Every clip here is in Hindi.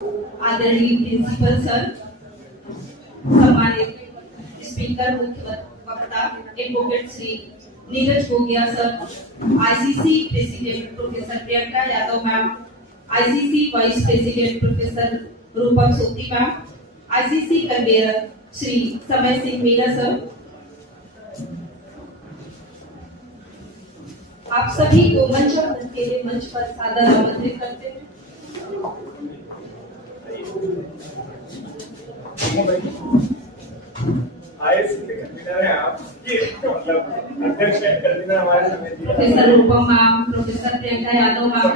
आदरणीय प्रिंसिपल सर, सम्मानित स्पीकर, मुख्य वक्ता advocate Shri Neeraj Gogia sir, ICC president professor Priyanka Yadav ma'am, ICC vice president professor Rupam Soti ma'am, ICC conveyor Shri समय सिंह मीना सर, आप सभी को मंच पर सादर आमंत्रित करते हैं। Professor Rupam ma'am, professor Priyanka Yadav ma'am,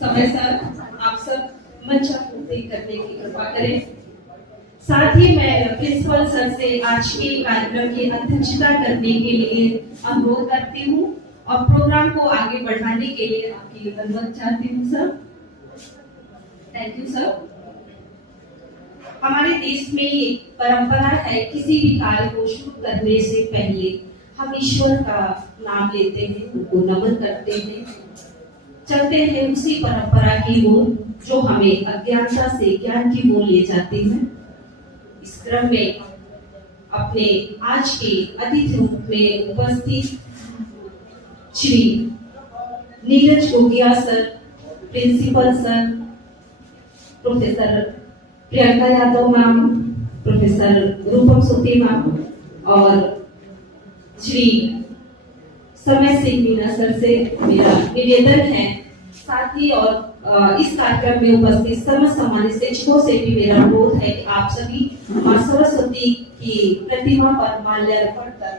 Samay sir, आप सब मंच आमंत्रित करने की कृपा करें। साथ ही मैं प्रिंसिपल सर से आज के कार्यक्रम की अध्यक्षता करने के लिए अनुरोध करती हूँ और प्रोग्राम को आगे बढ़ाने के लिए आपकी अनुमति चाहती हूँ सर। Thank you sir. हमारे देश में एक परंपरा है, किसी भी कार्य को शुरू करने से पहले हम ईश्वर का नाम लेते हैं, उनको नमन करते हैं, चलते हैं उसी परंपरा की ओर जो हमें अज्ञानता से ज्ञान की ओर ले जाती है। इस क्रम में अपने आज के अतिथि रूप में उपस्थित Shri Neeraj Gogia sir, principal sir, professor Priyanka Yadav ma'am, professor Rupam Soti ma'am और श्री समय सिंह मीना सर से मेरा निवेदन है, साथ ही और इस कार्यक्रम में उपस्थित समस्त सम्मानित शिक्षकों से भी मेरा अनुरोध है कि आप सभी मां सरस्वती की प्रतिमा पर माल्यार्पण कर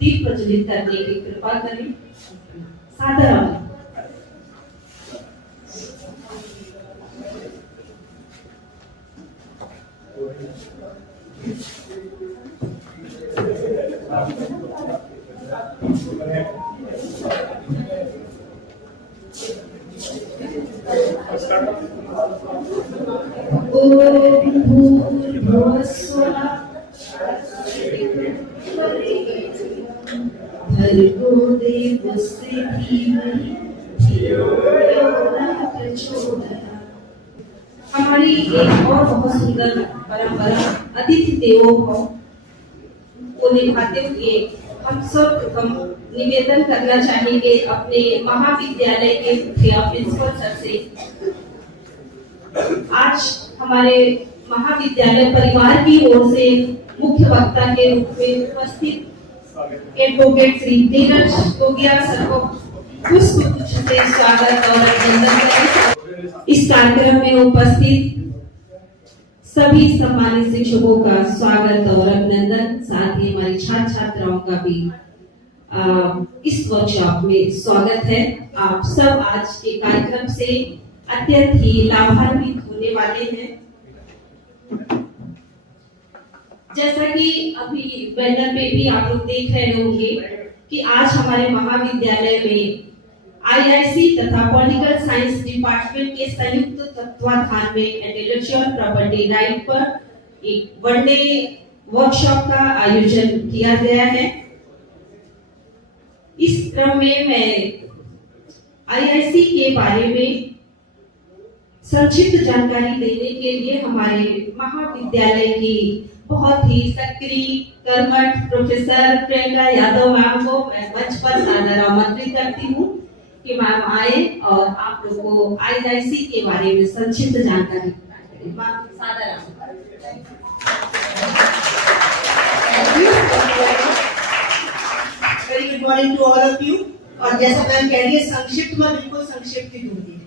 दीप प्रज्वलित करने की कृपा करें। सादर भर्गो देवस्य धीमहि धियो यो न प्रचोदयात्। हमारी एक और बहुत सुंदर परंपरा अतिथि देवो भव को निभाते हुए हम सब प्रथम निवेदन करना चाहेंगे अपने महाविद्यालय के मुखिया प्रिंसिपल सर से। आज हमारे महाविद्यालय परिवार की ओर से मुख्य वक्ता के रूप में उपस्थित एडवोकेट श्री नीरज गोगिया सर को पुष्पगुच्छ से स्वागत और अभिनंदन करें। इस कार्यक्रम में उपस्थित सभी सम्मानित शिक्षकों का स्वागत और अभिनंदन, साथ ही हमारी छात्र छात्राओं का भी इस वर्कशॉप में स्वागत है। आप सब आज के कार्यक्रम से अत्यंत ही लाभान्वित होने वाले हैं। जैसा कि अभी बैनर पे भी आप लोग देख रहे होंगे कि आज हमारे महाविद्यालय में आईआईसी तथा पॉलिटिकल साइंस डिपार्टमेंट के संयुक्त तत्वाधान में इंटेलेक्चुअल प्रॉपर्टी राइट पर एक वन डे वर्कशॉप का आयोजन किया गया है। इस क्रम में मैं आईआईसी के बारे में संक्षिप्त जानकारी देने के लिए हमारे महाविद्यालय की बहुत ही सक्रिय कर्मठ प्रोफेसर प्रियंका यादव मैम को मैं मंच पर सादर आमंत्रित करती हूँ कि मैम आए और आप लोगों को आईआईसी के बारे में संक्षिप्त जानकारी करें। मैम सादर आमंत्रित। Very good morning to all of you. और जैसा मैम कह रही है संक्षिप्त में बिल्कुल संक्षिप्त ही दूंगी।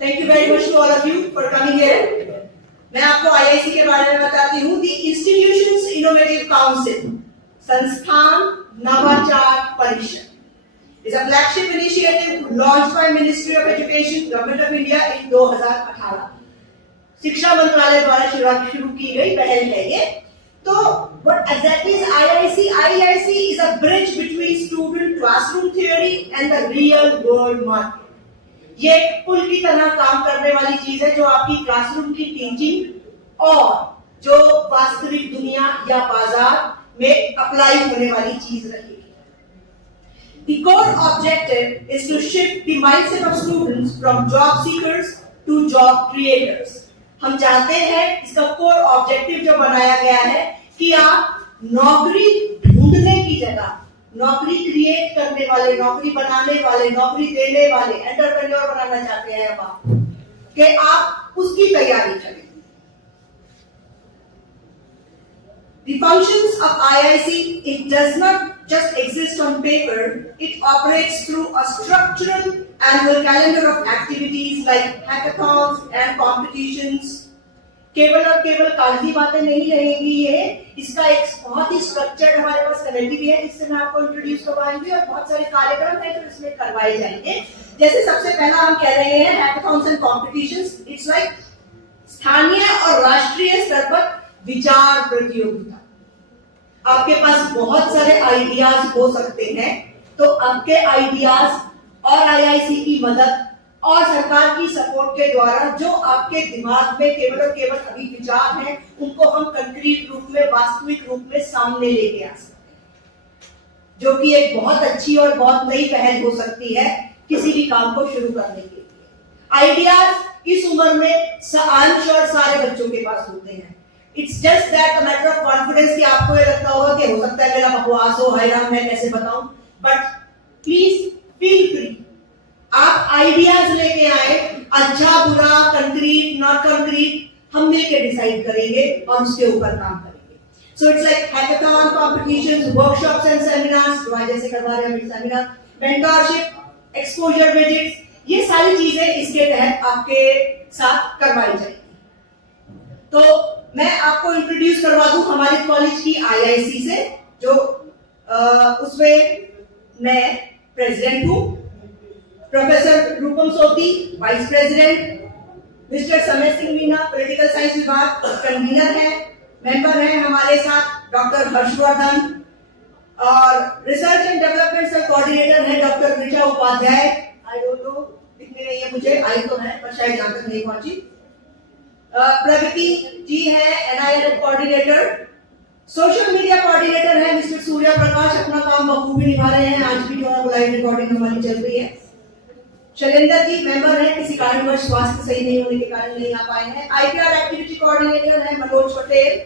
Thank you very much to all of you for coming here. मैं आपको आईआईसी के बारे में बताती हूँ। द इंस्टीट्यूशंस इनोवेटिव काउंसिल, संस्थान नवाचार परिषद, is a flagship initiative launched by Ministry of Education, Government of India in 2018। शिक्षा मंत्रालय द्वारा शुरू की गई पहल है ये। तो what exactly is IIC? IIC is a bridge between student classroom theory and the real world market। ये एक पुल की तरह काम करने वाली चीज है जो आपकी क्लासरूम की टीचिंग और जो वास्तविक दुनिया या बाजार में अप्लाई होने वाली चीज रहेगी। The core objective is to shift the mindset of students from job seekers to job creators। हम चाहते हैं, इसका कोर ऑब्जेक्टिव जो बनाया गया है कि आप नौकरी ढूंढने की जगह नौकरी क्रिएट करने वाले, नौकरी बनाने वाले, नौकरी देने वाले एंटरप्रेन्योर बनाना चाहते हैं आप, कि आप उसकी तैयारी करें। The functions of IIC, it does not just exist on paper, it operates through a structural annual calendar of activities like hackathons and competitions. केवल और केवल कागजी बातें नहीं रहेगी ये, इसका एक बहुत ही स्ट्रक्चर्ड हमारे पास कमेटी भी है जिससे मैं आपको इंट्रोड्यूस करवाऊंगी, और बहुत सारे कार्यक्रम हैं जो इसमें करवाए जाएंगे। जैसे सबसे पहला हम कह रहे हैं hackathons and competitions. It's like स्थानीय और राष्ट्रीय स्तर पर विचार प्रतियोगिता। आपके पास बहुत सारे आइडियाज हो सकते हैं, तो आपके आइडियाज और आईआईसी की मदद और सरकार की सपोर्ट के द्वारा जो आपके दिमाग में केवल और केवल अभी विचार हैं, उनको हम कंक्रीट रूप में, वास्तविक रूप में सामने लेके आ सकते हैं, जो कि एक बहुत अच्छी और बहुत नई पहल हो सकती है किसी भी काम को शुरू करने के लिए। आइडियाज इस उम्र में अंश और सारे बच्चों के पास होते हैं। It's just that a matter of confidence कि आपको ये लगता होगा कि हो सकता है मेरा बकवास हो, हैरान, मैं कैसे बताऊं, बट प्लीज फील फ्री। आप आइडियाज लेके आए, अच्छा बुरा, कंक्रीट नॉट कंक्रीट, हम मिलकर डिसाइड करेंगे और उसके ऊपर काम करेंगे। So it's like hackathon, competitions, workshops and seminars, जो जैसे करवा रहे हैं सेमिनार, मेंटरशिप, एक्सपोजर विजिट्स, ये सारी चीजें इसके तहत आपके साथ करवाई जाएंगी। तो मैं आपको इंट्रोड्यूस करवा दूं हमारे कॉलेज की आईआईसी से, जो उसमें मैं प्रेसिडेंट हूं। प्रोफेसर रूपम सोती vice president, mister Samay Singh Meena political science विभाग कन्वीनर है। मेंबर हैं हमारे साथ डॉक्टर हर्षवर्धन, और research and development cell coordinator है doctor Richa Upadhyay. I don't know, दिखने नहीं है मुझे, आई तो है पर शायद यहाँ तक नहीं पहुंची। प्रगति जी है एनआईएल कोऑर्डिनेटर। सोशल मीडिया कोऑर्डिनेटर है मिस्टर सूर्य प्रकाश, अपना काम बखूबी निभा रहे हैं, आज भी जो है लाइव रिकॉर्डिंग हमारी चल रही है। शैलेंद्र जी मेंबर है, किसी कारणवश स्वास्थ्य सही नहीं होने के कारण नहीं आ पाए हैं। आईपीआर एक्टिविटी कोऑर्डिनेटर है मनोज पटेल,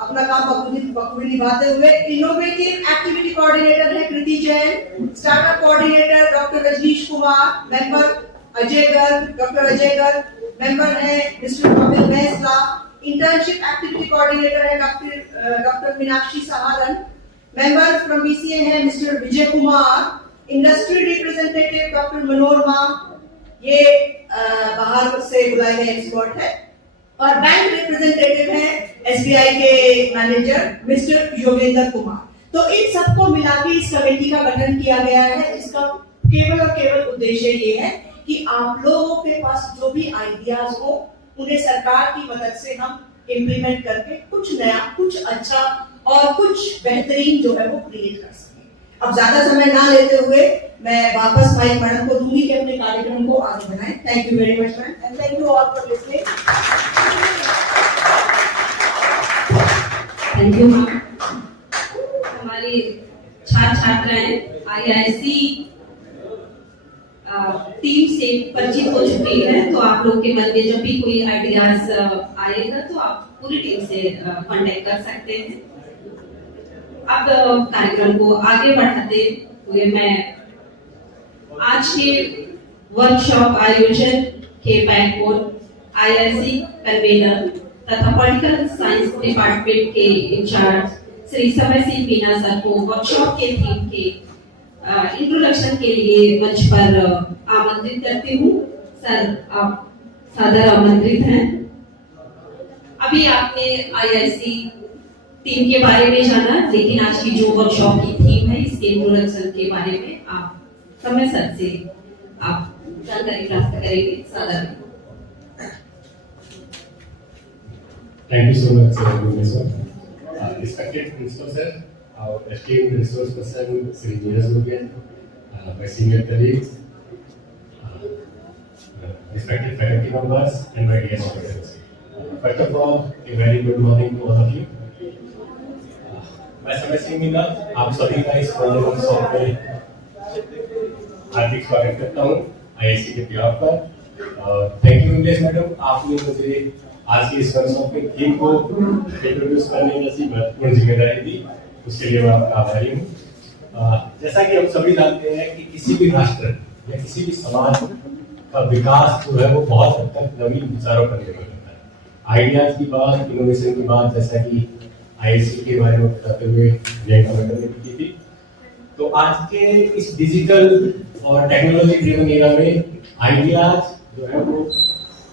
अपना काम बखूबी निभाते हुए। इनोवेटिव एक्टिविटी कोऑर्डिनेटर है Kriti Jain. Startup coordinator doctor Rajneesh Kumar. Member Ajay Garg, doctor Ajay Garg. Member है mister Kapil Mehsala. Internship activity coordinator है doctor Meenakshi Saharan. Member from BCA है mister Vijay Kumar. Industry representative doctor Manorama, ये बाहर से बुलाए गए एक्सपर्ट है। और बैंक रिप्रेजेंटेटिव है एसबीआई के मैनेजर मिस्टर योगेंद्र कुमार। तो इन सबको मिला के इस कमेटी का गठन किया गया है, जिसका केवल और केवल उद्देश्य ये है कि आप लोगों के पास जो भी आइडियाज हो, उन्हें सरकार की मदद से हम इम्प्लीमेंट करके कुछ नया, कुछ अच्छा और कुछ बेहतरीन जो है वो क्रिएट कर सकें। अब ज्यादा समय ना लेते हुए मैं वापस माइक मैडम को दूंगी कि अपने कार्यक्रम को आगे बढ़ाएं। Thank you very much ma'am, and thank you all for listening. Thank you ma'am. हमारी छात्र छात्राएं आईआईसी टीम से परिचित हो चुकी है, तो आप लोग के मन में जब भी कोई आइडियाज आएगा तो आप पूरी टीम से कांटेक्ट कर सकते हैं। अब कार्यक्रम को आगे बढ़ाते हुए मैं आज के वर्कशॉप आयोजन के बैकबोन आईआईसी कन्वीनर तथा पॉलिटिकल साइंस डिपार्टमेंट के इंचार्ज श्री समय सिंह मीना सर को वर्कशॉप के थीम के इंट्रोडक्शन के लिए मंच पर आमंत्रित करती हूँ। सर आप सादर आमंत्रित हैं। अभी आपने आईआईसी टीम के बारे में जाना, लेकिन आज की जो वर्कशॉप की थीम है इसके इंट्रोडक्शन के बारे में आप समय सर से आप जानकारी प्राप्त करेंगे। सादर। Thank you so much, Professor. Respected Principal Sir, our esteemed resource person, Sri Neeraj Mugen, my senior colleagues, respected faculty members, and my dear students. First of all, a very good morning to all of you. मैं समय सिंह मीना आप सभी का इस वर्कशॉप में हार्दिक स्वागत करता हूँ आईआईसी के बिहाफ पर। थैंक यू इंग्लिश मैडम, आपने मुझे आज की इस वर्कशॉप के थीम को इंट्रोड्यूस करने जैसी महत्वपूर्ण जिम्मेदारी दी, उसके लिए मैं आपका आभारी हूँ। जैसा कि हम सभी जानते हैं कि किसी भी राष्ट्र या किसी भी समाज का विकास जो है वो बहुत हद तक नवीन विचारों पर निर्भर करता है। आइडियाज की बात, इनोवेशन की बात, जैसा कि आईआईसी के बारे में बताते हुए ने की थी। तो आज के इस डिजिटल और टेक्नोलॉजी ड्रिवन एरा में आइडियाज जो है वो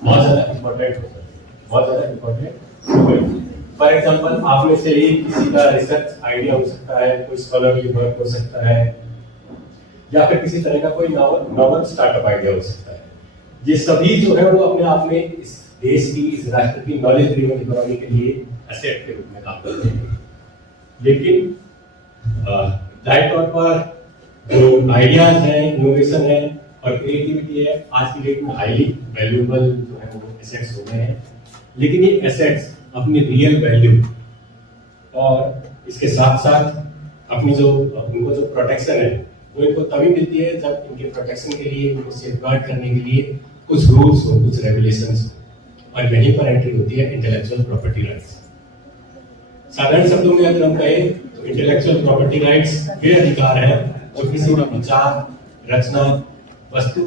बहुत ज्यादा इम्पोर्टेंट होता है, बहुत ज्यादा इम्पोर्टेंट। फॉर एग्जाम्पल, आप में से ही किसी का रिसर्च आइडिया हो सकता है, कोई स्कॉलरली वर्क हो सकता है, या फिर किसी तरह का कोई नॉवल स्टार्टअप आइडिया हो सकता है। ये सभी जो है वो अपने आप में इस देश की, इस राष्ट्र की नॉलेज ड्रिवन इकोनॉमी के लिए एसेट के रूप में काम करते हैं। लेकिन जाहिर तौर पर जो आइडियाज हैं, इनोवेशन है और क्रिएटिविटी है, आज की डेट में हाईली वैल्यूएबल जो है वो एसेट्स हो गए हैं। लेकिन ये एसेट्स अपनी रियल वैल्यू और इसके साथ साथ अपनी जो उनको जो प्रोटेक्शन है वो इनको तभी मिलती है जब इनके प्रोटेक्शन के लिए, इनको सेफगार्ड करने के लिए कुछ रूल्स हो, कुछ रेगुलेशंस हो, और यहीं पर एंट्री होती है इंटेलेक्चुअल प्रॉपर्टी राइट्स। साधारण शब्दों में अगर हम कहें तो इंटेलेक्चुअल प्रॉपर्टी राइट्स वे अधिकार हैं जो किसी भी विचार, रचना, वस्तु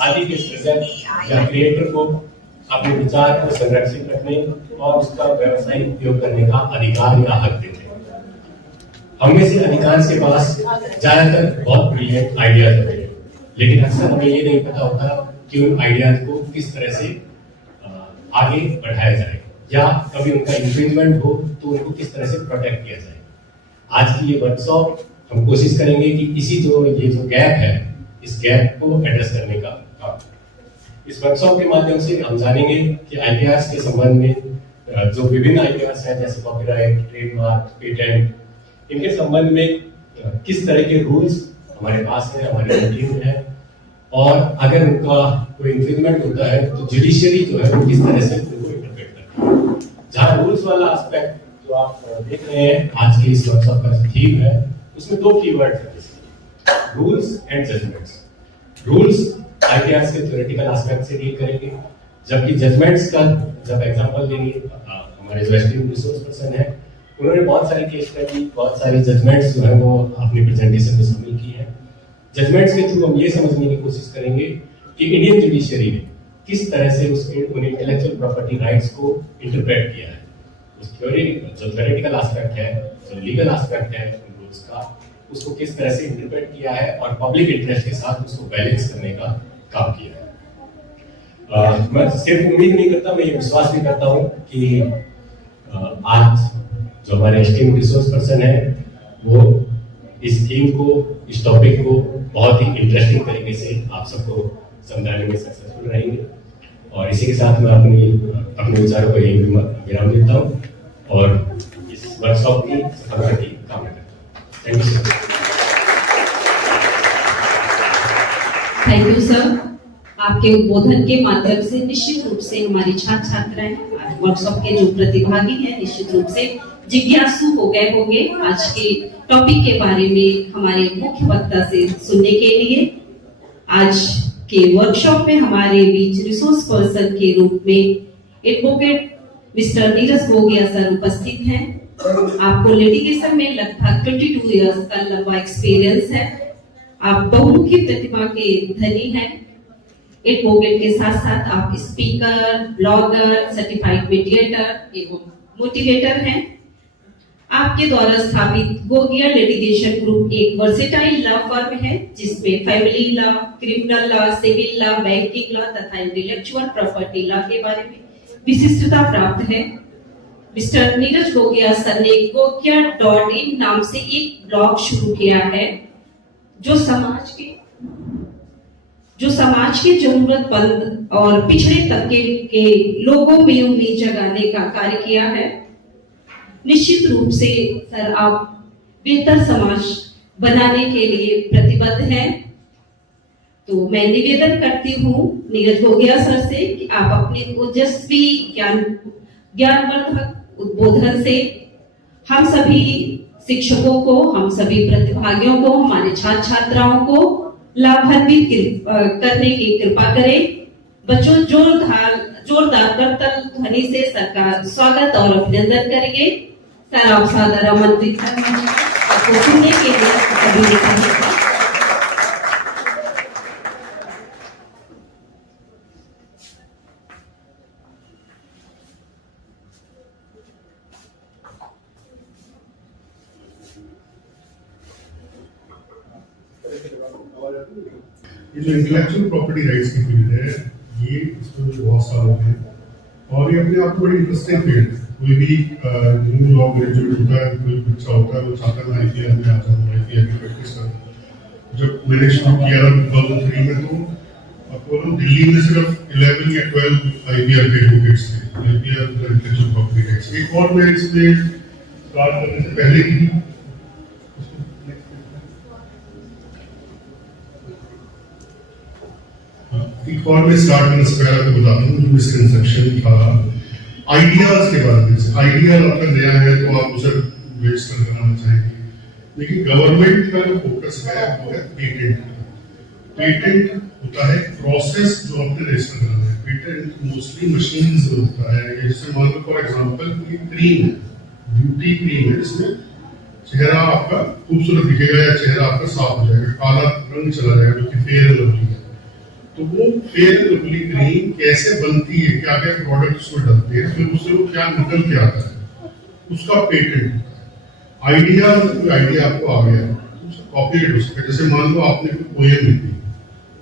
आदि के सृजक या क्रिएटर को अपने विचार को संरक्षित रखने और उसका व्यावसायिक उपयोग करने का अधिकार या हक देते हैं। हम में से अधिकांश के पास ज्यादातर बहुत ब्रिलियंट आइडियाज होते हैं, लेकिन अक्सर हमें ये नहीं पता होता कि उन आइडियाज को किस तरह से आगे बढ़ाया जाए, या कभी उनका इन्फ्रिंजमेंट हो तो उनको किस तरह से प्रोटेक्ट किया जाए। आज की ये वर्कशॉप हम कोशिश करेंगे कि इसी ये जो गैप है, इस गैप को एड्रेस करने का काम। इस वर्कशॉप के माध्यम से हम जानेंगे कि आईपीआर के संबंध में जो विभिन्न आईपीआर हैं जैसे कॉपीराइट, ट्रेडमार्क, पेटेंट, इनके संबंध में किस तरह के रूल्स हमारे पास है, हमारे टीम में है, और अगर उनका कोई इन्फ्रिंजमेंट होता है तो जुडिशियरी जो है वो किस तरह से उनको इंटरप्रेट करती है। जहाँ रूल्स वाला एस्पेक्ट जो आप देख रहे हैं आज की इस वर्कशॉप का थीम है, उसमें दो कीवर्ड है, rules and judgments. Rules IPR के थ्योरेटिकल एस्पेक्ट से डील करेंगे, जबकि जजमेंट्स का जब एग्जांपल देंगे हमारे जो एस्टीम्ड रिसोर्स पर्सन है उन्होंने बहुत सारी केस स्टडी, बहुत सारी जजमेंट्स जो है वो अपनी प्रेजेंटेशन में शामिल की है। जजमेंट्स के थ्रू हम ये समझने की कोशिश करेंगे कि इंडियन जुडिशियरी ने किस तरह से उसके उन इंटेलेक्चुअल प्रॉपर्टी राइट्स को इंटरप्रेट किया है, उस थ्योरी जो थ्योरेटिकल एस्पेक्ट है, जो लीगल एस्पेक्ट है उन रूल्स का, उसको किस तरह से इंटरप्रेट किया है और पब्लिक इंटरेस्ट के साथ उसको बैलेंस करने का काम किया है। मैं सिर्फ उम्मीद नहीं करता, मैं ये विश्वास भी करता हूँ कि आज जो हमारे एस्टीम्ड रिसोर्स पर्सन है वो इस थीम को, इस टॉपिक को बहुत ही इंटरेस्टिंग तरीके से आप सबको समझाने में सक्सेसफुल रहेंगे। और इसी के साथ मैं अपने विचारों को यही विराम देता हूँ और इस वर्कशॉप की सफलता की कामना करता हूँ। Thank you sir. Thank you sir. आपके उद्बोधन के माध्यम से निश्चित रूप से हमारी छात्र छात्राएं, वर्कशॉप के जो प्रतिभागी हैं, निश्चित रूप से जिज्ञासु हो गए होंगे आज के टॉपिक के बारे में हमारे मुख्य वक्ता से सुनने के लिए। आज के वर्कशॉप में हमारे बीच रिसोर्स पर्सन के रूप में advocate mister Neeraj Gogia sir उपस्थित हैं। आपको लिटिगेशन में लगभग 22 इयर्स का लंबा एक्सपीरियंस है। आप बहुमुखी प्रतिभा के धनी हैं। एडवोकेट के साथ साथ आप स्पीकर, ब्लॉगर, सर्टिफाइड मीडिएटर एवं मोटिवेटर हैं। आपके द्वारा स्थापित गोगिया लिटिगेशन ग्रुप एक वर्सेटाइल लॉ फर्म है जिसमें family law, criminal law, civil law, banking law तथा इंटेलेक्चुअल प्रॉपर्टी लॉ के बारे में विशिष्टता प्राप्त है। मिस्टर नीरज गोगिया सर ने gogia.in नाम से एक ब्लॉग शुरू किया है जो समाज के जरूरतमंद और पिछड़े तबके के लोगों में उम्मीद जगाने का कार्य किया है। निश्चित रूप से सर आप बेहतर समाज बनाने के लिए प्रतिबद्ध हैं। तो मैं निवेदन करती हूँ नीरज गोगिया सर से कि आप अपने ओजस्वी ज्ञानवर्धक उद्बोधन से हम सभी शिक्षकों को, हम सभी प्रतिभागियों को, हमारे छात्र छात्राओं को लाभान्वित करने की कृपा करें। बच्चों जोरदार करतल ध्वनि से सरकार स्वागत और अभिनंदन करेंगे। सर आप सादर आमंत्रित आपको सुनने के लिए सभी निकलेंगे। ये जो इंटेलेक्चुअल प्रॉपर्टी राइट्स की फील्ड है, ये इसमें मुझे बहुत साल हो गए और ये अपने आप में बड़ी इंटरेस्टिंग फील्ड है। कोई भी न्यू लॉ ग्रेजुएट होता है, कोई बच्चा होता है, वो चाहता है मैं IPR में आ जाऊँ, IPR की प्रैक्टिस करूँ। जब मैंने शुरू किया था 2003 में, तो आपको ना दिल्ली में सिर्फ 11 या 12 IPR के एडवोकेट्स थे, IPR इंटेलेक्चुअल प्रॉपर्टी राइट्स। एक और मैं इसमें स्टार्ट करने से पहले की एक और में स्टार्ट करने से पहले आपको बता दूं, जो मिसकंसेप्शन था आइडियाज के बारे में। आइडिया आपका नया है तो आप उसे रजिस्टर कराना चाहेंगे, लेकिन गवर्नमेंट का जो फोकस है वो है पेटेंट। पेटेंट होता है प्रोसेस जो आपने रजिस्टर कराना है। पेटेंट मोस्टली मशीन से होता है। जैसे मान लो फॉर एग्जाम्पल कोई क्रीम है, ब्यूटी क्रीम है, जिसमें चेहरा आपका खूबसूरत दिखेगा या चेहरा आपका साफ हो जाएगा, काला रंग चला जाएगा, जो कि फेयर एंड लवली है। तो वो फेयर एंड लवली क्रीम कैसे बनती है, क्या क्या प्रोडक्ट उसमें डलते हैं, फिर उससे वो क्या निकल के आता है, उसका पेटेंट होता है। आइडिया आपको आ गया तो उसका कॉपीराइट हो सकता है। जैसे मान लो आपने कोई पोएम लिखी,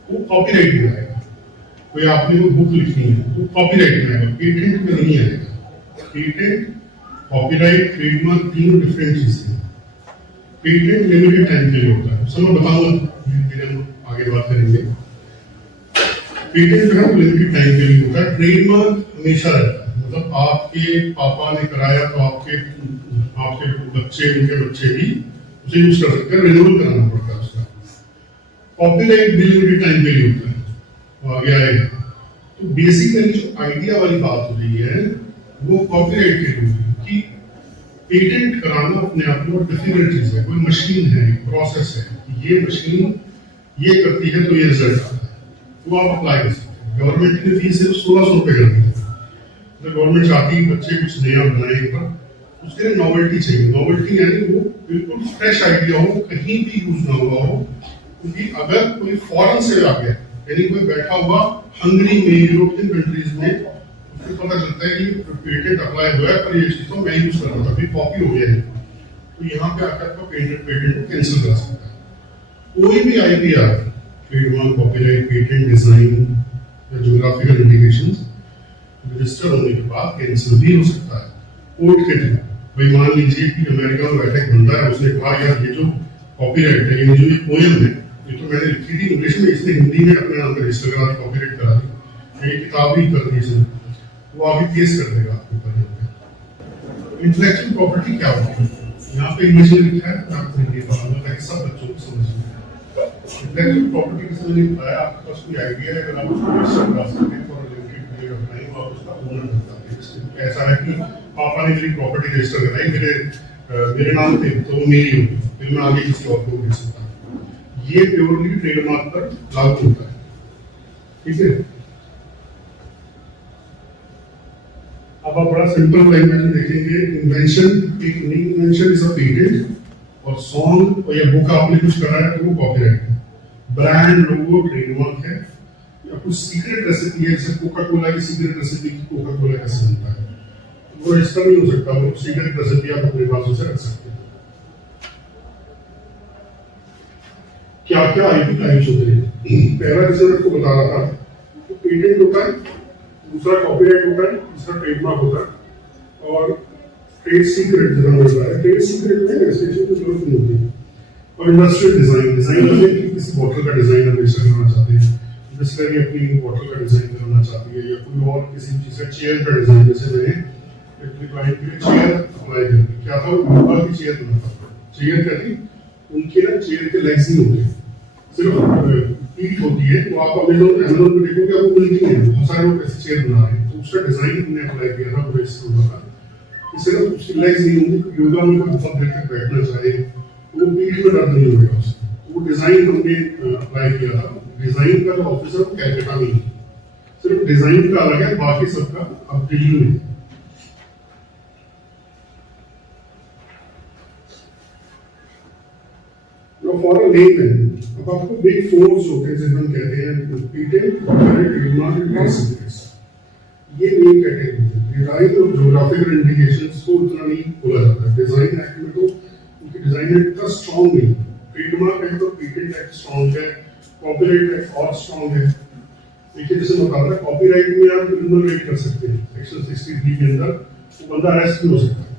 वो कॉपीराइट में आएगा। कोई आपने कोई बुक लिखनी है तो कॉपीराइट में आएगा, पेटेंट में नहीं आएगा। पेटेंट, कॉपीराइट, ट्रेडमार्क तीनों डिफरेंट चीजें हैं। पेटेंट लिमिटेड टाइम के लिए होता है, सब मैं बताऊंगा, धीरे हम आगे बात करेंगे। पेटेंट जो है वो लिमिटेड टाइम के लिए होता है। ट्रेडमार्क हमेशा रहता है, मतलब आपके पापा ने कराया तो आपके बच्चे, उनके बच्चे भी उसे यूज कर सकते हैं, रिन्यूअल कराना पड़ता है उसका। कॉपीराइट भी लिमिटेड टाइम के लिए होता है, वो आगे आएगा। तो बेसिकली जो आइडिया वाली बात हो रही है वो कॉपीराइट के लिए कि पेटेंट कराना अपने आप में डिफिकल्ट चीज है। कोई मशीन है, एक प्रोसेस है, ये मशीन ये करती है तो ये रिजल्ट आता है, वो आप अप्लाई कर सकते हैं। गवर्नमेंट ने फीस सिर्फ 1600 रुपए कर दी है। तो गवर्नमेंट चाहती है बच्चे कुछ नया बनाए, पर उसके लिए नॉवेल्टी चाहिए। नॉवेल्टी यानी वो बिल्कुल फ्रेश आइडिया हो, कहीं भी यूज ना हुआ हो। क्योंकि अगर कोई फॉरेन से आ गया, यानी कोई बैठा हुआ हंगरी में, यूरोपियन कंट्रीज में, उसको पता चलता है कि पेटेंट अप्लाई हुआ है पर ये चीज तो मैं यूज कर रहा था, अभी कॉपी हो गया है, तो यहाँ पे आकर आपका पेटेंट को कैंसिल कर सकता है। कोई भी IPR, trademark, copyright, patent, design या ज्योग्राफिकल इंडिकेशंस रजिस्टर होने के बाद कैंसिल भी हो सकता है कोर्ट के थ्रू। भाई मान लीजिए कि अमेरिका में बैठा एक बंदा है, उसने कहा यार ये जो कॉपीराइट है, ये जो ये पोएम है, ये तो मैंने लिखी थी इंग्लिश में, इसने हिंदी में अपने नाम पे रजिस्टर करा दी, कॉपीराइट करा दी, ये किताब ही कर दी इसने, वो आगे केस कर देगा आपके ऊपर। इंटेलेक्चुअल प्रॉपर्टी क्या होती है, यहाँ पे इंग्लिश में लिखा है, मैं आपको हिंदी पढ़ाऊंगा ताकि सब बच्चों को समझ में आए। इंटेलेक्चुअल प्रॉपर्टी किसी ने बताया, आपके पास कोई आइडिया है, अगर आप उसको रजिस्टर करा सकते हैं for limited period of time, आप उसका ओनर बन जाते हैं। ऐसा है कि पापा ने मेरी प्रॉपर्टी रजिस्टर कराई, मेरे नाम पे, तो वो मेरी होगी, फिर मैं आगे किसी और को बेच सकता हूँ। ये प्योरली ट्रेडमार्क पर लागू होता है, ठीक है। अब आप बड़ा सिंपल लैंग्वेज में देखेंगे, इन्वेंशन इज अ पेटेंट, और सॉन्ग और या बुक आपने कुछ कराया तो वो कॉपीराइट है। ब्रांड, लोगो, ट्रेडमार्क है, या कुछ सीक्रेट रेसिपी है, जैसे कोका कोला की सीक्रेट रेसिपी की कोका कोला कैसे बनता है, वो रजिस्टर नहीं हो सकता, वो सीक्रेट रेसिपी आप अपने पास उसे रख सकते हैं। क्या क्या IP टाइप्स होते हैं, पहला जैसे मैं आपको बता रहा था, तो पेटेंट होता है, दूसरा कॉपीराइट होता है, तीसरा ट्रेडमार्क होता है, और ट्रेड सीक्रेट जितना होता है। ट्रेड सीक्रेट में रजिस्ट्रेशन की जरूरत नहीं होती। और इंडस्ट्रियल डिजाइन मतलब कि किसी बॉटल का डिजाइन रजिस्टर करना चाहते हैं, डिस्टिलरी अपनी बॉटल का डिजाइन करना चाहती है, या कोई और किसी चीज का चेयर का डिजाइन, जैसे मैंने अपने क्लाइंट के लिए चेयर अप्लाई कर दी, क्या था वो ऊपर की चेयर बनाता था। चेयर क्या थी, उनके ना चेयर के लेग्स नहीं होते, सिर्फ पीठ होती है। तो आप अमेज़न पे देखोगे आपको मिलती है, बहुत सारे लोग ऐसे चेयर बना रहे हैं, तो उसका डिजाइन हमने अप्लाई किया था, वो रजिस्टर हुआ था। सिर्फ उसकी लेग्स नहीं होंगी, योगा में बहुत देर तक बैठना चाहे वो पीठ में दर्द नहीं होगा उसको। वो डिजाइन हमने अप्लाई किया था। डिजाइन का जो ऑफिसर वो कैलकाटा में ही, सिर्फ डिजाइन का अलग है, बाकी सबका अब दिल्ली में। फॉर अ लेमैन, अब आपको बिग फोर्स होते हैं जिन्हें हम कहते हैं patent, copyright, trademark and license, ये मेन कैटेगरी है। डिजाइन और ज्योग्राफिकल इंडिकेशंस को उतना नहीं बोला जाता है। डिजाइन एक्ट में तो उनकी डिजाइन एक्ट इतना स्ट्रॉन्ग नहीं है। ट्रेडमार्क एक्ट और पेटेंट एक्ट स्ट्रॉन्ग है, कॉपीराइट एक्ट और स्ट्रॉन्ग है। देखिए जैसे मैं बता रहा, कॉपीराइट में आप क्रिमिनल रेट कर सकते हैं, सेक्शन 63 के अंदर वो बंदा अरेस्ट भी हो सकता है,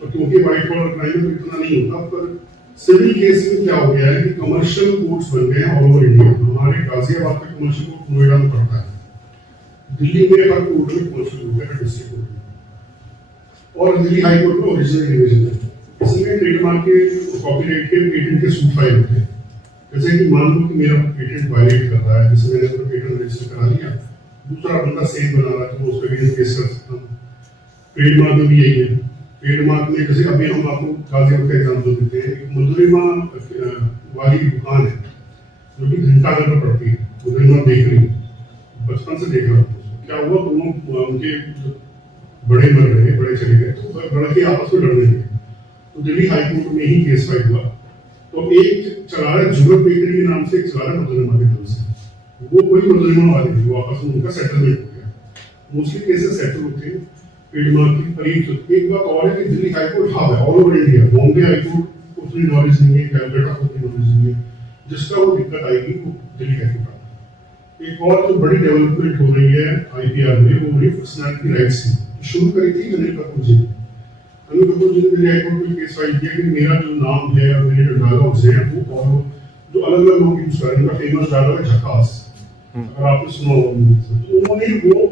और क्योंकि व्हाइट कॉलर क्राइम में इतना नहीं होता। पर सिविल केस में क्या हो गया है कि कमर्शियल कोर्ट्स बन गए हैं ऑल ओवर इंडिया। हमारे गाजियाबाद का कमर्शियल कोर्ट नोएडा में पड़ता है, दिल्ली में हर कोर्ट में कमर्शियल हो गया, डिस्ट्रिक्ट कोर्ट में, और दिल्ली हाई कोर्ट में ओरिजिनल डिवीजन है। इसमें ट्रेडमार्क के, कॉपीराइट के, पेटेंट के सूट फाइल होते हैं। जैसे कि मान लो कि मेरा पेटेंट वायलेट कर रहा है, जैसे मैंने अपना पेटेंट रजिस्टर करा लिया, दूसरा बंदा सेम बना रहा है तो उस पर केस कर सकता हूँ। ट्रेडमार्क में भी यही है। ट्रेडमार्क में जैसे अभी हम आपको गाजियाबाद का एग्जाम्पल देते हैं, एक मधुरिमा वाली दुकान है जो कि घंटाघर में पड़ती है, मधुरिमा बेकरी, बचपन से देख रहा हूँ। क्या हुआ, दोनों उनके बड़े मर रहे, बड़े चले गए, तो लड़के आपस में लड़ने लगे, तो दिल्ली हाईकोर्ट में ही केस फाइल हुआ। तो एक चला रहा है जुगल बेकरी के नाम से, एक चला रहा है मधुरिमा के नाम से, वो कोई मधुरिमा वाले थे, वो आपस में उनका सेटलमेंट हो गया। मोस्टली केसेस सेटल होते हैं ट्रेडमार्क की परीक्षा। एक बात और है कि दिल्ली हाईकोर्ट हब है all over India. Bombay high court को उतनी नॉलेज नहीं है, कैलकाटा को उतनी नॉलेज नहीं है, जिसका वो दिक्कत आएगी वो दिल्ली हाईकोर्ट आएगा। एक और जो बड़ी डेवलपमेंट हो रही है आईपीआर में, वो रही पर्सनैलिटी राइट्स की। शुरू करी थी अनिल कपूर जी ने। अनिल कपूर जी ने दिल्ली हाईकोर्ट में केस फाइल किया कि मेरा जो नाम है और मेरे जो डायलॉग्स हैं वो, और जो अलग अलग लोग यूज कर रहे हैं, फेमस डायलॉग है झकास, अगर आपने सुना होगा, तो उन्होंने वो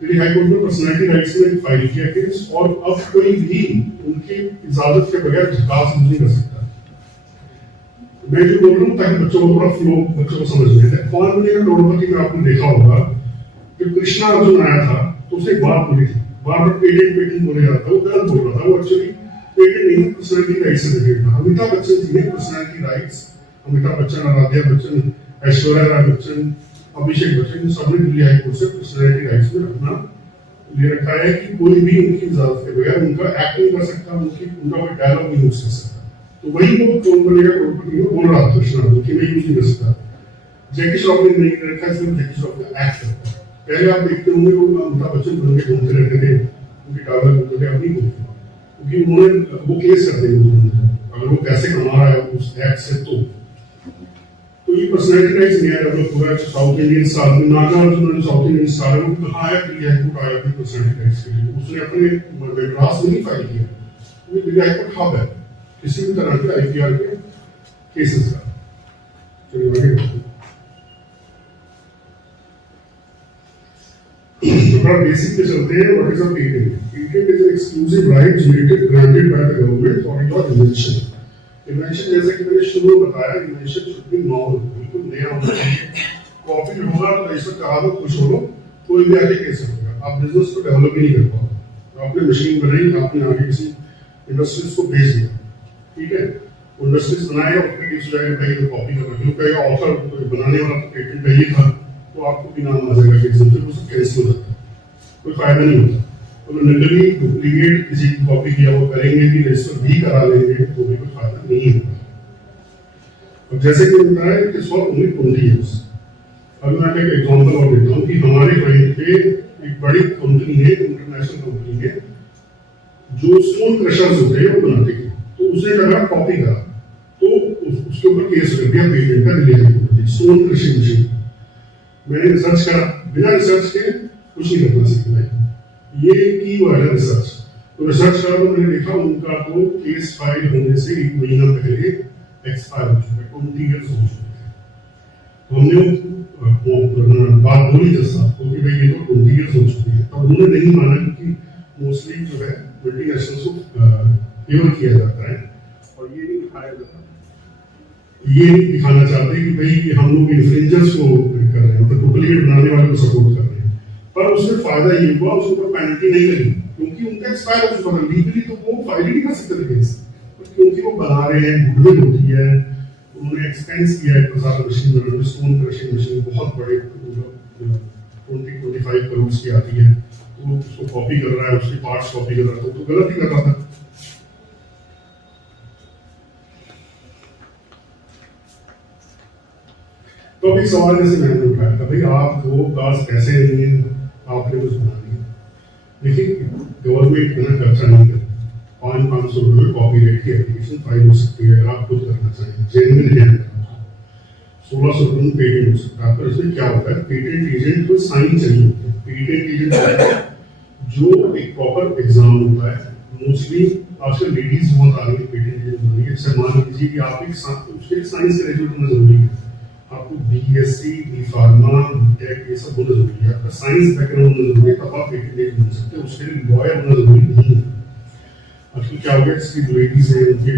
दिल्ली हाईकोर्ट में पर्सनैलिटी राइट्स में फाइल किया केस, और अब कोई भी उनकी इजाजत के बगैर झकास यूज नहीं कर सकता। मैं जो बोल रहा हूँ ताकि बच्चों को थोड़ा फ्लो, बच्चों को समझ में आए। कौन बनेगा करोड़पति में आपने देखा होगा, जब कृष्णा अर्जुन आया था तो उसे एक बात बोली थी, बार बार पेटेंट बोले जाता था, वो गलत बोल रहा था, वो एक्चुअली पेटेंट नहीं, पर्सनैलिटी राइट्स से रिलेटेड था। अमिताभ बच्चन जी ने पर्सनैलिटी राइट्स, अमिताभ बच्चन, आराध्या बच्चन, ऐश्वर्या राय बच्चन, अभिषेक बच्चन, सबने दिल्ली हाईकोर्ट से पर्सनैलिटी राइट्स में अपना ले रखा है कि कोई भी उनकी इजाजत के बगैर उनका एक्ट नहीं कर सकता, उनका कोई डायलॉग नहीं यूज कर सकता। तो वही वो कौन बनेगा करोड़पति में बोल रहा था कृष्णा अर्जुन कि मैं यूज नहीं कर सकता। जैकी श्रॉफ ने नहीं रखा है, सिर्फ जैकी श्रॉफ का एक्ट करता है। पहले आप देखते होंगे वो अमिताभ बच्चन बन के घूमते रहते थे, उनकी डायलॉग बोलते थे, अब नहीं बोलते, क्योंकि उन्होंने वो केस कर दिया अगर वो पैसे कमा रहा है उस एक्ट से। तो ये पर्सनैलिटी राइट्स नया डेवलप हुआ है साउथ इंडियन स्टार में। नागार्जुन साउथ इंडियन स्टार है, वो कहाँ है, दिल्ली हाईकोर्ट आया अपनी पर्सनैलिटी राइट्स के लिए। उसने अपने मद्रास में नहीं फाइल किया, वो दिल्ली हाईकोर्ट हब है किसी भी तरह के आईपीआर के केसेस का। थोड़ा बेसिक पे चलते हैं। What is a patent? Patent is an exclusive right granted by the government for your invention. Invention जैसे कि मैंने शुरू में बताया, इन्वेंशन शुड बी नॉवल, बिल्कुल नया होना चाहिए। कॉपी होगा तो रजिस्टर करा दो, खुश हो लो, कोई भी आगे कैसे होगा। आप बिजनेस को डेवलप ही नहीं कर पाओगे। आपने मशीन बनाई, आपने आगे किसी इंडस्ट्रीज को भेज दिया, ठीक है, इंडस्ट्रीज बनाएगा, उसमें केस हो जाएगा, कहीं कॉपी कर रहे हो, कहेगा ऑथर बनाने वाला तो पेटेंट का ये था, तो आपको भी नाम आ जाएगा केस, फिर उसको कैंसिल हो जाता है, कोई फायदा नहीं होता। तो नकली डुप्लीकेट किसी की कॉपी किया वो करेंगे कि रजिस्टर भी करा लेंगे, तो भी कोई फायदा नहीं होगा। अब जैसे कि बताया कि इस वक्त उन्हें कुंडी है। अब मैं एक एग्जांपल और देता हूँ कि हमारे क्लाइंट पे एक बड़ी कंपनी है, इंटरनेशनल कंपनी है, जो स्टोन क्रशर्स होते हैं वो बनाते हैं। तो उसने अगर कॉपी करा तो उसके ऊपर केस कर दिया पेटेंट का, दिल्ली हाईकोर्ट में, स्टोन क्रशिंग मशीन। मैंने रिसर्च करा, बिना रिसर्च के कुछ नहीं करना सीखना है, ये की वो है रिसर्च। तो रिसर्च करा तो मैंने देखा उनका तो केस फाइल होने से 1 महीना पहले एक्सपायर हो चुका है, 20 ईयर्स हो चुके हैं। तो हमने बात बोली जज साहब को कि भाई ये तो 20 ईयर्स हो चुके हैं, तब उन्होंने नहीं माना, क्योंकि मोस्टली जो है मल्टीनेशनल्स को फेवर किया जाता है और ये नहीं दिखाया जाता, ये नहीं दिखाना चाहते कि भाई हम लोग इन्फ्रिंजर्स को कर रहे हैं, मतलब डुप्लीकेट बनाने वाले को सपोर्ट कर रहे हैं। पर उससे फायदा ये हुआ, उसके ऊपर पेनल्टी नहीं लगी, क्योंकि उनका एक्सपायर हो चुका था, लीगली तो वो फाइल ही नहीं कर सकते थे केस, क्योंकि वो बना रहे हैं, गुडविल होती है, उन्होंने एक्सपेंस किया है, प्रसाद मशीन बनाने, स्टोन क्रशिंग मशीन, बहुत बड़े 20-25 करोड़ की आती है, तो उसको कॉपी कर रहा है, उसके पार्ट्स कॉपी कर रहा है, तो गलत ही कर रहा था। तो अभी सवाल जैसे मैंने उठाया था, भाई आप वो काज कैसे लेंगे, आपने कुछ बना दिया। देखिए गवर्नमेंट इतना खर्चा नहीं करती, 500 रुपये कॉपीराइट की एप्लीकेशन फाइल हो सकती है, अगर आप खुद करना चाहें, जेन्युइन है। 1600 रुपये में पेटेंट हो सकता है, पर इसमें क्या होता है, पेटेंट एजेंट को साइन चाहिए होते हैं। पेटेंट एजेंट जो एक प्रॉपर एग्जाम होता है, मोस्टली आजकल लेडीज बहुत आ रही है पेटेंट एजेंट बनने के। जैसे मान लीजिए कि आप एक साइंस ग्रेजुएट होना जरूरी है, आपको बीएससी, बी फार्मा, बीटेक ये सब होना जरूरी है, आपका साइंस बैकग्राउंड होना जरूरी है, तब आप पेटेंट एजेंट बन सकते हैं। उसके लिए लॉयर होना जरूरी नहीं है। आजकल क्या हो गया, इसकी लेडीज है, उनके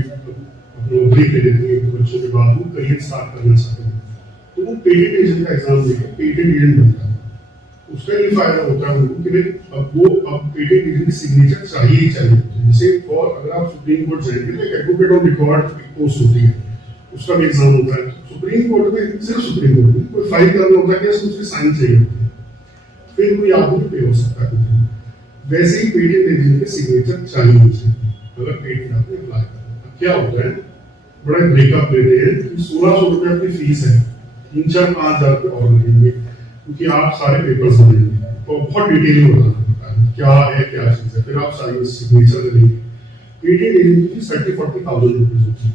नौकरी के लिए बच्चों के बाद वो करियर स्टार्ट करना चाहते हैं, तो वो पेटेंट एजेंट का एग्जाम देकर पेटेंट एजेंट बनता है। उसका ये फायदा होता है उनको कि अब पेटेंट एजेंट की सिग्नेचर चाहिए ही चाहिए। जैसे और अगर आप सुप्रीम कोर्ट जाएंगे तो एडवोकेट ऑन रिकॉर्ड पोस्ट होती है, उसका भी एग्जाम होता है। सुप्रीम कोर्ट में सिर्फ सुप्रीम कोर्ट में कोई फाइल करना होता है कि उसके साइन चाहिए होते हैं, फिर कोई आदमी पे हो सकता है। वैसे ही पेटेंट एजेंट के सिग्नेचर चाहिए अगर पेटेंट आपने अप्लाई करना। क्या होता है, बड़ा ब्रेकअप लेते हैं कि 1600 रुपये आपकी फीस है, 3-4-5 हज़ार रुपये और लगेंगे, क्योंकि आप सारे पेपर्स देंगे तो बहुत डिटेल में बताना पड़ता है क्या है क्या चीज़ है, फिर आप सारी सिग्नेचर देंगे। पेटेंट एजेंट की 30-40,000 रुपये होती है,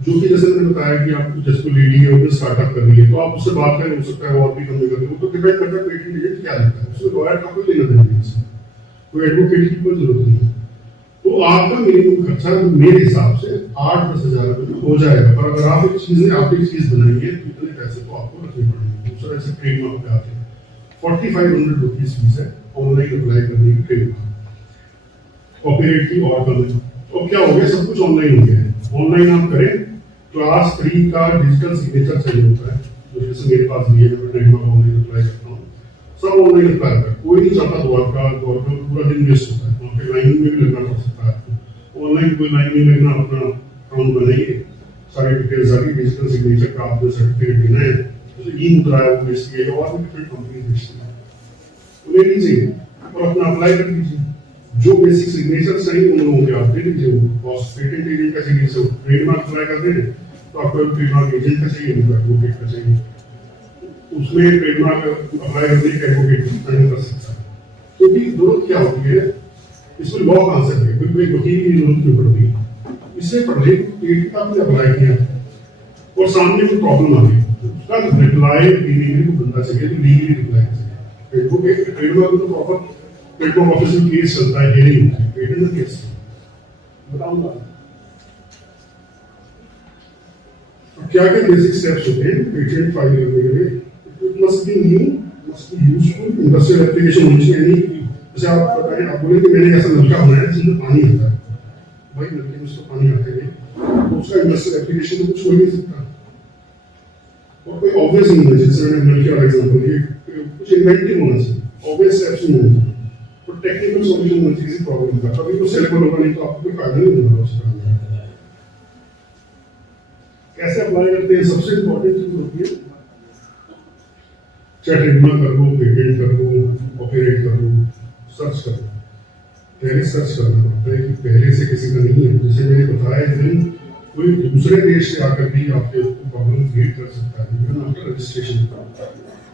जो कि जैसे मैंने बताया कि आप जैसे लेडी है उसने स्टार्टअप कर रही है, तो आप उससे बात करें, हो सकता है और भी कम कर, तो डिपेंड करता है पेटेंट एजेंट क्या लेता है, उसमें लॉयर का कोई लेना देना नहीं, कोई एडवोकेट की कोई जरूरत नहीं है। तो आपका मिनिमम खर्चा मेरे हिसाब से 8-10 हज़ार रुपये हो जाएगा। पर अगर आप एक चीज बनाएंगे तो इतने पैसे तो आपको रखने पड़ेंगे। दूसरा ऐसे ट्रेडमार्क पे आते हैं, 4500 रुपीज फीस है ऑनलाइन अप्लाई करने की ट्रेडमार्क, कॉपीराइट की और कम है। तो क्या हो गया, सब कुछ ऑनलाइन हो गया है। ऑनलाइन आप करें, क्लास 3 का डिजिटल सिग्नेचर चाहिए होता है, जो जैसे मेरे पास भी है, मैं ट्रेडमार्क ऑनलाइन अप्लाई करता हूँ, सब ऑनलाइन अप्लाई करता है। कोई नहीं चाहता द्वारका पूरा दिन वेस्ट होता है, लाइन में भी लगना पड़ सकता है। ऑनलाइन कोई लाइन में लगना, अपना अकाउंट बनाइए, सारी डिटेल्स आ गई, डिजिटल सिग्नेचर का आपको सर्टिफिकेट देना है, जैसे ई मुद्रा है वो बेचती है और भी डिफरेंट कंपनी बेचती है, तो ले लीजिए और अपना अप्लाई कर दीजिए। जो बेसिक सिग्नेचर चाहिए उन लोगों के आप दे दीजिए। पेटेंट एजेंट का चाहिए, सब ट्रेडमार्क अप्लाई कर दें तो आपको ट्रेडमार्क एजेंट का चाहिए, एडवोकेट का चाहिए, उसमें ट्रेडमार्क अप्लाई करने के एडवोकेट साइन कर सकता है। क्योंकि जरूरत क्या होती है, इसमें लॉ कहाँ से है, कोई वकील की जरूरत क्यों पड़ती, इससे पढ़े पेटेंट आपने अप्लाई किया और सामने कोई प्रॉब्लम आ गई, उसका रिप्लाई लीगली को बंदा चाहिए, तो लीगली रिप्लाई चाहिए। एडवोकेट ट्रेडमार्क तो प्रॉपर ट्रेडमार्क ऑफिस में केस चलता है, हियरिंग होती है, पेटेंट में केस बताऊंगा क्या क्या बेसिक स्टेप्स होते हैं पेटेंट फाइल करने के लिए। It must be new, must be useful, industrial application होनी चाहिए। जैसे आप बताएं, आप बोले कि मैंने ऐसा नलका बनाया जिसमें पानी आता है, भाई नलके में उसको पानी आते नहीं, तो उसका इंडस्ट्रियल एप्लीकेशन तो कुछ हो नहीं सकता। और कोई ऑब्वियस नहीं है, जैसे मैंने नलके वाला एग्जांपल दिया, कुछ इन्वेंटिव होना चाहिए, ऑब्वियस स्टेप्स नहीं होने चाहिए, तो टेक्निकल सॉल्यूशन होना चाहिए प्रॉब्लम का, तभी तो सेलेक्ट होगा, नहीं तो आपको कोई फायदा नहीं होगा उसका। कैसे अप्लाई करते हैं, सबसे इंपॉर्टेंट चीज होती है, चाहे ट्रेडमार्क कर लो, पेटेंट कर लो, कॉपीराइट कर लो, सर्च कर लो। पहले सर्च करना पड़ता है कि पहले से किसी का नहीं है। जैसे मैंने बताया, दिन कोई दूसरे देश से आकर भी आपके प्रॉब्लम क्रिएट कर सकता है, आपका रजिस्ट्रेशन।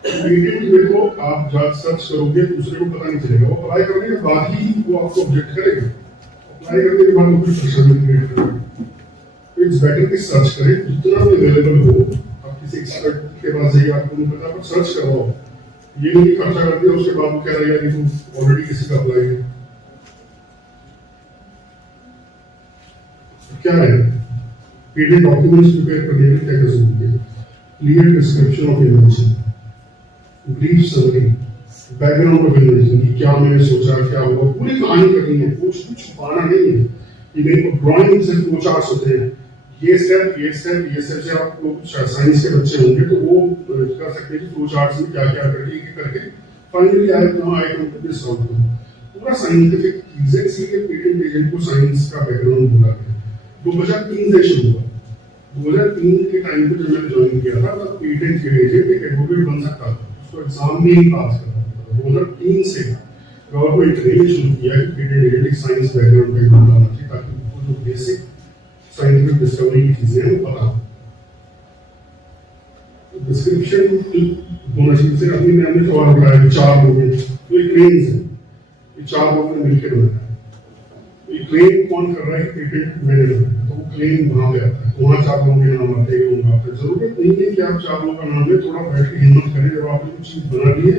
पेटेंट में को आप जब सर्च करोगे दूसरे को पता नहीं चलेगा, वो अप्लाई करने के बाद ही वो आपको ऑब्जेक्ट करेगा, अप्लाई करने के बाद वो कुछ परेशानी क्रिएट करेगा। इट्स बेटर कि सर्च करें, जितना भी अवेलेबल हो, आप किसी एक्सपर्ट के पास जाइए, आपको नहीं पता पर सर्च करवाओ। ये नहीं खर्चा कर दिया उसके बाद वो कह रहा है कि तुम ऑलरेडी किसी का अप्लाई है। क्या है, पेटेंट डॉक्यूमेंट्स प्रिपेयर करने के क्या कर सकते हैं, clear description of invention, brief summary, background of invention की क्या मैंने सोचा, क्या हुआ, पूरी कहानी करनी है, कुछ छुपाना नहीं है। कि नहीं, ड्राइंग से फ्लो चार्ट्स होते हैं, ये स्टेप से आप लोग साइंस के बच्चे होंगे तो वो कर सकते हैं कि फ्लो चार्ट्स में क्या क्या करके फाइनली आए कहाँ आए दिस आउटकम। पूरा साइंटिफिक चीज है, इसीलिए पेटेंट एजेंट को साइंस का बैकग्राउंड बोला गया। 2003 से शुरू हुआ। 2003 के टाइम पे जब मैंने ज्वाइन किया था तब पेटेंट के एजेंट एक एडवोकेट बन सकता था, उसको एग्जाम में ही पास करना था। था। 2003 से गवर्नमेंट ने ये शुरू किया कि पेटेंट साइंस बैकग्राउंड का एग्जाम होना चाहिए ताकि उनको जो बेसिक साइंटिफिक डिस्कवरी की चीजें हैं वो पता हो। डिस्क्रिप्शन होना चाहिए। जैसे अभी मैंने सवाल उठाया 4 लोग हैं, तो ये क्लेम्स है, ये 4 लोगों ने मिलकर बनाया है। ये क्लेम कौन कर रहा है? पेटेंट मैनेजर, तो वो क्लेम वहां पे आता है, वहां 4 लोगों के नाम आते हैं, उनका आता है। जरूरत नहीं है कि आप 4 लोगों का नाम ले, थोड़ा बैठ के हिम्मत करें, जब आपने कुछ चीज बना ली है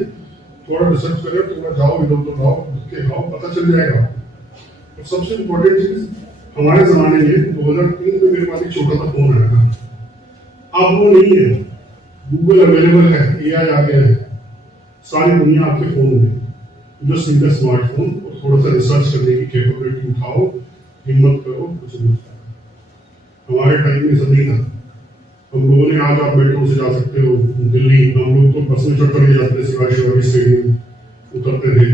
थोड़ा रिसर्च करें, थोड़ा जाओ इधर उधर जाओ, के खाओ, पता चल जाएगा। और सबसे इम्पोर्टेंट चीज, हमारे जमाने में 2003 में मेरे पास एक छोटा सा फोन आया था, अब वो नहीं है। गूगल अवेलेबल है, एआई आ गया है, सारी दुनिया आपके फोन में। जस्ट नीड अ स्मार्टफोन और थोड़ा सा रिसर्च करने की कैपेबिलिटी उठाओ, हिम्मत करो, कुछ नहीं। हमारे टाइम में सब नहीं था। हम लोगों ने, आज आप मेट्रो से जा सकते हो दिल्ली, हम लोग तो बस में चढ़ करके जाते थे, शिवाजी स्टेडियम उतरते थे।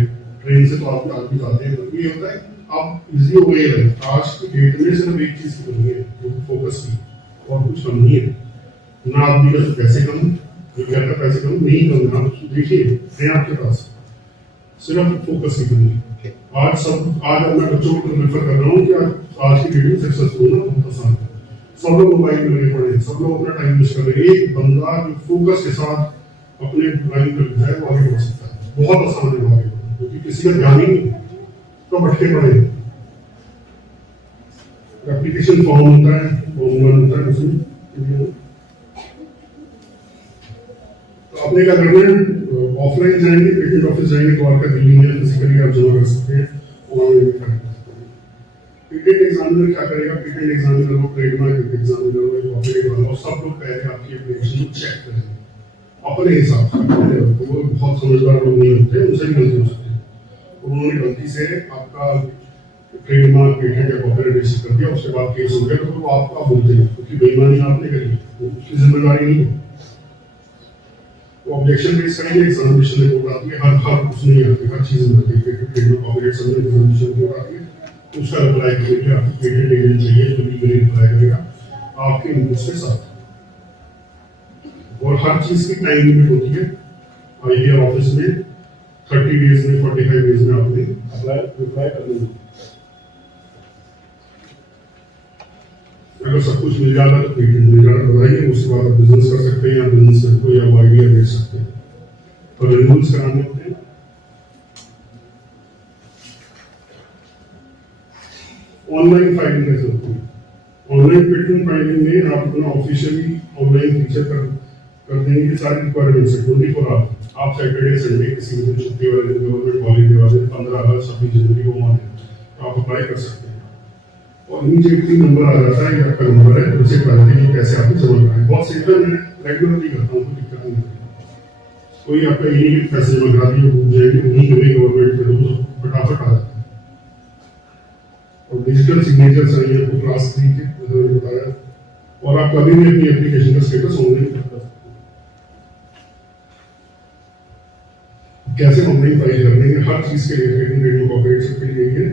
ट्रेन से तो आप आदमी जाते हैं, तो ये होता है आप इजी हो गए हैं। आज की डेट में सिर्फ एक चीज की कमी है, फोकस की, और कुछ कम नहीं है। ना आदमी का पैसे कम, जो कहता है पैसे कम नहीं कम, आप देखिए है आपके पास, सिर्फ फोकस की कमी है। आज मैं बच्चों को प्रेफर कर रहा हूँ कि आज की डेट में सक्सेसफुल होना बहुत आसान है। सब लोग मोबाइल में लगे पड़े हैं, सब लोग अपना टाइम यूज कर रहे हैं। एक बंदा जो फोकस के साथ अपने लाइन पर लग जाए वो आगे बढ़ सकता है, बहुत आसान है आगे बढ़ना, क्योंकि किसी का ध्यान ही नहीं तो भटके पड़े। एप्लीकेशन फॉर्म होता है, फॉर्म होता है उसमें, तो आपने क्या करना है, ऑफलाइन जाएंगे, पेटेंट ऑफिस जाएंगे तो आपका दिल्ली में फिजिकली आप जमा कर सकते हैं, ऑनलाइन भी कर सकते हैं। पेटेंट एग्जामिनर क्या करेगा? पेटेंट एग्जामिनर हो, ट्रेडमार्क एग्जामिनर हो, कॉपीराइट वाला हो, सब लोग पहले आपकी एप्लीकेशन को चेक करेंगे अपने हिसाब से, अपने लेवल पर। वो बहुत समझदार लोग नहीं होते, उनसे भी गलती हो सकती है। उन्होंने गलती से आपका ट्रेडमार्क, पेटेंट या कॉपीराइट रजिस्टर कर दिया, उसके बाद केस हो गया, तो वो आपका बोलते हैं क्योंकि बेईमानी आपने करी, उसकी जिम्मेदारी नहीं है। तो ऑब्जेक्शन रेज करेंगे, एग्जामिनेशन रिपोर्ट आती है, हर कुछ नहीं आती, हर चीज में आती है, ट्रेडमार्क कॉपीराइट सब में एग्जामिनेशन रिपोर्ट आती है, उसका रिप्लाई करेंगे। आपको पेटेंट एजेंट चाहिए तो लीगली रिप्लाई करेगा आपके इनपुट्स के साथ। और हर चीज की टाइम लिमिट होती है। आईवीआर ऑफिस में 30 डेज में, 45 डेज में आपने रिप्लाई करना है। अगर सब कुछ मिल जाता तो पेटेंट मिल जाता, बताइए, उसके बाद आप बिजनेस कर सकते हैं, या बिजनेस को या आईडिया बेच सकते हैं। और रिन्यूअल्स कराने होते हैं। ऑनलाइन फाइलिंग कैसे होती है? ऑनलाइन पेटेंट फाइलिंग में आप अपना ऑफिशियली ऑनलाइन फीचर कर देंगे कि सारी रिक्वायरमेंट्स है 24 आवर। आप सैटरडे संडे किसी भी दिन छुट्टी वाले दिन, गवर्नमेंट हॉलीडे वाले 15 अगस्त 26 जनवरी को माने तो आप अप्लाई कर सकते हैं, और इमीडिएटली नंबर आ जाता है, आपका नंबर है, उसे बताते हैं कैसे आपको जमा कराएं। बहुत सेफ है, मैं रेगुलरली करता हूँ, कोई दिक्कत नहीं है। कोई आपका इमीडिएट पैसे जमा करा दिए, डूब जाएंगे, उन्हीं में गवर्नमेंट में फटाफट आ जाता है। और डिजिटल सिग्नेचर्स है, आपको क्लास 3 के मैंने बताया, और आप कभी भी अपनी एप्लीकेशन का स्टेटस ऑनलाइन कर सकते हैं। कैसे ऑनलाइन फाइल करने के हर चीज के लिए रेडियो कॉपीराइट सबके लिए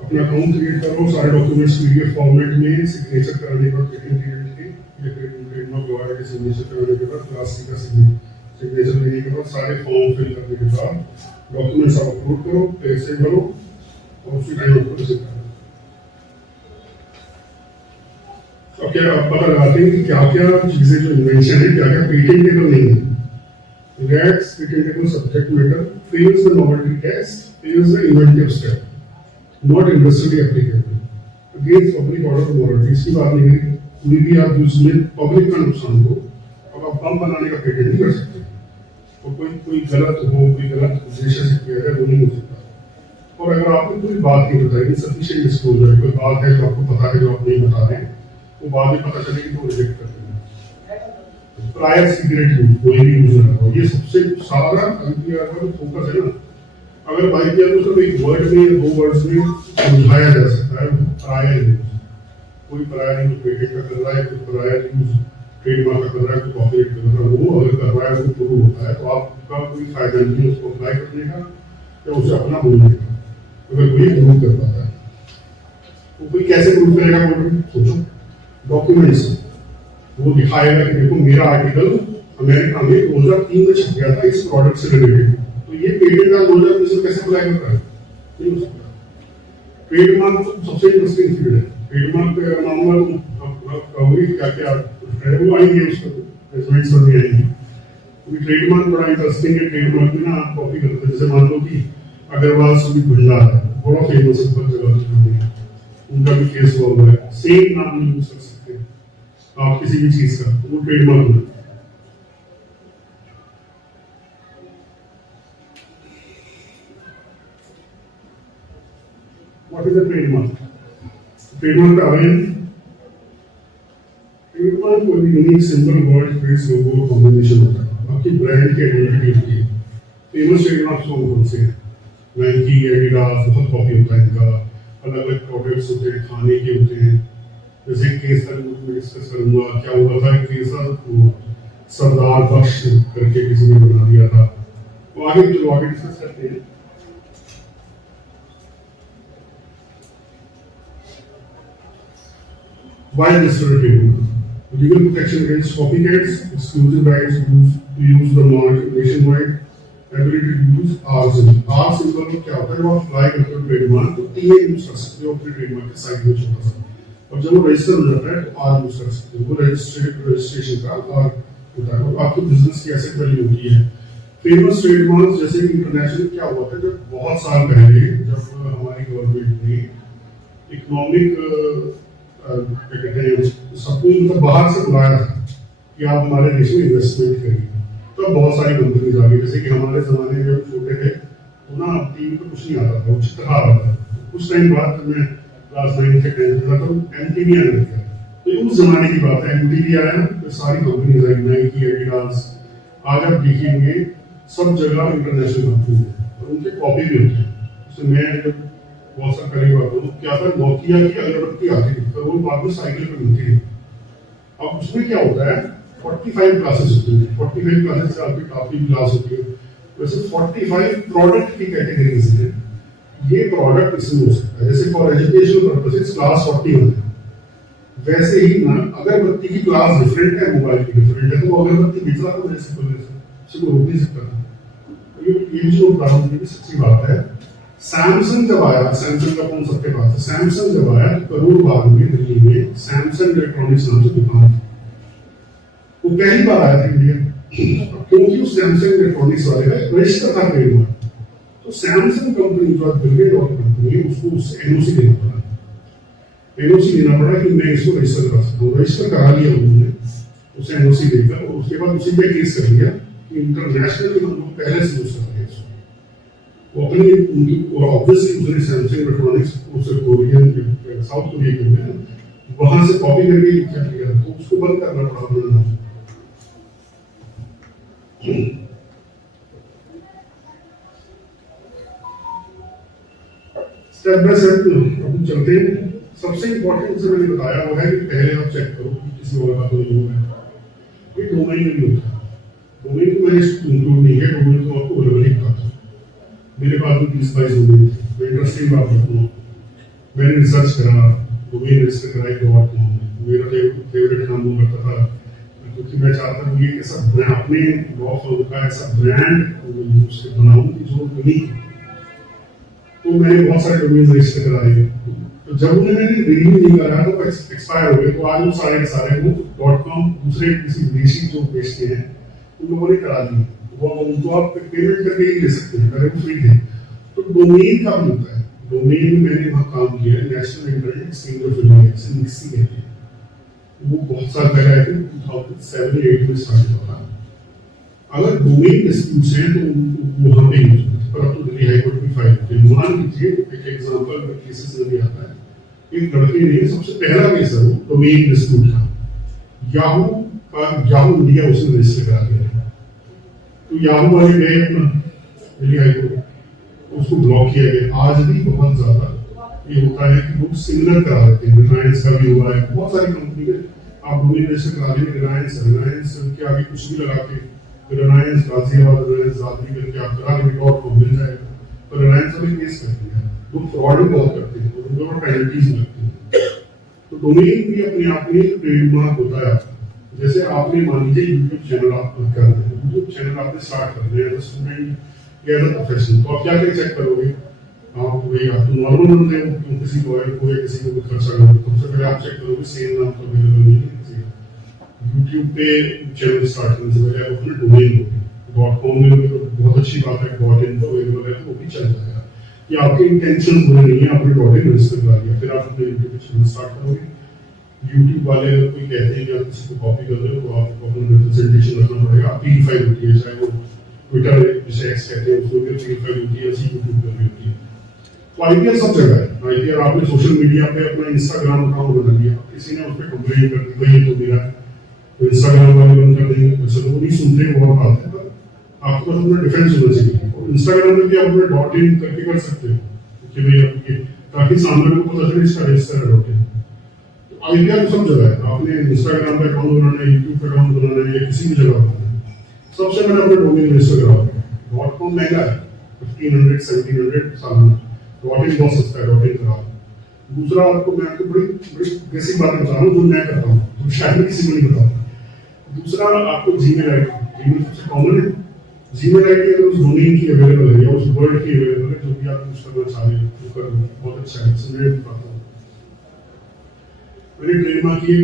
अपना अकाउंट क्रिएट करो, सारे डॉक्यूमेंट्स पीडीएफ फॉर्मेट में, सिग्नेचर कराने के बाद पेटेंट एजेंट के या ट्रेडमार्क लॉयर के सिग्नेचर कराने के बाद, क्लास 3 का सिग्नेचर लेने के बाद, सारे फॉर्म फिल करने के बाद डॉक्यूमेंट्स आप अपलोड करो, पैसे भरो और उसी टाइम आपको रिसीव करो। अब क्या आप पता लगाते हैं कि क्या क्या चीजें जो इन्वेंशन है, क्या क्या पेटेंटेबल नहीं है। Reacts patentable subject matter, fails the novelty test, fails the inventive step, not industrially applicable. Against public order to morality, इसकी बात नहीं है। कोई भी आप जिसमें पब्लिक का नुकसान हो, अब आप बम बनाने का पेटेंट नहीं कर सकते, और कोई गलत हो, कोई गलत उद्देश्य से किया है वो नहीं हो सकता। और अगर आपने कोई बात नहीं बताई, सफिशिएंट डिस्क्लोजर, कोई बात है जो आपको पता है जो आप नहीं बता रहे हैं, वो बाद में पता चलेगी तो रिजेक्ट कर देंगे। प्रायर सीक्रेट यूज, कोई भी यूज ना हो, ये सबसे सारा आईपीआर का फोकस है ना। अगर आईपीआर को सिर्फ एक वर्ड में या 2 वर्ड्स में समझाया जा सकता है, प्रायर यूज, कोई प्रायर यूज पेटेंट का कर रहा है, कोई प्रायर यूज ट्रेडमार्क का कर रहा है, कोई कॉपीराइट कर रहा है, वो अगर कर रहा है वो प्रूव होता है, तो आपका कोई फायदा नहीं है उसको अप्लाई करने का या उसे अपना बोलने का, अगर कोई प्रूव कर पाता है। तो कोई कैसे प्रूव करेगा? सोचो, डॉक्यूमेंट्स वो दिखाएगा कि देखो मेरा आर्टिकल अमेरिका में 2003 में छप गया था इस प्रोडक्ट से रिलेटेड, तो ये पेटेंट का 2019 में कैसे अप्लाई कर रहा है, नहीं हो सकता। ट्रेडमार्क तो सबसे इंटरेस्टिंग फील्ड है। ट्रेडमार्क पे अगर मामला कहोगे क्या क्या है वो आएंगे उसको रेजमेंट्स में आएंगे, क्योंकि ट्रेडमार्क बड़ा इंटरेस्टिंग है। ट्रेडमार्क में ना आप कॉपी करते हैं, जैसे मान लो कि अग्रवाल सुमित भंडार है, बड़ा फेमस है हर जगह, उनका भी केस हुआ है, सेम नाम नहीं यूज कर सकते आप किसी भी चीज का, वो ट्रेडमार्क है। What is a trademark? Trademark का आयन, ट्रेडमार्क कोई भी यूनिक सिंबल, वर्ड, फ्रेज, लोगो कॉम्बिनेशन होता है, आपकी ब्रांड की आइडेंटिटी होती है। फेमस ट्रेडमार्क्स कौन से हैं? नाइकी, एडिडास, बहुत कॉपी होता है इनका, अलग अलग प्रोडक्ट्स होते हैं, खाने के होते हैं। जैसे केसर में डिस्कस करूंगा, क्या हुआ था केसर को सरदार बख्श करके किसी ने बना दिया था, वो आगे डिस्कस करते हैं। Why registered trademark? Legal protection against copycats, exclusive rights to use the mark nationwide, ability to use R symbol. R symbol क्या होता है? वो अप्लाई करते हो ट्रेडमार्क तो टीए यूज कर सकते हो अपने ट्रेडमार्क के साइड में छोटा सा, और जब वो रजिस्टर हो जाता है तो आर यूज कर सकते हो। वो रजिस्ट्रेशन का आर होता है, और आपकी बिजनेस की एसेट वैल्यू होती है। फेमस ट्रेडमार्क जैसे कि इंटरनेशनल क्या हुआ था, जब बहुत साल पहले जब हमारी गवर्नमेंट ने इकोनॉमिक क्या कहते हैं सबको मतलब बाहर से बुलाया था कि आप हमारे देश में इन्वेस्टमेंट करिए, तो बहुत सारी कंपनीज आ गई। जैसे कि हमारे जमाने में जब छोटे थे तो ना टीवी पे कुछ नहीं आता था, वो चित्रकार आता था। कुछ टाइम बाद मैं क्लास 9 से 10 था तो एमटीवी आने लग गया, तो उस जमाने की बात है। एमटीवी आया तो सारी कंपनीज आई, नाइकी, एडिडास। आज आप देखेंगे सब जगह इंटरनेशनल कंपनी है और उनके कॉपी भी होते हैं। जैसे मैं जब बहुत साल पहले बात हूँ, क्या था, नोकिया की अगरबत्ती आती थी तो वो बाद में साइकिल पे मिलती थी। अब उसमें क्या होता है, 45 क्लासेस होती है, 45 क्लासेस से आपकी काफी क्लास होती है। वैसे 45 प्रोडक्ट की कैटेगरीज है, ये प्रोडक्ट इसमें हो सकता है। जैसे फॉर एजुकेशनल पर्पसेस क्लास 41 है, वैसे ही ना अगरबत्ती की क्लास डिफरेंट है, मोबाइल की डिफरेंट है, तो वो अगरबत्ती बेच रहा था जैसे कोई उसको रोक नहीं सकता था। ये जो उदाहरण की सच्ची बात है। सैमसंग जब आया, सैमसंग का फोन सबके पास है, सैमसंग जब आया तो करोड़ बाग में दिल्ली में सैमसंग इलेक्ट्रॉनिक्स नाम से दुकान थी, वो पहली बार आया था इंडिया, क्योंकि उस सैमसंग इलेक्ट्रॉनिक्स वाले का रजिस्टर था ट्रेडमार्क। तो सैमसंग कंपनी जो बिलियन डॉलर कंपनी है उसको एनओसी देना पड़ा, एनओसी देना पड़ा कि मैं इसको रजिस्टर करा सकता हूँ। रजिस्टर करा लिया उन्होंने, उसे एनओसी देकर, और उसके बाद उसी पे केस कर दिया कि इंटरनेशनल हम लोग पहले से यूज करते हैं इसको। वो अपनी उनकी, और ऑब्वियसली उसने सैमसंग इलेक्ट्रॉनिक्स उसे कोरियन साउथ कोरिया के में वहां से कॉपी करके क्या किया, तो उसको बंद करना पड़ा उन्होंने। स्टेप बाय स्टेप हम चलते हैं। सबसे इंपॉर्टेंट से मैंने बताया वो है कि पहले आप चेक करो कि किसी और का तो नहीं हुआ है। ये डोमेन में भी होता है, डोमेन को मैंने इंक्लूड नहीं है, डोमेन को आपको अलग अलग बताता हूँ। मेरे पास भी 20-22 डोमेन थे, मैं इंटरेस्टिंग बात बताऊँ, मैंने रिसर्च करा, डोमेन रजिस्टर कराई .com, मेरा फेवरेट नाम वो करता था, क्योंकि मैं चाहता हूँ ये ऐसा अपने लॉ फर्म का ऐसा ब्रांड बनाऊँ जो यूनिक। तो मैंने बहुत सारे डोमेन रजिस्टर कराए, तो जब उन्होंने रिन्यू नहीं करा तो एक्सपायर हो गए, तो आज वो सारे के सारे वो .com दूसरे किसी विदेशी जो बेचते हैं उन लोगों ने करा दिए, वो उनको आप पेमेंट करके ही ले सकते हैं, अगर वो फ्री थे। तो डोमेन का भी होता है, डोमेन में मैंने वहाँ काम किया है, national internet exchange of India NIXI कहते हैं, वो बहुत साल पहले आए थे, 2007-8 में स्टार्ट हुआ था। अगर डोमेन डिस्प्यूट्स हैं तो वहाँ पे यूज होता है, पर अब तो दिल्ली हाई कोर्ट में फाइल होते हैं। मान लीजिए एक एग्जाम्पल केसेस में भी आता है, एक लड़के ने सबसे पहला केस है वो डोमेन डिस्प्यूट का, याहू इंडिया उसने रजिस्टर करा दिया, तो याहू वाले गए अपना दिल्ली हाई कोर्ट, उसको ब्लॉक किया गया। आज भी बहुत ज्यादा ये होता है कि लोग सिमिलर करा देते हैं, रिलायंस का भी हुआ है, बहुत सारी कंपनी के आप डोमेन रजिस्टर करा देंगे, रिलायंस के आगे कुछ भी लगा के, रिलायंस गाजियाबाद, रिलायंस दादरी करके आप करा देंगे .com मिल जाएगा। तो रिलायंस वाले केस करते हैं, लोग फ्रॉड भी बहुत करते हैं, उनको और पेनल्टीज लगती हैं। तो डोमेन भी अपने आप में ट्रेडमार्क होता है। जैसे आपने मान लीजिए यूट्यूब चैनल आप कर रहे हैं, यूट्यूब चैनल आपने स्टार्ट कर दिया, स्टूडेंट एज अ प्रोफेशनल। तो आप क्या क्या चेक करोगे? आप वही आप तो नॉर्मल बंदे हो, तुम किसी लॉयर को या किसी को भी खर्चा करोगे, सबसे पहले आप चेक करोगे सेम नाम तो अवेलेबल नहीं है किसी का। यूट्यूब पे चैनल स्टार्ट करने से पहले आप अपने डोमेन को .com में तो बहुत अच्छी बात है, .in तो अवेलेबल है तो वो भी चल जाएगा। कि आपके इंटेंशन बुरे नहीं है, आपने .in रजिस्टर करा लिया, फिर आप अपने यूट्यूब पे चैनल स्टार्ट करोगे। यूट्यूब वाले अगर कोई कहते हैं कि आप किसी को कॉपी कर रहे हो तो आपको अपना रिप्रेजेंटेशन रखना पड़ेगा। आपकी फाइल होती है, चाहे वो ट्विटर जिसे एक्स कहते हैं उसको भी फाइल होती है, ऐसी यूट्यूब पर भी होती है। तो आईपीआर सब जगह है। आईपीआर आपने सोशल मीडिया पे अपना इंस्टाग्राम अकाउंट बना लिया, किसी ने उस पर कंप्लेन कर दी भाई ये तो मेरा, तो इंस्टाग्राम वाले बंद कर देंगे, वैसे तो नहीं सुनते हैं, वो बात है, पर आपको बस अपना डिफेंस होना चाहिए। और इंस्टाग्राम में भी आप अपना .in करके कर सकते हो कि भाई आपके, ताकि सामने को पता चले इसका रजिस्टर है .in। आईपीआर सब जगह है। आपने इंस्टाग्राम पे अकाउंट बनाना है, यूट्यूब पे अकाउंट बनाना है, या किसी भी जगह बनाना है, सबसे पहले अपने डोमेन रजिस्टर कराओ। .com महंगा है, 1500-1700 सालाना, .in बहुत सस्ता है, .in कराओ। दूसरा आपको मैं आपको बड़ी बड़ी बेसिक बात बता रहा हूँ जो मैं करता हूँ, तो शायद मैं किसी को नहीं बताऊँ। दूसरा आपको जीमेल आईडी, जीमेल सबसे कॉमन है। जीमेल आईडी अगर उस डोमेन की अवेलेबल है या उस वर्ड की अवेलेबल है, जो भी आप यूज करना चाह रहे हो वो करो, बहुत अच्छा है। इसमें मैं बताता हूँ, मैंने ट्रेडमार्क की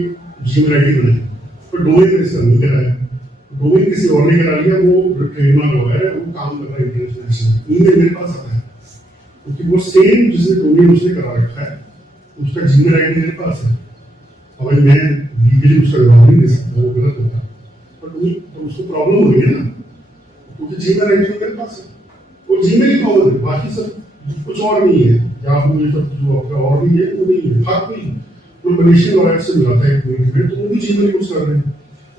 जीमेल आईडी बनाई पर डोमेन रजिस्टर नहीं कराया। डोमेन किसी और ने करा लिया, वो ट्रेडमार्क लगाया है, वो काम कर रहा है इंटरनेशनल। ईमेल मेरे पास आता है क्योंकि वो सेम जिसने डोमेन उसने करा रखा है, उसका जीमेल आईडी मेरे पास है। अब मैं लीगली उसका जवाब नहीं दे सकता, वो गलत होता, पर उसको प्रॉब्लम हो रही है ना, क्योंकि जीमेल आईडी मेरे पास है, वो जीमेल ही कॉमन है, बाकी सब कुछ और नहीं है। या मुझे सब जो आपका और भी है वो नहीं है, हर कोई मलेशियन लॉयर से मिलाता है तो वो भी जीमेल यूज कर रहे हैं,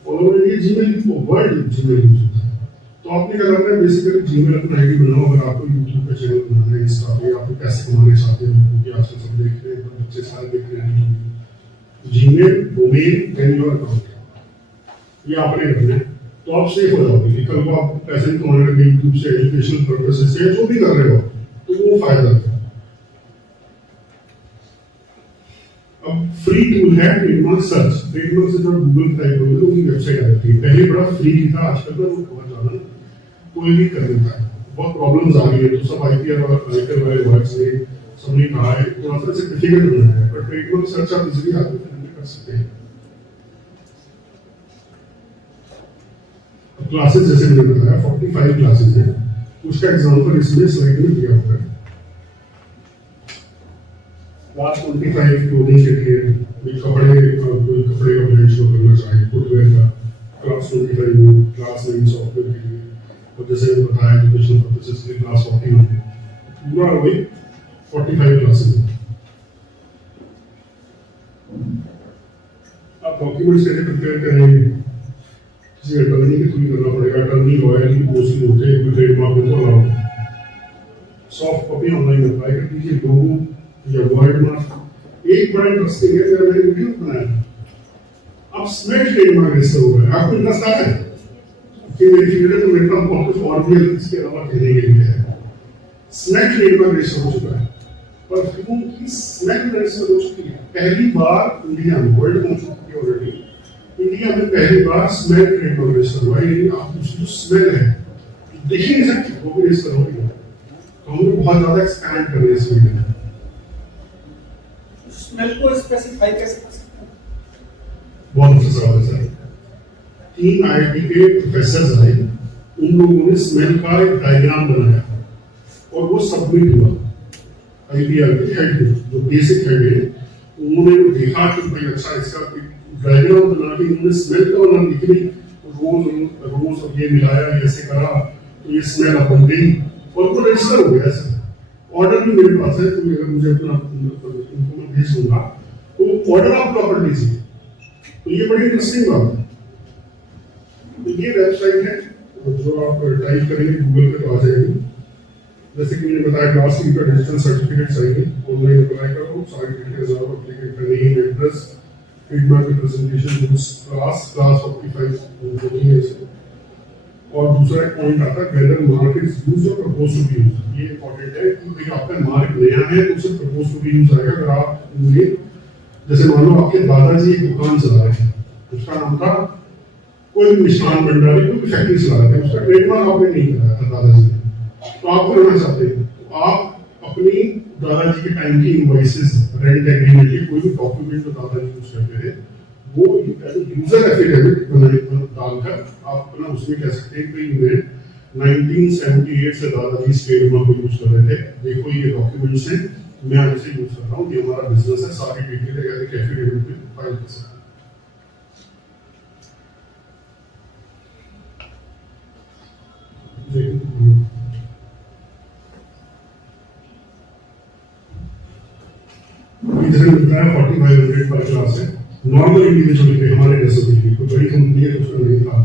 और ये जीमेल वर्ल्ड जीमेल यूज होता है। तो आपने क्या करना है, बेसिकली जीमेल अपना आईडी बनाओ। अगर आपको यूट्यूब पे चैनल बनाना है, इंस्टा पे आपको पैसे कमाने चाहते हो, क्योंकि आजकल सब देख रहे हैं, बच्चे सारे देख रहे हैं, Gmail domain then your account, ये आपने करना है। तो आप सेफ हो जाओगे। कल को आप पैसे नहीं कमाने लगे यूट्यूब से, एजुकेशनल पर्पस से, जो भी कर रहे हो, तो वो फायदा है। अब फ्री टूल है ट्रेडमार्क सर्च। ट्रेडमार्क से जब गूगल टाइप करोगे तो उनकी वेबसाइट आ जाती है। पहले बड़ा फ्री था, आजकल तो वो बहुत ज्यादा कोई भी कर देता है। बहुत प्रॉब्लम्स आ गई है, तो सब आईपीआर और आईपीआर वाले वर्ड्स ने सबने कहा है थोड़ा सा सर्टिफिकेट बनाना है, पर ट्रेडमार्क सर्च आप इजीली आगे कर सकते हैं। क्लासेस जैसे मैंने बताया 45 क्लासेस है, उसका एग्जांपल इसमें स्लाइड में दिया हुआ है। क्लास 25 क्लोथिंग के लिए कपड़े, कोई कपड़े का ब्रांड शो करना चाहे, फुटवेयर का। क्लास 25 क्लास 9 सॉफ्टवेयर के लिए, और जैसे बताया एजुकेशनल पर्पसेस के लिए क्लास 41 है। पूरा हो गई 45 क्लासेस है। आप डॉक्यूमेंट्स कैसे प्रिपेयर करेंगे? किसी अटर्नी के थ्रू करना पड़ेगा। अटर्नी लॉयर की पोस्ट में होते हैं, ट्रेडमार्क में तो अलाउ है। सॉफ्ट कॉपी ऑनलाइन अप्लाई कर दीजिए। लोगों या वर्ड मार्क एक बड़ा इंटरेस्टिंग है, जब मैंने वीडियो बनाया, अब स्मेल ट्रेडमार्क रजिस्टर हो रहा है। आपको इंटरेस्ट आता है कि मेरी फिगर तो मेरे पास बहुत कुछ और भी है इसके अलावा कहने के लिए है। स्मेल ट्रेडमार्क रजिस्टर हो चुका है, परफ्यूम की स्मेल रजिस्टर हो चुकी है पहली बार इंडिया में। वर्ल्ड में हो चुकी है ऑलरेडी, इंडिया में पहली बार स्मेल ट्रेडमार्क रजिस्टर हुआ है। यानी आप जो स्मेल है देख ही नहीं सकते, वो भी रजिस्टर हो गया। तो हम लोग बहुत ज्यादा एक्सपैंड कर रहे हैं इस फील्ड में। स्मेल को स्पेसिफाई कैसे कर सकते हैं? बहुत अच्छा सवाल है सर। 3 आईआईटी के प्रोफेसर आए, उन लोगों ने स्मेल का एक डायग्राम बनाया और वो सबमिट हुआ आईपीआर के हेड में, जो बेसिक हेड है। उन्होंने वो देखा कि भाई अच्छा इसका डायग्राम बना के उन्होंने स्मेल का बना लिखी, रोज और ये मिलाया, ऐसे करा तो ये स्मेल अब बन गई और वो रजिस्टर हो गया सर। ऑर्डर भी मेरे पास है, तो अगर मुझे अपना उनको मैं भेज दूंगा तो ऑर्डर ऑफ प्रॉपर्टीज है। तो ये बड़ी इंटरेस्टिंग बात है। तो ये वेबसाइट है, जो आप टाइप करेंगे गूगल पे तो आ जाएगी। जैसे कि मैंने बताया क्लास की का डिजिटल सर्टिफिकेट चाहिए, ऑनलाइन अप्लाई करो, सारी डिटेल्स आप एप्लीकेट करनी है, एड्रेस, ट्रेडमार्क रिप्रेजेंटेशन, क्लास 45 होती है इसको। और दूसरा एक पॉइंट आता है वेदर मार्क इज यूज्ड और प्रपोज टू बी यूज्ड। ये इंपॉर्टेंट है कि आपका मार्क नया है तो उसे प्रपोज टू बी यूज आएगा। अगर आप जैसे मान लो आपके दादाजी एक दुकान चला रहे हैं, उसका नाम था कोई मिष्ठान भंडारी, कोई फैक्ट्री चला रहे थे, उसका ट्रेडमार्क आपने नहीं कराया था दादाजी ने, तो आप करना चाहते हैं तो आप अपनी दादाजी के टाइम की इनवॉइसेस, रेंट एग्रीमेंट के कोई भी डॉक्यूमेंट जो दादाजी यूज करते थे वो यूजर एफिडेविट डालकर आप अपना उसमें कह सकते हैं कि मैं 1978 से दादाजी स्टेट को यूज कर रहे थे, देखो ये डॉक्यूमेंट्स हैं, मैं आज इसे यूज कर रहा हूँ, ये हमारा बिजनेस है, सारी डिटेल है एक एफिडेविट में फाइल कर सकते हैं। जैसे मिलता है 4500 पर क्लास है, नॉर्मल इंडिविजुअल पे हमारे जैसे भी कोई बड़ी कंपनी है तो उसका नहीं था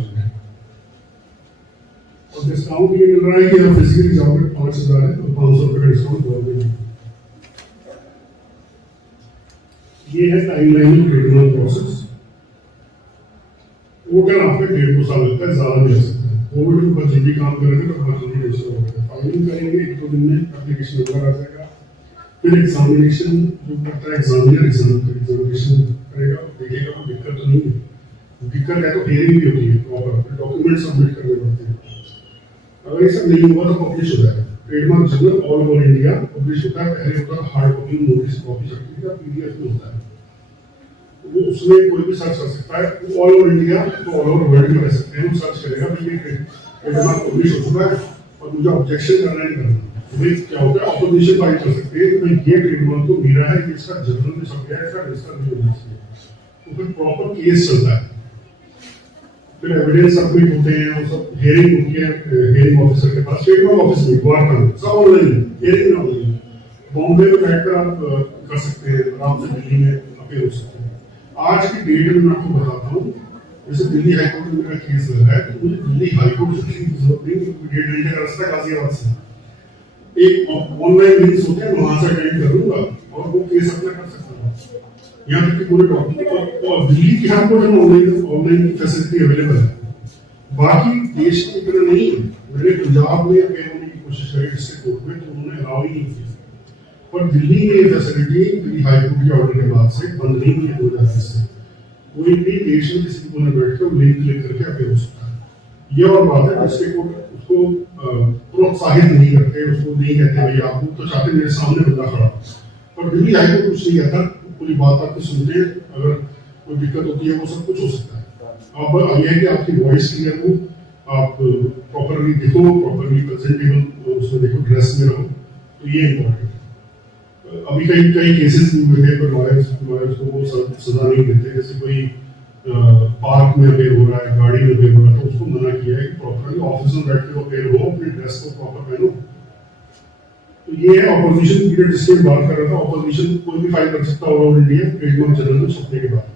और डिस्काउंट ये मिल रहा है कि आप फिजिकली जाओगे 5000 है तो 500 रुपए का डिस्काउंट गवर्नमेंट। ये है टाइमलाइन ट्रीटमेंट प्रोसेस। वो क्या आपका 1.5-2 साल लगता है, ज्यादा भी हो सकता है। कोविड के ऊपर जल्दी काम करेंगे तो बहुत जल्दी रजिस्टर हो जाएगा, फाइलिंग करेंगे 1-2 दिन में एप्लीकेशन नंबर आ जाएगा, फिर एग्जामिनेशन जो करता है एग्जामिनर एग्जामिनेशन करेगा, देखेगा कोई दिक्कत तो नहीं है, दिक्कत है तो हियरिंग भी होती है, प्रॉपर डॉक्यूमेंट सबमिट करने पड़ते हैं। अगर ये सब नहीं हुआ तो पब्लिश हो जाएगा, trademark journal all over India publish होता है। पहले होता था हार्ड कॉपी में, नोटिस कॉपी सकती है, पीडीएफ में होता है, वो उसमें कोई भी सर्च कर सकता है, ऑल ओवर इंडिया तो ऑल ओवर वर्ल्ड में रह सकते हैं, वो सर्च करेगा भाई ये ट्रेडमार्क पब्लिश हो चुका है और मुझे ऑब्जेक्शन करना नहीं करना, भाई क्या होता है ऑपोजिशन फाइल कर सकते हैं कि भाई ये ट्रेडमार्क तो मेरा है, इसका जर्नल में छप गया है, इसका रजिस्टर नहीं होना चाहिए, तो फिर प्रॉपर केस चलता है, फिर एविडेंस सबमिट होते हैं, वो सब हियरिंग होती है हियरिंग ऑफिसर के पास, ट्रेडमार्क ऑफिस में द्वारका में, सब ऑनलाइन हियरिंग में ऑनलाइन। बॉम्बे में बैठकर आप कर सकते हैं, आराम से दिल्ली में अपील हो सकते हैं। आज की डेट में मैं आपको बताता हूँ, जैसे दिल्ली हाईकोर्ट में मेरा केस लगा है तो मुझे दिल्ली हाईकोर्ट से जरूरत नहीं, 1.5 घंटे का रास्ता गाजियाबाद से, एक ऑनलाइन लिंक्स होते हैं, वहां से अटेंड करूंगा और वो केस अपना कर सकता हूँ। यहाँ तक कि पूरे डॉक्यूमेंट और दिल्ली के यहाँ पर ऑनलाइन की फैसिलिटी अवेलेबल है, बाकी देश की तरह नहीं है। मैंने पंजाब में अपील होने की कोशिश करी डिस्ट्रिक्ट कोर्ट में तो उन्होंने अलाउ ही नहीं की, पर दिल्ली में ये फैसिलिटी दिल्ली हाईकोर्ट के ऑर्डर के बाद से बंद नहीं हुई है 2020 से। कोई भी देश में किसी को बैठ कर लिंक क्लिक करके अपील हो सकता है। ये और बात है, डिस्ट्रिक्ट कोर्ट उसको प्रोत्साहित नहीं करते, उसको नहीं कहते भाई आप तो चाहते मेरे सामने बंदा खड़ा, पर दिल्ली हाईकोर्ट कुछ नहीं कहता, पूरी बात आपकी सुनते हैं, अगर कोई दिक्कत होती है वो सब कुछ हो सकता है। अब यह है कि आपकी वॉइस क्लियर हो, आप प्रॉपरली दिखो, प्रॉपरली प्रेजेंटेबल उसमें देखो, ड्रेस में रहो, तो ये इम्पोर्टेंट है। अभी कई केसेस हुए थे पर लॉयर्स को वो सजा नहीं देते, जैसे कोई पार्क में अपेयर हो रहा है, गाड़ी में अपेयर हो रहा है तो उसको मना किया है कि प्रॉपरली ऑफिस में बैठ के अपेयर हो, अपने ड्रेस को प्रॉपर पहनो। तो ये है ऑपोजिशन पीरियड जिसके बात कर रहा था। ऑपोजिशन कोई भी फाइल कर सकता है all over India trademark journal में छपने के बाद,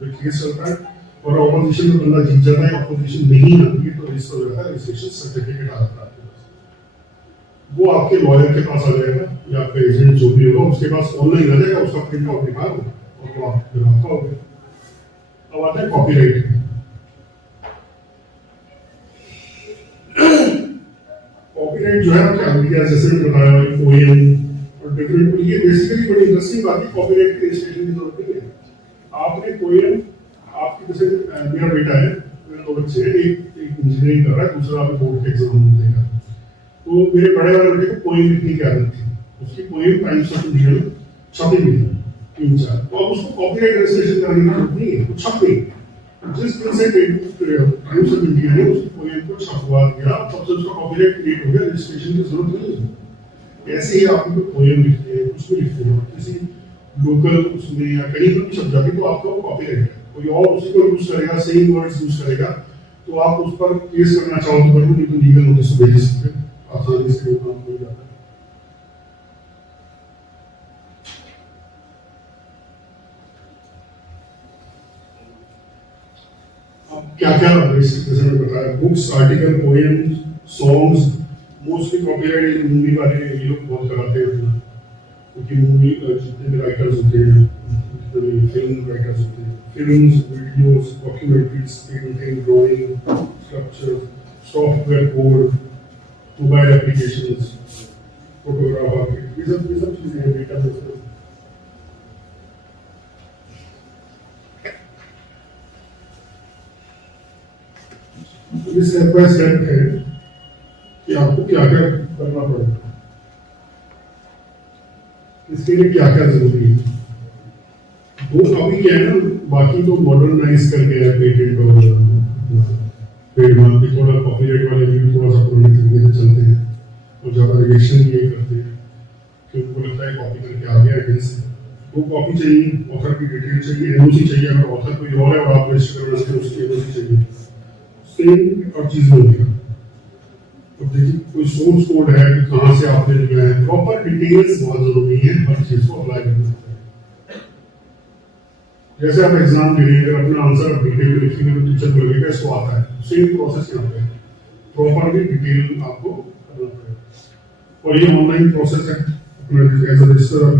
तो केस चलता है और ऑपोजिशन में बंदा जीत जाता है, ऑपोजिशन नहीं आती है तो रजिस्टर हो जाता है, रजिस्ट्रेशन सर्टिफिकेट आ जाता है, वो आपके लॉयर के पास आ जाएगा या आपका एजेंट जो भी होगा उसके पास ऑनलाइन आ जाएगा, उसका प्रिंट आउट निकालो और वो आपका हो गया। अब आता है कॉपीराइट। कॉपीराइट जो है आपके आइडियाज जैसे मैंने बताया पोएम और डिफरेंट, ये बेसिकली बड़ी इंटरेस्टिंग बात है, कॉपीराइट के रजिस्ट्रेशन की जरूरत नहीं है। आपने पोएम आपकी जैसे मेरा बेटा है, मेरे 2 बच्चे हैं, एक इंजीनियरिंग कर रहा है, दूसरा अभी बोर्ड के एग्जाम देगा, तो मेरे बड़े वाले बेटे को पोएम लिखने की आदत थी, उसकी पोएम टाइम्स ऑफ इंडिया में छपी हुई थी 3-4, तो अब उसको कॉपीराइट रजिस्ट्रेशन करने की जरूरत नहीं है, वो छप गई। जिस दिन से टाइम्स ऑफ इंडिया ने उसकी पोएम को छपवा दिया तब से उसका कॉपीराइट क्रिएट हो गया, रजिस्ट्रेशन की जरूरत नहीं है। ऐसे ही आप कोई पोएम लिखते हैं, कुछ भी लिखते हैं, किसी लोकल उसमें या कहीं पर भी छप जाती तो आपका वो कॉपीराइट है, कोई और उसी को यूज करेगा, सेम वर्ड्स यूज करेगा, तो आप उस पर केस करना चाहो तो करो, नहीं तो लीगल नोटिस भेज सकते हैं, आसानी से वो काम हो जाता है। क्या क्या जैसे मैंने बताया, books, article, poems, songs, mostly copyright movie वाले ये लोग बहुत कराते हैं, क्योंकि मूवी जितने भी राइटर्स होते हैं, जितने भी फिल्म राइटर्स होते हैं, films, videos, documentaries, painting, drawing, sculpture, software code, mobile applications, photograph, ये सब चीजें हैं, डेटाबेस। स्टेप बाय स्टेप है कि आपको क्या क्या इसके लिए क्या क्या जरूरी है। वो अभी क्या है ना, बाकी तो मॉडर्नाइज कर गया है पेटेंट और ट्रेडमार्क भी, थोड़ा कॉपीराइट वाले भी थोड़ा सा पुराने तरीके से चलते हैं और ज़्यादा रिजेक्शन भी ये करते हैं कि उनको लगता है कॉपी करके आ गया है से। वो कॉपी चाहिए, ऑथर की डिटेल चाहिए, एनओसी चाहिए। अगर ऑथर कोई और है और आप रजिस्टर करना चाहते हैं उसकी एनओसी चाहिए। सेम और चीज़ होगी। अब देखिए कोई सोर्स कोड है कि कहाँ से आपने लिया है, प्रॉपर डिटेल्स बहुत जरूरी है हर चीज़ को अप्लाई करना। जैसे आप एग्जाम दे रहे हैं, अगर अपना आंसर आप डिटेल में लिखेंगे तो टीचर को लगेगा इसको आता है। सेम प्रोसेस यहाँ पे प्रॉपरली डिटेल आपको करना पड़ेगा। और ये ऑनलाइन प्रोसेस है, अपना एज अ रजिस्टर आप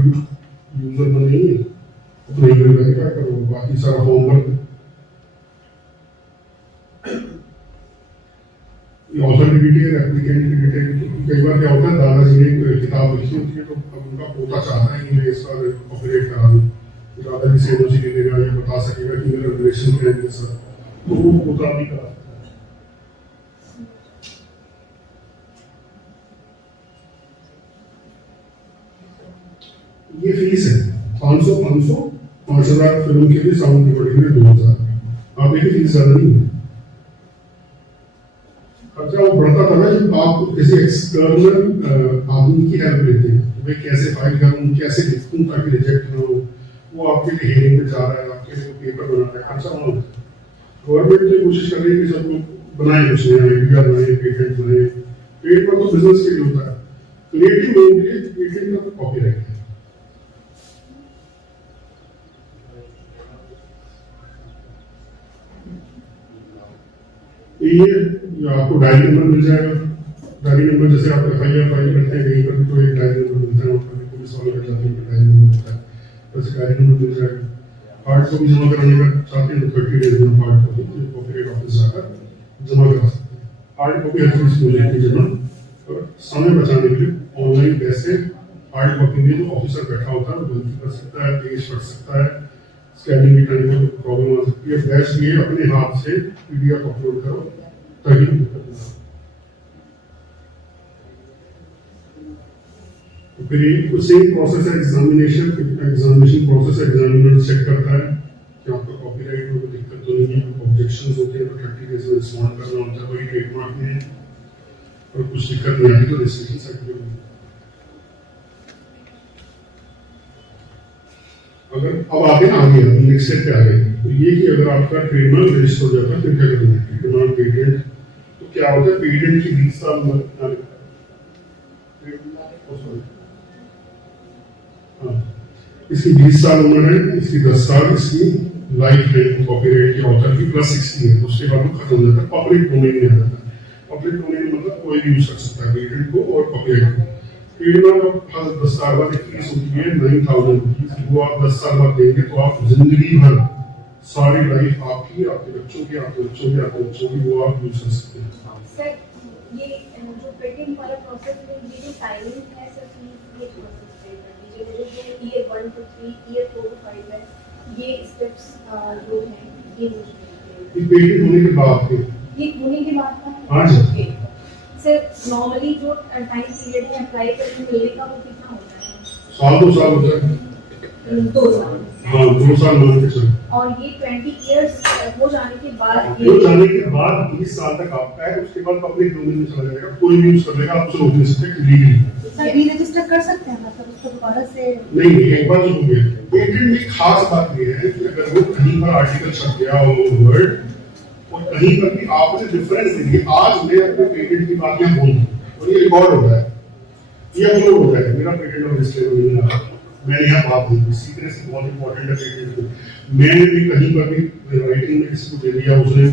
यूजर बनेंगे, अपना ईमेल वेरीफाई करो, बाकी सारा होमवर्क। ऑथर की डिटेल, एप्लीकेंट की डिटेल, कई बार क्या होता है दादाजी ने किताब लिखी होती है तो अब उनका पोता चाहता है कि मैं इसका कॉपीराइट करा दूँ, दादाजी से एनओसी ले लेगा या बता सकेगा कि मेरा रिलेशन है इनके साथ, तो वो पोता भी करा सकता है। ये फीस है 500 5,000 फिल्म के लिए, साउंड रिकॉर्डिंग में 2,000। आप देखिए फीस ज्यादा नहीं है। खर्चा वो बढ़ता था ना जब आप किसी एक्सटर्नल आदमी की हेल्प लेते हैं, भाई कैसे फाइल करूँ, कैसे लिखूँ ताकि रिजेक्ट ना हो, वो आपके लिए हेयरिंग में जा रहा है, आपके लिए पेपर बना रहा है, खर्चा होना होता है। गवर्नमेंट तो कोशिश कर रही है कि सब लोग बनाए, कुछ नया आइडिया बनाए, पेटेंट बनाए। पेटेंट तो बिजनेस के लिए होता है, क्रिएटिव लोगों के लिए पेटेंट का कॉपीराइट है। ये आपको डायरी नंबर मिल जाएगा। डायरी नंबर जैसे आप FIR फाइल करते हैं कहीं पर तो एक डायरी नंबर मिलता है, वहाँ पर पुलिस वाले का जाते हैं डायरी नंबर मिलता है, वैसे डायरी नंबर मिल जाएगा। हार्ड कॉपी जमा कराने का चाहते हैं तो 30 डेज में हार्ड कॉपी कॉपीराइट ऑफिस जाकर जमा करा सकते हैं। हार्ड कॉपी हर चीज को लेकर जमा, और समय बचाने के लिए ऑनलाइन पैसे हार्ड कॉपी में जो ऑफिसर बैठा होता है वो गलती कर सकता है, पेज पढ़ सकता है, स्कैनिंग की टाइम में प्रॉब्लम आ सकती है। बेस्ट ये अपने हाथ से PDF अपलोड करो ताकि दिक्कत ना हो। फिर ये सेम प्रोसेस है एग्जामिनेशन प्रोसेस। एग्जामिनर चेक करता है कि आपका कॉपीराइट में कोई दिक्कत तो नहीं है। ऑब्जेक्शंस होते हैं तो 30 डेज में रिस्पॉन्ड करना होता है, वही ट्रेडमार्क में है। और कुछ दिक्कत नहीं आती तो रजिस्ट्रेशन सर्टिफिकेट। अगर अब आगे ना आगे नेक्स्ट स्टेप पे आ गए तो ये कि अगर आपका ट्रेडमार्क रजिस्टर हो जाता है फिर क्या करना है। ट्रेडमार्क पेटेंट तो क्या होता है, पेटेंट की 20 साल उम्र, इसकी 20 साल उम्र है, इसकी 10 साल, इसकी लाइफ टाइम कॉपीराइट की ऑथर की प्लस 60 है। उसके बाद वो खत्म हो जाता है, पब्लिक डोमेन में आ जाता है। पब्लिक डोमेन मतलब कोई भी यूज कर सकता है पेटेंट को और कॉपीराइट को। ट्रेडमार्क 10 साल बाद एक फीस होती है 9,000 रुपीज, वो आप 10 साल बाद देंगे तो आप जिंदगी भर सारी लाइफ आपकी, आपके बच्चों की, आपके बच्चों की, आपके बच्चों की वो आप यूज कर सकते हैं। सर ये जो पेटेंट वाला प्रोसेस में ये जो टाइमिंग है सर, ये प्रोसेस पे कर दीजिए मुझे, जो ईयर 1 to 3 ईयर 4 to 5 है, ये स्टेप्स जो हैं ये मुझे पेटेंट होने के बाद ये होने के बाद का हाँ जी। सर नॉर्मली जो टाइम पीरियड है अप्लाई करने मिलने का वो कितना होता है? साल 2 साल होता है। 2 साल। हाँ 2 साल मान के चलो। और ये 20 इयर्स हो जाने के बाद हो जाने के बाद 20 साल तक आपका है, उसके बाद पब्लिक डोमेन में चला जाएगा, कोई भी यूज कर लेगा, आप उसे रोक नहीं सकते लीगली। सर री रजिस्टर कर सकते हैं मतलब उसको दोबारा से? नहीं नहीं, एक बार जो हो गया। पेटेंट में खास बात ये है कि अगर वो कहीं पर आर्टिकल छप गया हो वर्ड और कहीं पर भी आपने डिफरेंस दे दिया, आज मैं अपने पेटेंट की बात यहाँ बोल दूं और ये रिकॉर्ड हो रहा है, ये अपलोड हो रहा है, मेरा पेटेंट और रजिस्टर नहीं है, मैंने यहाँ बात बोली, सीखने से बहुत इंपॉर्टेंट है पेटेंट। मैंने भी कहीं पर भी राइटिंग में किसी को दे दिया, उसने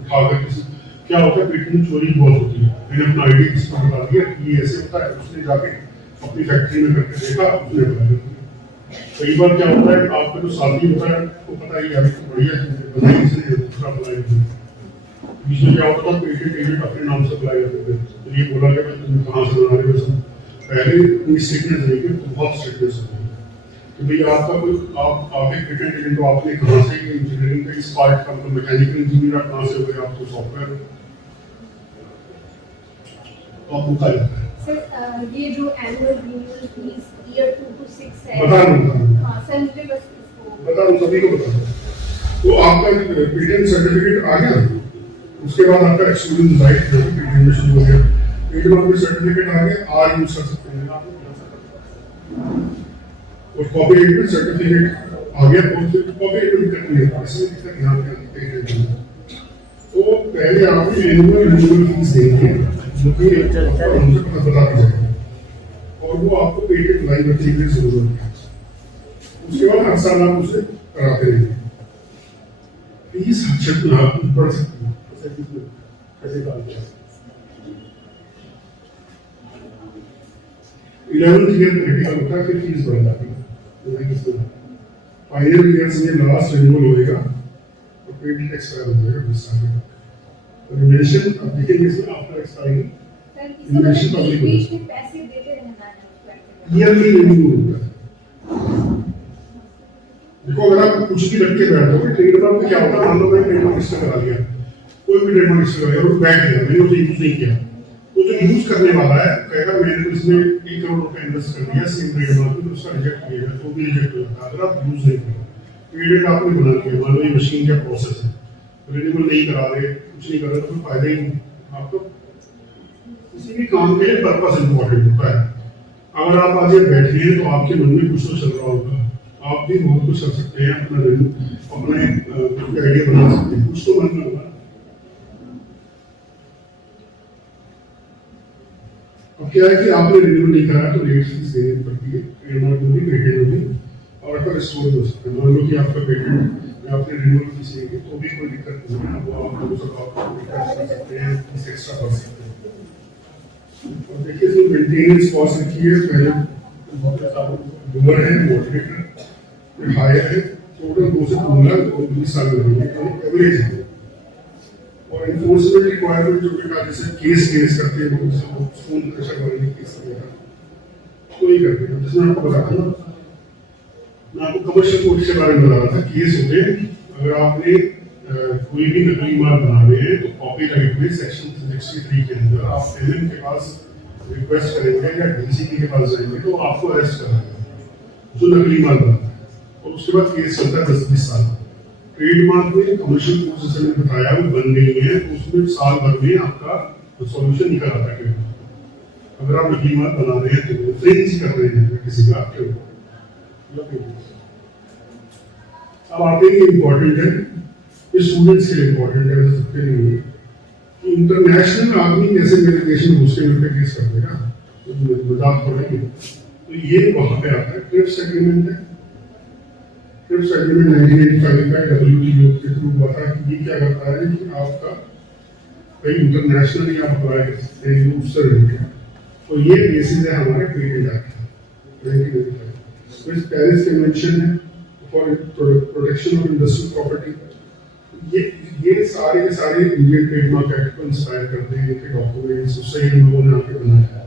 उठाकर किसी, क्या होता है पेटेंट में चोरी बहुत होती है। मैंने अपना आईडी किसी को बता दिया ये ऐसे होता है, उसने जाके अपनी फैक्ट्री में करके देखा, उसने अप्लाई कर दिया। कई बार क्या होता है आपका जो साथी होता है वो पता ही यार बढ़िया चीज है, बनाई इसने दूसरा अप्लाई कर दिया। बीच में क्या होता था पेटेंट एजेंट अपने नाम से अप्लाई करते थे, तो ये बोला गया तुम कहाँ से बना रहे हो। पहले इतनी स्ट्रिक्टनेस नहीं थी, तो बहुत स्ट्रिक्टनेस होती है कि भाई आपका कोई आप एक पेटेंट एजेंट तो आपने कहाँ से इंजीनियरिंग का इस पार्ट का मतलब मैकेनिकल इंजीनियर आप कहाँ से हो गए, आपको सॉफ्टवेयर आपको क्या लगता है? सर ये जो annual renewal fees year 2 to 6 है। बता दूं हाँ सर, मुझे बस इसको बता दूं, सभी को बता दूं। तो आपका पेटेंट सर्टिफिकेट आ गया, उसके बाद आपका एक्सक्लूसिव राइट जो है पेटेंट में शुरू हो गया। ट्रेडमार्क में सर्टिफिकेट आ गया, आज यूज कर सकते हैं आप। और कॉपीराइट में सर्टिफिकेट आ गया, और फिर कॉपीराइट में दिक्कत नहीं है, इसमें दिक्कत यहाँ पे पेटेंट में। तो पहले आप एनुअल रिन्यूअल फीस देंगे, जो कि हमसे बता दी जाएगी, और वो आपको पेटेंट लाइव रखने की जरूरत है। उसके बाद हर साल आप उसे कराते रहेंगे। फीस छठ आप पढ़ सकते हैं, कैसे काम किया। 11th ईयर क्रिटिकल होता है, फिर फीस बढ़ जाती है। फाइनल ईयर्स में लास्ट रिन्यूअल होएगा और पेटेंट एक्सपायर हो जाएगा 20 साल तक। रिमेशन अब देखेंगे इसमें आफ्टर एक्सपायरी सर इसमें बीच में पैसे देते रहना है। ईयरली रिन्यू होता है। देखो अगर आप कुछ भी रख के बैठोगे, ट्रेडमार्क में क्या होता है, मान लो मैंने ट्रेडमार्क रजिस्टर करा लिया, कोई भी ट्रेडमार्क रजिस्टर करा लिया और बैठ गया, मैंने उसे यूज नहीं किया, तो जो यूज करने वाला है कहेगा मैंने तो इसमें 1 करोड़ रुपए इन्वेस्ट कर दिया सेम ट्रेडमार्क में, तो उसका रिजेक्ट किया जाए, तो भी रिजेक्ट हो जाता है अगर आप यूज नहीं करो। पेटेंट आपने बना लिया, मान लो ये मशीन का प्रोसेस है, रिन्यूअल नहीं करा रहे, कुछ नहीं कर रहे, तो कोई फायदा ही नहीं आपको। किसी भी काम के लिए पर्पस इंपॉर्टेंट होता है। अगर आप आज बैठे हैं तो आपके मन में कुछ तो चल रहा होगा, आप भी बहुत कुछ कर सकते हैं, अपने आइडिया बना सकते हैं, कुछ तो मन में होगा। अब क्या है कि आपने रिन्यूअल नहीं करा तो लेट फीस देनी पड़ती है, ट्रेडमार्क में भी पेटेंट में भी, और आपका रिस्टोर हो सकता है। मान लो कि आपका पेटेंट में आपने रिन्यूअल फीस लेंगे तो भी कोई दिक्कत नहीं है, वो आप कर सकते हैं, फीस एक्स्ट्रा कर सकते हैं। और देखिए इसमें मेंटेनेंस कॉस्ट लिखी है, पहले लोअर है, मॉडरेट हायर है, टोटल 2 से 3 लाख और 20 साल में होंगे, तो एवरेज है। और इन्फोर्समेंट रिक्वायरमेंट जो कि जैसे केस करते हैं लोग, जैसे फोन प्रेशर वाले केस वगैरह तो ही करते हैं। जिसमें आपको बताता हूँ, मैं आपको कमर्शियल कोर्ट के बारे में बता रहा था, केस होते हैं अगर आपने कोई भी नकली माल बना रहे हैं तो कॉपीराइट में सेक्शन 63 के अंदर आप एमएम के पास रिक्वेस्ट करेंगे या डीसीपी के पास जाएंगे तो आपको अरेस्ट कराएगा जो नकली माल बनाता है, और उसके बाद केस चलता है 10-20 साल। ट्रेडमार्क में कमर्शियल कोर्ट जैसे मैंने बताया वो बन गई है, तो उसमें साल भर में आपका सॉल्यूशन निकल आता है। अगर आप नकली माल बना रहे हैं तो फ्रेंच कर रहे हैं किसी का, अब आते ही इम्पोर्टेंट है, स्टूडेंट्स के लिए इम्पोर्टेंट है, सबके लिए कि इंटरनेशनल आदमी कैसे मेरे देश में घुस के मिलकर केस कर देगा, तो मजाक पड़ेंगे। तो ये वहां पे आता है ट्रिप्स एग्रीमेंट है। ट्रिप्स एग्रीमेंट 1985 का WTO के थ्रू हुआ था। कि ये क्या करता है कि आपका कई इंटरनेशनली आप अप्लाई कर सकते हैं उससे रिलेटेड, तो ये बेसिस है हमारे पेटेंट एक्ट का 1985। तो इस पेरिस कन्वेंशन है for protection of industrial property, ये सारे के सारे इंडियन ट्रेडमार्क एक्ट को इंस्पायर करते हैं, इनके डॉक्यूमेंट्स उससे इन लोगों ने आके बनाया है।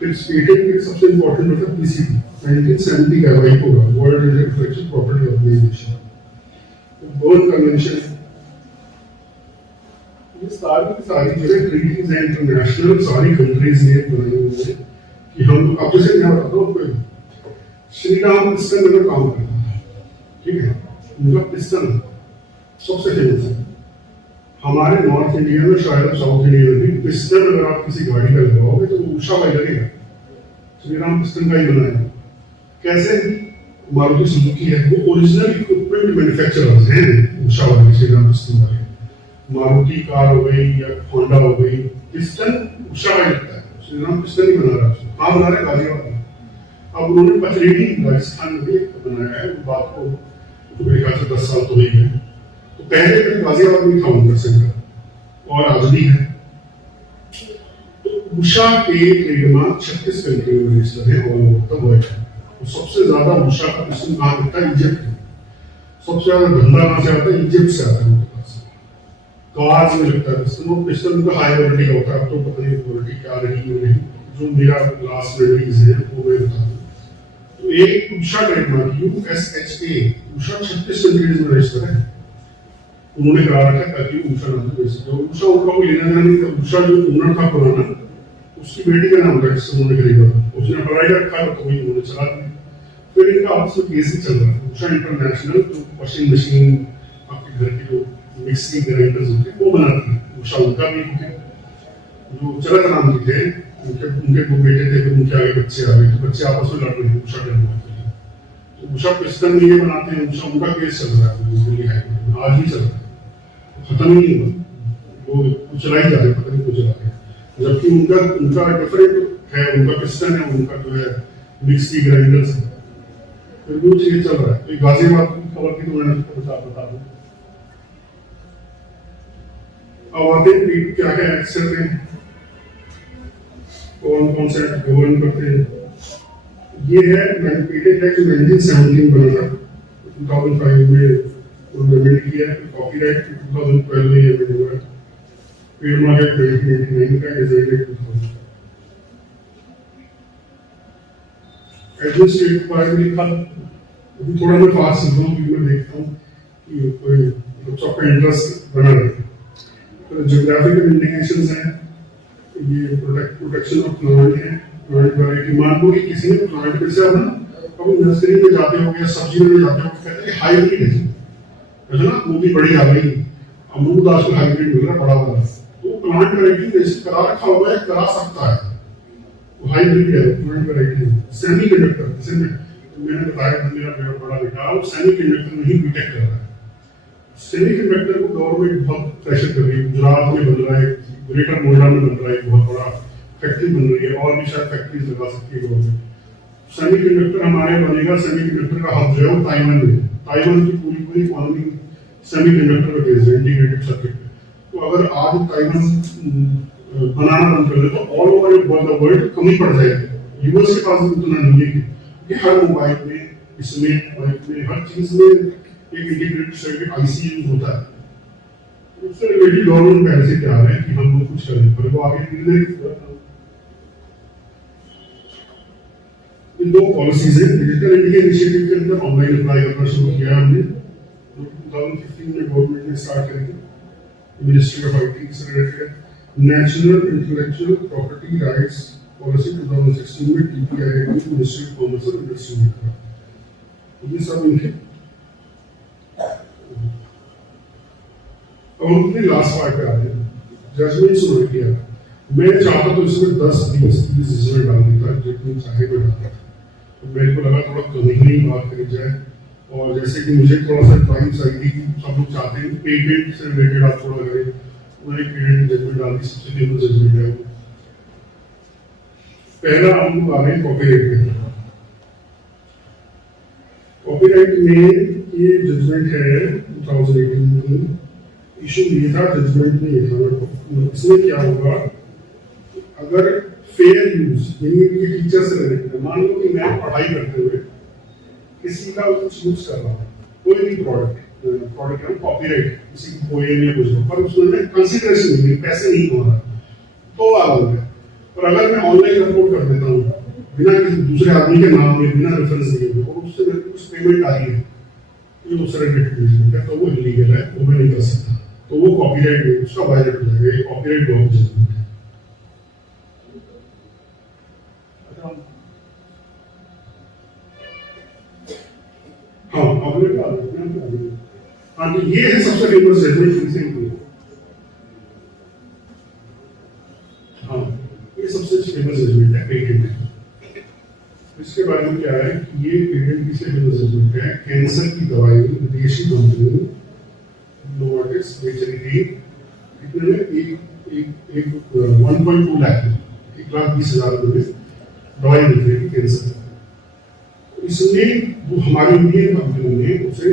फिर पेटेंट के सबसे इंपॉर्टेंट होता है पीसीटी 1970 का वाइपो का, World Intellectual Property Organization, Berne Convention, ये सारी जो है ट्रीटीज हैं इंटरनेशनल, सारी कंट्रीज ने बनाई हुई है कि हम, अब जैसे मैं बताता हूँ आपको, श्री राम पिस्टन में काम करता है, ठीक है, उनका पिस्टन सबसे फेमस है। हमारे नॉर्थ इंडिया में, शायद साउथ इंडिया में भी पिस्टन अगर आप किसी गाड़ी का लगाओगे तो उषा भाई लगेगा, श्री राम पिस्टन का ही बनाया। कैसे? मारुति सुजुकी है, वो ओरिजिनल इक्विपमेंट मैन्युफैक्चरर्स हैं उषा वाले, श्री राम पिस्टन वाले। मारुति कार हो गई या होंडा हो गई, पिस्टन उषा भाई लगता है, श्री राम पिस्टन ही बना रहा है। हाँ बना रहे गाजियाबाद में। अब उन्होंने पथरेडी राजस्थान में भी बनाया है, बात को मेरे ख्याल से 10 साल तो ही है। तो पहले तक गाजियाबाद में था उनका सेंटर और आज भी है। तो उषा के ट्रेडमार्क 36 कंट्री में रजिस्टर है ऑल ओवर द वर्ल्ड। तो सबसे ज्यादा उषा का पिस्टन कहाँ मिलता है? इजिप्ट में। सबसे ज्यादा धंधा कहाँ से आता है? इजिप्ट से आता है उनके पास। कार्स में लगता है पिस्टन, वो पिस्टन उनका हाई क्वालिटी का होता है। अब तो पता नहीं क्वालिटी क्या रही है नहीं, जो मेरा लास्ट मेमोरीज है वो मैं बता दूं। तो एक Usha trademark USHA Usha 36 countries में रजिस्टर है। उन्होंने करा रखा ताकि उषा नाम से बेच सके। उषा उनका कोई लेना देना नहीं था। उषा जो ओनर था पुराना, उसकी बेटी का नाम था जिससे उन्होंने खरीदा था, उसने पढ़ाई रखा तो वही उन्होंने चला दिया। फिर इनका आपस में केस ही चल रहा है। उषा इंटरनेशनल तो वॉशिंग मशीन आपके घर की जो मिक्सिंग ग्राइंडर्स होते हैं वो बनाती है, उषा उनका भी है। जो चरक नाम के थे उनके दो बेटे थे, फिर उनके आगे बच्चे आ गए, तो बच्चे आपस में लड़ रहे हैं उषा करने के लिए। तो उषा पिस्टन में ये बनाते हैं, उषा उनका केस चल रहा है दिल्ली हाईकोर्ट में, आज भी चल रहा है, खत्म ही नहीं हुआ। वो चला ही जा रहे, पता नहीं क्यों चला रहे, जबकि उनका डिफरेंट है, उनका पिस्टन है, उनका जो है मिक्सी ग्राइंडर्स है, फिर वो चीजें चल रहा है। तो गाजियाबाद की खबर की तो मैंने बता दूं। अब आते हैं क्या क्या एक्ट चल रहे हैं, कौन से एक्ट गवर्न करते हैं। ये है पेटेंट एक्ट जो 1917 बना था, 2005 में उन्होंने अमेंड किया है। कॉपीराइट 2012 में अमेंड हुआ है। ट्रेडमार्क एक्ट 1989 का, डिजाइन एक्ट 2000। एडमिनिस्ट्रेटिव के बारे में लिखा, अभी थोड़ा मैं फास्ट सीखा हूँ क्योंकि मैं देखता हूँ कि कोई सबका इंटरेस्ट बना रहे। तो ज्योग्राफिकल इंडिकेशंस हैं, ये प्रोटेक्शन ऑफ प्लांट है, प्लांट वैरायटी। मान लो कि किसी ने प्लांट पे से अपना कभी नर्सरी में जाते हो या सब्जी में जाते हो, कहते हैं हाइब्रिड है ना, वो भी बड़ी आ गई, अमरूद आजकल हाइब्रिड मिल रहा है बड़ा वाला, तो प्लांट वैरायटी रजिस्टर करा रखा हुआ है, करा सकता है, वो हाइब्रिड है, प्लांट वैरायटी। सेमी कंडक्टर, जैसे मैंने बताया था मेरा बड़ा बेटा वो सेमी कंडक्टर में ही बीटेक कर रहा है। सेमी कंडक्टर को गवर्नमेंट बहुत प्रेशर कर रही है, गुजरात में बन रहा है, ग्रेटर नोएडा में बन रहा है, बहुत बड़ा फैक्ट्री बन रही है, और भी शायद फैक्ट्रीज लगा सकती है गवर्नमेंट। सेमी कंडक्टर हमारे बनेगा, सेमी कंडक्टर का हब जो है वो ताइवान में, ताइवान की पूरी इकोनॉमी सेमी कंडक्टर पर बेस्ड है, इंटीग्रेटेड सर्किट। तो अगर आज ताइवान बनाना बंद कर दे तो ऑल ओवर द वर्ल्ड कमी पड़ जाएगी। यूएस के पास उतना नहीं है कि हर मोबाइल में, इसमें हर चीज में एक इंटीग्रेटेड सर्किट आईसी यूज होता है। उससे रिलेटेड गवर्नमेंट पहले से तैयार है कि हम लोग कुछ करें, पर वो आगे धीरे दो पॉलिसीज है। डिजिटल इंडिया इनिशिएटिव के अंदर ऑनलाइन अप्लाई करना शुरू किया हमने 2015 में, गवर्नमेंट ने स्टार्ट करी, मिनिस्ट्री ऑफ आईटी से related. National intellectual property rights policy 2016 में टीपीआई मिनिस्ट्री ऑफ कॉमर्स और इंडस्ट्री में करा। तो ये सब इनके अब हम अपने लास्ट पार्ट पे आते हैं, जजमेंट सुना किया। मैं चाहता तो इसमें 10-20 जजमेंट डाल देता, जितनी चाहे मैं डालता, तो मेरे को लगा थोड़ा कमी ही बात करी जाए। और जैसे कि मुझे थोड़ा सा टाइम्स आई थी, सब लोग चाहते हैं पेटेंट से रिलेटेड आप थोड़ा करें, मैंने पेटेंट जजमेंट डाल दी, सबसे फेमस जजमेंट है वो। पहला हम लोग आ रहे हैं कॉपीराइट में। कॉपीराइट में ये जजमेंट है 2018 में इशू ये था, जजमेंट में ये था। इसमें क्या होगा, अगर फेयर यूज, यानी कि टीचर से रिलेटेड, मान लो कि मैं पढ़ाई करते हुए किसी का कुछ यूज कर रहा हूँ, कोई भी प्रोडक्ट है कॉपीराइट, किसी की पोएम या कुछ, पर उसमें कंसिडरेशन नहीं, पैसे नहीं हो रहा, तो अलग है। पर अगर मैं ऑनलाइन अपलोड कर देता हूँ बिना किसी दूसरे आदमी के नाम में, बिना रेफरेंस दिए हुए, और उससे मेरे को कुछ पेमेंट आ रही है, ये उससे रिलेटेड यूज है, तो वो इलीगल है, वो मैं नहीं कर सकता, तो वो कॉपीराइट में उसका वायलेट हो जाएगा। ये कॉपीराइट लॉ जजमेंट है। हाँ, हाँ, तो ये है सबसे फेमस जजमेंट। हाँ, ये सबसे फेमस जजमेंट है पेटेंट। इसके बारे में क्या है कि ये पेटेंट की फेमस जजमेंट है। कैंसर की दवाई विदेशी कंपनी नोवार्टिस बेच रही थी, कितने में, एक 1.2 लाख, 1,20,000 रुपए में दवाई मिल रही थी कैंसर। इसमें वो हमारी इंडियन कंपनी ने उसे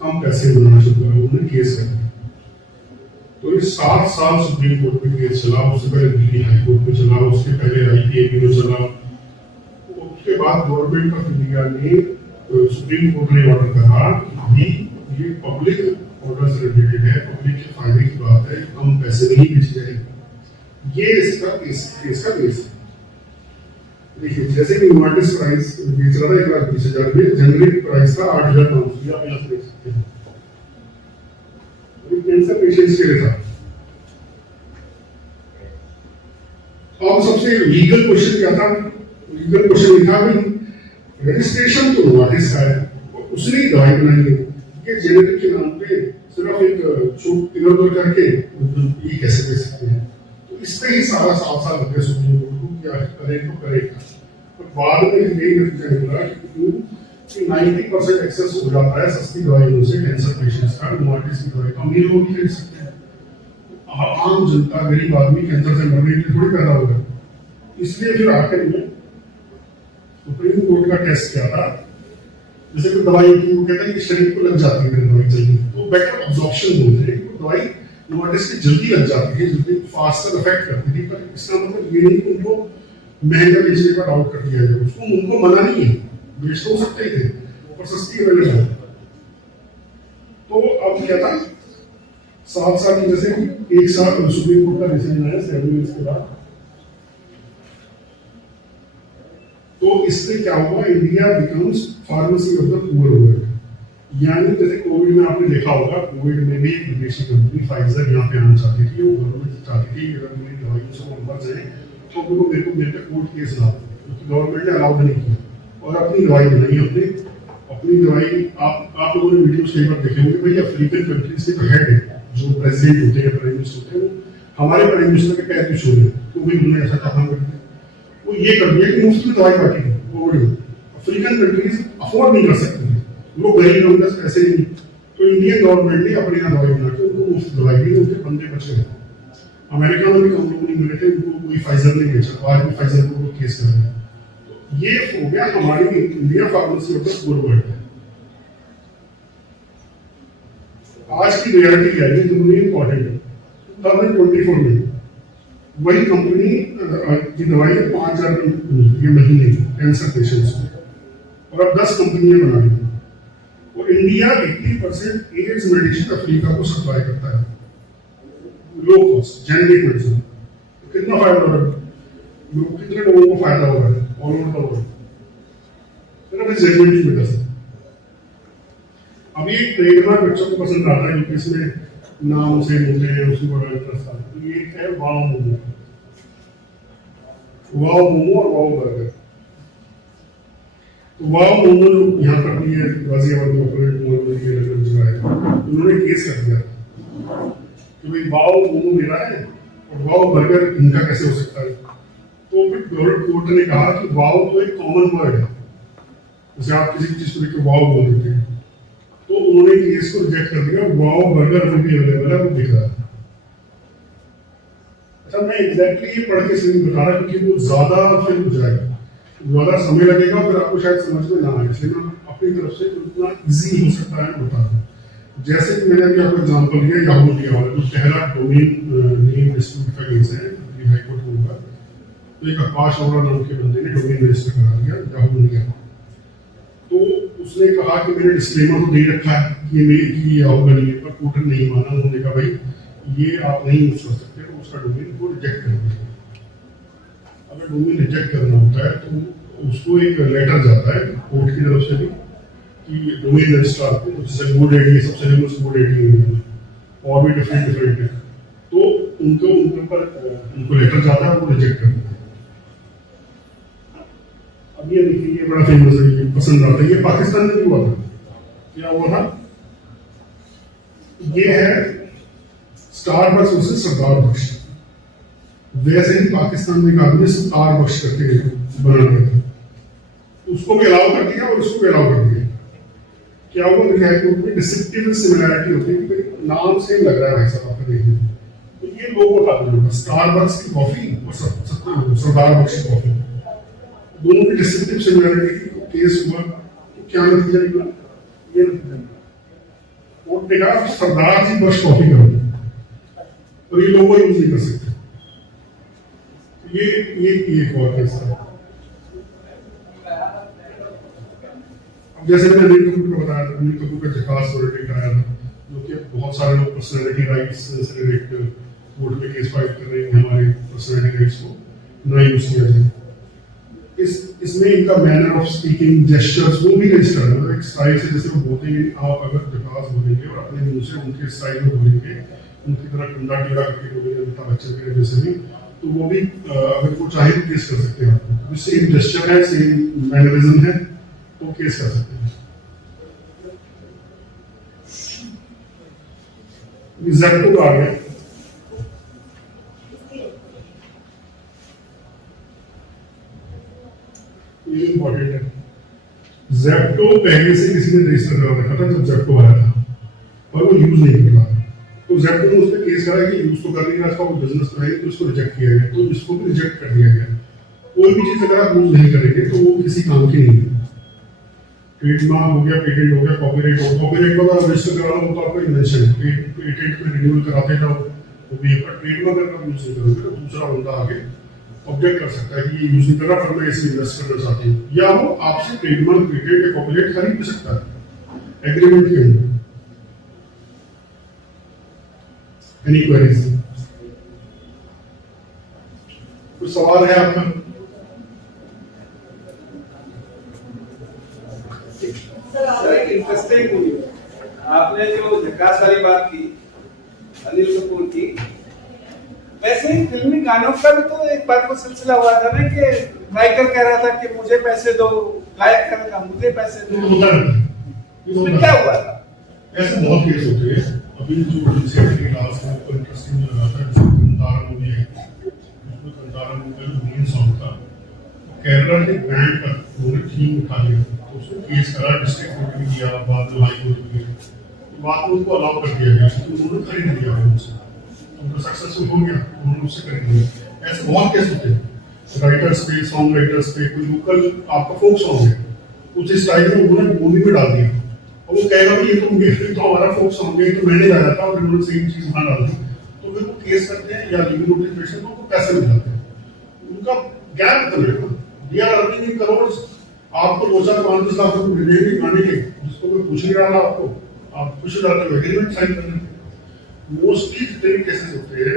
कम पैसे बनाना शुरू करा, उन्होंने केस कर दिया। तो ये 7 साल सुप्रीम कोर्ट में केस चला, उससे पहले दिल्ली हाई कोर्ट में चला, उसके पहले IPAB में चला। उसके बाद गवर्नमेंट ऑफ इंडिया ने, सुप्रीम कोर्ट ने ऑर्डर करा कि ये पब्लिक ऑर्डर से रिलेटेड है, पब्लिक के फायदे की बात है, कम पैसे नहीं बेची जाएगी। ये इसका केस का केस है। देखिए, जैसे कि नोवार्टिस प्राइस बेच रहा था 1,20,000 में, जेनरिक प्राइस था 8,500 या 50 बेच सकते हैं। कैंसर पेशेंट्स के लिए था। अब सबसे लीगल क्वेश्चन क्या था? लीगल क्वेश्चन लिखा कि रजिस्ट्रेशन तो नोवार्टिस का है, उसने ही दवाई बनाई है, ये जेनेटिक के नाम पे सिर्फ एक छूट इधर उधर करके ये कैसे दे सकते हैं? तो इस पे ही सारा 7 साल लग गए सुप्रीम कोर्ट को, क्या करे तो करेगा। तो बाद में यही नतीजा निकला कि 90% एक्सेस हो जाता है सस्ती दवाइयों से कैंसर पेशेंट्स का, नोवार्टिस की दवाई अमीर लोग ही खरीद सकते हैं, आम जनता गरीब आदमी कैंसर से मरने के लिए थोड़ी पैदा होगा। इसलिए फिर आखिर में सुप्रीम कोर्ट का टेस्ट क्या था, जैसे कोई दवाई होती है वो कहता है कि शरीर को लग जाती है दवाई जल्दी, तो बेटर ऑब्जॉर्प्शन बोलते हैं कि दवाई नोवार्टिस की जल्दी लग जाती है, जल्दी फास्टर इफेक्ट करती थी। पर इसका मतलब ये नहीं कि उनको महंगा बेचने का डाउट कर दिया जाए, उसको उनको मना नहीं है, बेच तो सकते ही थे और सस्ती अवेलेबल है। तो अब क्या था, 7 साल की जैसे 1 साल सुप्रीम कोर्ट का डिसीजन आया 7 ईयर्स के बाद, तो इससे क्या हुआ, India becomes pharmacy of the poor world. यानी जैसे कोविड में आपने देखा होगा, कोविड में भी एक विदेशी कंपनी फाइजर यहाँ पे आना चाहती थी, वो गवर्नमेंट चाहती थी अगर मेरी दवाइयों से वो मर जाए तो उनको मेरे पे कोर्ट केस ला, क्योंकि गवर्नमेंट ने अलाउड नहीं किया, और अपनी दवाई बनाई अपनी दवाई। आप लोगों ने वीडियोस कई बार देखे होंगे, भाई अफ्रीकन कंट्रीज के जो हेड है, जो प्रेसिडेंट होते हैं, प्राइम मिनिस्टर होते हैं, हमारे प्राइम मिनिस्टर के पैर पिछोड़े हैं, तो भी उन्होंने ऐसा कहा वो ये कर दिया कि मुफ्त में दवाई बांटी थी कोविड में। अफ्रीकन कंट्रीज अफोर्ड नहीं कर सकती थी, वो गरीब लोगों के पैसे नहीं, तो इंडियन गवर्नमेंट ने अपने यहाँ दवाई बना के उनको मुफ्त दवाई दी, उनके बंदे बच गए। अमेरिका में भी कम लोग नहीं मिले थे, उनको कोई फाइजर नहीं बेचा, आज भी फाइजर को केस कर रहे हैं। तो ये हो गया हमारी India pharmacy of the poor world. आज की रियलिटी क्या है, जो बड़ी इंपॉर्टेंट है, 2024 में वही कंपनी की दवाई 5,000 ये महीने कैंसर पेशेंट्स को, और अब 10 कंपनियां बना रही हैं, और इंडिया 80% एड्स मेडिसिन अफ्रीका को सप्लाई करता है, लो कॉस्ट जेनेरिक मेडिसिन। तो कितना फायदा हो रहा है, कितने लोगों को फायदा हो रहा है ऑल ओवर द वर्ल्ड, सिर्फ इस सेगमेंट की वजह से। अभी एक ट्रेडमार्क बच्चों को पसंद आता है, क्योंकि इसमें नाम से मिलते हैं, उसको बड़ा इंटरेस्ट आता है। तो ये है वाओ मोमो, वाओ मोमो और वाओ बर्गर। तो वाओ मोमो जो यहाँ पर भी है, गाजियाबाद में ऑपरेट जो है, उन्होंने केस कर दिया कि भाई वाओ मोमो मेरा है और वाओ बर्गर इनका कैसे हो सकता है। तो फिर कोर्ट ने कहा कि वाओ तो एक कॉमन वर्ड है, जैसे आप किसी चीज को देख के वाओ बोल देते हैं, तो उन्होंने केस को रिजेक्ट कर दिया, वाओ बर्गर अभी भी अवेलेबल है, वो दिख रहा है। अच्छा, मैं एग्जैक्टली ये पढ़ के नहीं बता रहा, क्योंकि वो ज्यादा फिर हो जाएगा, ज्यादा समय लगेगा, फिर आपको शायद समझ में ना आए, इसलिए मैं अपनी तरफ से जितना इजी हो सकता है बता दूं। जैसे कि मैंने अभी आपको एग्जाम्पल दिया याहू इंडिया वाला, जो पहला डोमेन नेम डिस्प्यूट का केस है हाई कोर्ट में होगा, तो एक आकाश अरोड़ा नाम के बंदे ने डोमेन रजिस्टर करा दिया याहू इंडिया। तो उसने कहा कि मैंने डिस्क्लेमर तो दे रखा है कि ये मेरी की याहू बनी है, पर कोर्ट ने नहीं माना, उन्होंने कहा भाई ये आप नहीं यूज कर सकते, तो उसका डोमेन को रिजेक्ट कर दिया। अगर डोमेन रिजेक्ट करना होता है तो उसको एक लेटर जाता है कोर्ट की तरफ से भी कि डोमेन रजिस्ट्रार को, जैसे बोर्ड आईडी सबसे फेमस बोर्ड आईडी है, और भी डिफरेंट है, तो उनके ऊपर उनको लेटर जाता है, वो रिजेक्ट कर देते हैं। अब ये देखिए, ये बड़ा फेमस है, ये पसंद आता है, ये पाकिस्तान में भी हुआ था। क्या हुआ था, ये है स्टारबक्स वर्सेस सरदार बख्श। वैसे ही पाकिस्तान में एक आदमी स्टारबक्स करके बना दिया था, उसको भी अलाउ कर दिया और उसको भी अलाउ कर दिया। क्या हुआ, हाईकोर्ट में डिसेप्टिव सिमिलैरिटी होती है कि नाम सेम लग रहा है भाई साहब आपको देखने में, तो ये लोगों का स्टारबक्स की कॉफी और सरदार बख्श की कॉफी, दोनों की डिसेप्टिव सिमिलैरिटी केस हुआ, तो क्या नतीजा निकला, ये नतीजा कोर्ट ने कहा सरदार जी बख्श कॉफी करो, और ये लोगों यूज नहीं कर सकते। ये एक और केस है। अब जैसे मैंने अनिल कपूर को बताया था, अनिल कपूर का झकास वर्डिक्ट आया था, जो कि बहुत सारे लोग पर्सनैलिटी राइट्स से रिलेटेड कोर्ट में केस फाइल कर रहे हैं, हमारे पर्सनैलिटी राइट्स को ना यूज किया जाए। इसमें इनका मैनर ऑफ स्पीकिंग, जेस्चर्स, वो भी रजिस्टर है, मतलब एक स्टाइल से जैसे वो बोलते हैं, आप अगर झकास बोलेंगे और अपने मुंह से उनके स्टाइल में बोलेंगे, उनकी तरह टुंडा टीड़ा करके बोलेंगे, अमिताभ बच्चन के जैसे भी, तो वो भी अगर वो चाहे तो केस कर सकते हैं आपको, सेम जेस्चर है, सेम मैनरिज्म है, तो केस कर सकते हैं। जेप्टो आ गया, ये इम्पोर्टेंट है। जेप्टो पहले से किसी ने रजिस्टर करा रखा था जब जेप्टो आया था, और वो यूज नहीं कर रहा था, तो जेप्टो ने उस पर केस करा कि यूज तो कर नहीं रहा था, वो बिजनेस कराएंगे तो इसको रिजेक्ट किया गया, तो इसको भी रिजेक्ट कर दिया गया। कोई भी चीज अगर आप यूज नहीं करेंगे तो वो किसी काम की नहीं है। ट्रेडमार्क हो गया, पेटेंट हो गया, कॉपीराइट हो गया, कॉपीराइट को अगर रजिस्टर करा लो तो आपको इन्वेंशन है, पेटेंट में रिन्यूअल कराते जाओ वो भी, पर ट्रेडमार्क अगर आप यूज नहीं करोगे तो दूसरा बंदा आगे ऑब्जेक्ट कर सकता है कि ये यूज नहीं कर रहा पर मैं इसे इन्वेस्ट करना चाहती हूँ, या वो आपसे ट्रेडमार्क, पेटेंट या कॉपीराइट खरीद भी सकता है एग्रीमेंट के अंदर। Any queries? कुछ सवाल है आपका? सर एक इंटरेस्टिंग हुई, आपने जो झकास वाली बात की अनिल कपूर की, वैसे ही फिल्मी गानों का भी तो एक बार को सिलसिला हुआ था ना कि गायकर कह रहा था कि मुझे पैसे दो, गायक कह रहा था मुझे पैसे दो, इसमें क्या हुआ था? ऐसे बहुत केस होते हैं। अभी जो रिसेंटली लास्ट में को इंटरेस्टिंग लगा था, जो कंतारा मूवी है, उसमें कंतारा मूवी का जो मेन सॉन्ग था, केरला के बैंड का उन्होंने थीम उठा लिया, तो उसको केस करा, डिस्ट्रिक्ट कोर्ट में किया, बाद में हाई कोर्ट में गया, बाद में उनको अलाउ कर दिया गया, तो उन्होंने खरीद लिया उनसे, उनका सक्सेसफुल हो गया, उन्होंने उससे खरीद लिया। ऐसे बहुत केस होते हैं राइटर्स पे, सॉन्ग राइटर्स पे। कोई लोकल आपका फोक सॉन्ग है, कुछ इस टाइप में उन्होंने मूवी में डाल दिया, और वो कहेगा ये तो हमारा फोक सॉन्ग है, तो मैंने गाया था और इन्होंने सेम चीज वहां डाल दी, तो फिर वो केस करते हैं या लीगल नोटिफिकेशन को उनको पैसे मिल जाते हैं। उनका गैप खत्म है, we are earning in crore, आपको 2-4-5 लाख रुपए मिल जाएंगे गाने के, जिसको मैं पूछ नहीं रहा आपको, आप खुश हो जाते हो एग्रीमेंट साइन करने में। मोस्टली जितने केसेस होते हैं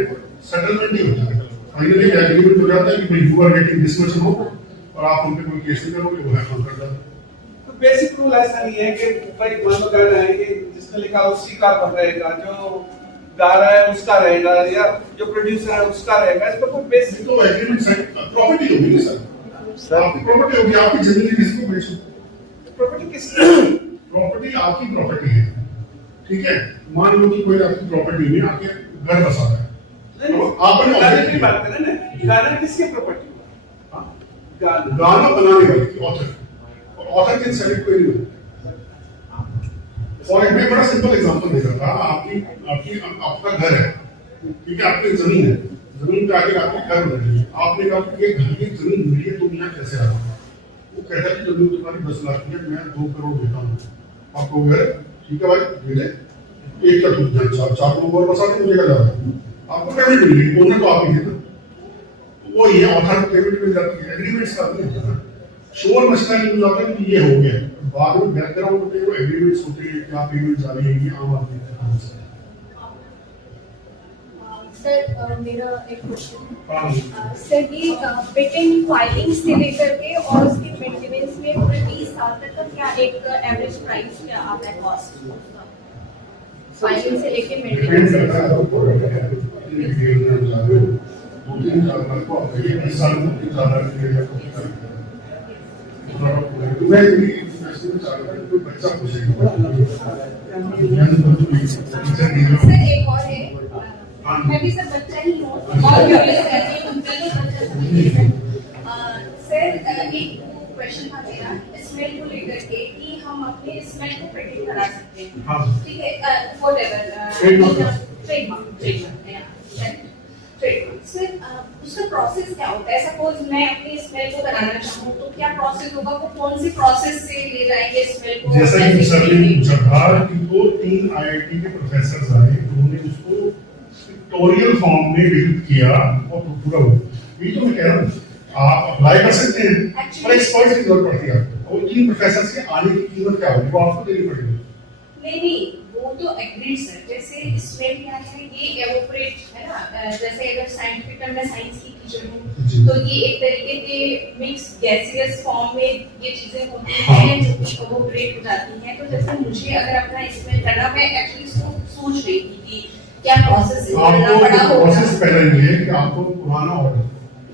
सेटलमेंट ही होता है, फाइनली एग्रीमेंट हो जाता है कि भाई you are getting this much amount, और आप उन पे कोई केस नहीं करोगे, वो है काम कर जाता है। तो बेसिक रूल ऐसा नहीं है कि भाई मन गाना है कि जिसने लिखा उसी का रहेगा, जो गा रहा है उसका रहेगा, या जो प्रोड्यूसर है उसका रहेगा, इस पर कोई बेसिक तो एग्रीमेंट साइन, प्रॉपर्टी होगी ना सर, आपकी प्रॉपर्टी होगी, आपकी जमीन किसी को बेचो, प्रॉपर्टी किसकी? प्रॉपर्टी आपकी प्रॉपर्टी है, ठीक है। मान लो कि कोई आपकी प्रॉपर्टी में आके घर बसा है, तो आपने गाने की बात करें ना, गाना किसकी प्रॉपर्टी हुआ? गाना बनाने वाले की, ऑथर, और author can sell it to anyone. और एक मैं बड़ा सिंपल एग्जांपल दे रहा था, आपका घर है, ठीक है, आपकी जमीन है, जमीन पे आके आपके घर बन रही है, आपने कहा कि ये घर की जमीन मिली है, तुम यहाँ कैसे आ रहे हो? वो कहता है कि जमीन तुम्हारी 10 लाख की है, मैं 2 करोड़ देता हूँ आपको घर, ठीक है भाई, मिले एक का टूट जाए, 4 लोग और बसा के मुझे क्या जा रहा है, आपको पेमेंट मिलेगी, ओनर तो आप ही है ना, वो ये ऑथर पेमेंट मिल जाती है, एग्रीमेंट्स का नहीं है। शोर मचना यूज आता है कि ये हो गया, बाद में बैकग्राउंड होते हैं, वो एग्रीमेंट्स होते हैं, क्या पेमेंट जा रही है, ये आम आदमी का काम है। सर मेरा एक क्वेश्चन हाँ। सर, ये पेटेंट फाइलिंग से लेकर के और उसके मेंटेनेंस में पूरे 20 साल तक का क्या एक एवरेज प्राइस क्या आता है, कॉस्ट फाइलिंग से लेके डिपेंड मेंटेनेंस? करता है आपको, कितनी डिटेल में जा रहे हो, 2-3 साल में आपको ये 20 साल में 3 साल में ये आपको क्या करना है, मैं ये इंडस्ट्री में चाहता हूं कोई बच्चा पूछेगा, सर एक और है, मैं भी सर बच्चा ही हूँ और क्यूरियस रहती हूँ, सर एक क्वेश्चन था मेरा स्मेल को लेकर के कि हम अपने स्मेल को प्रेडिक्ट करा सकते हैं, ठीक है, व्हाटएवर ट्रेडमार्क सर, उसका प्रोसेस क्या होता है? सपोज मैं अपनी स्मेल को बनाना चाहूँ तो क्या प्रोसेस होगा, वो कौन सी प्रोसेस से ले जाएंगे स्मेल को? जैसा कि सर ने पूछा था कि वो 3 IIT के प्रोफेसर आए, उन्होंने उसको पिक्टोरियल फॉर्म में डिक्रिप्ट किया और पूरा हो, ये तो मैं कह रहा हूँ आप अप्लाई कर सकते हैं, पर एक्सपर्ट की जरूरत पड़ती है आपको, और 3 प्रोफेसर के आने की कीमत क्या होगी वो आपको देनी पड़ेगी। नहीं, वो तो एग्रीड सर, जैसे स्मेल क्या है, ये एवोपरेट है ना, जैसे अगर साइंटिफिक टर्म में साइंस की टीचर हूँ तो ये एक तरीके के मिक्स गैसियस फॉर्म में ये चीजें होती हैं जो कि एवोपरेट हो जाती हैं। तो जैसे मुझे अगर अपना स्मेल करना, मैं एक्चुअली सोच रही थी कि क्या प्रोसेस करना आपको पड़ा होगा? प्रोसेस पहले ये है कि आपको पुराना ऑर्डर,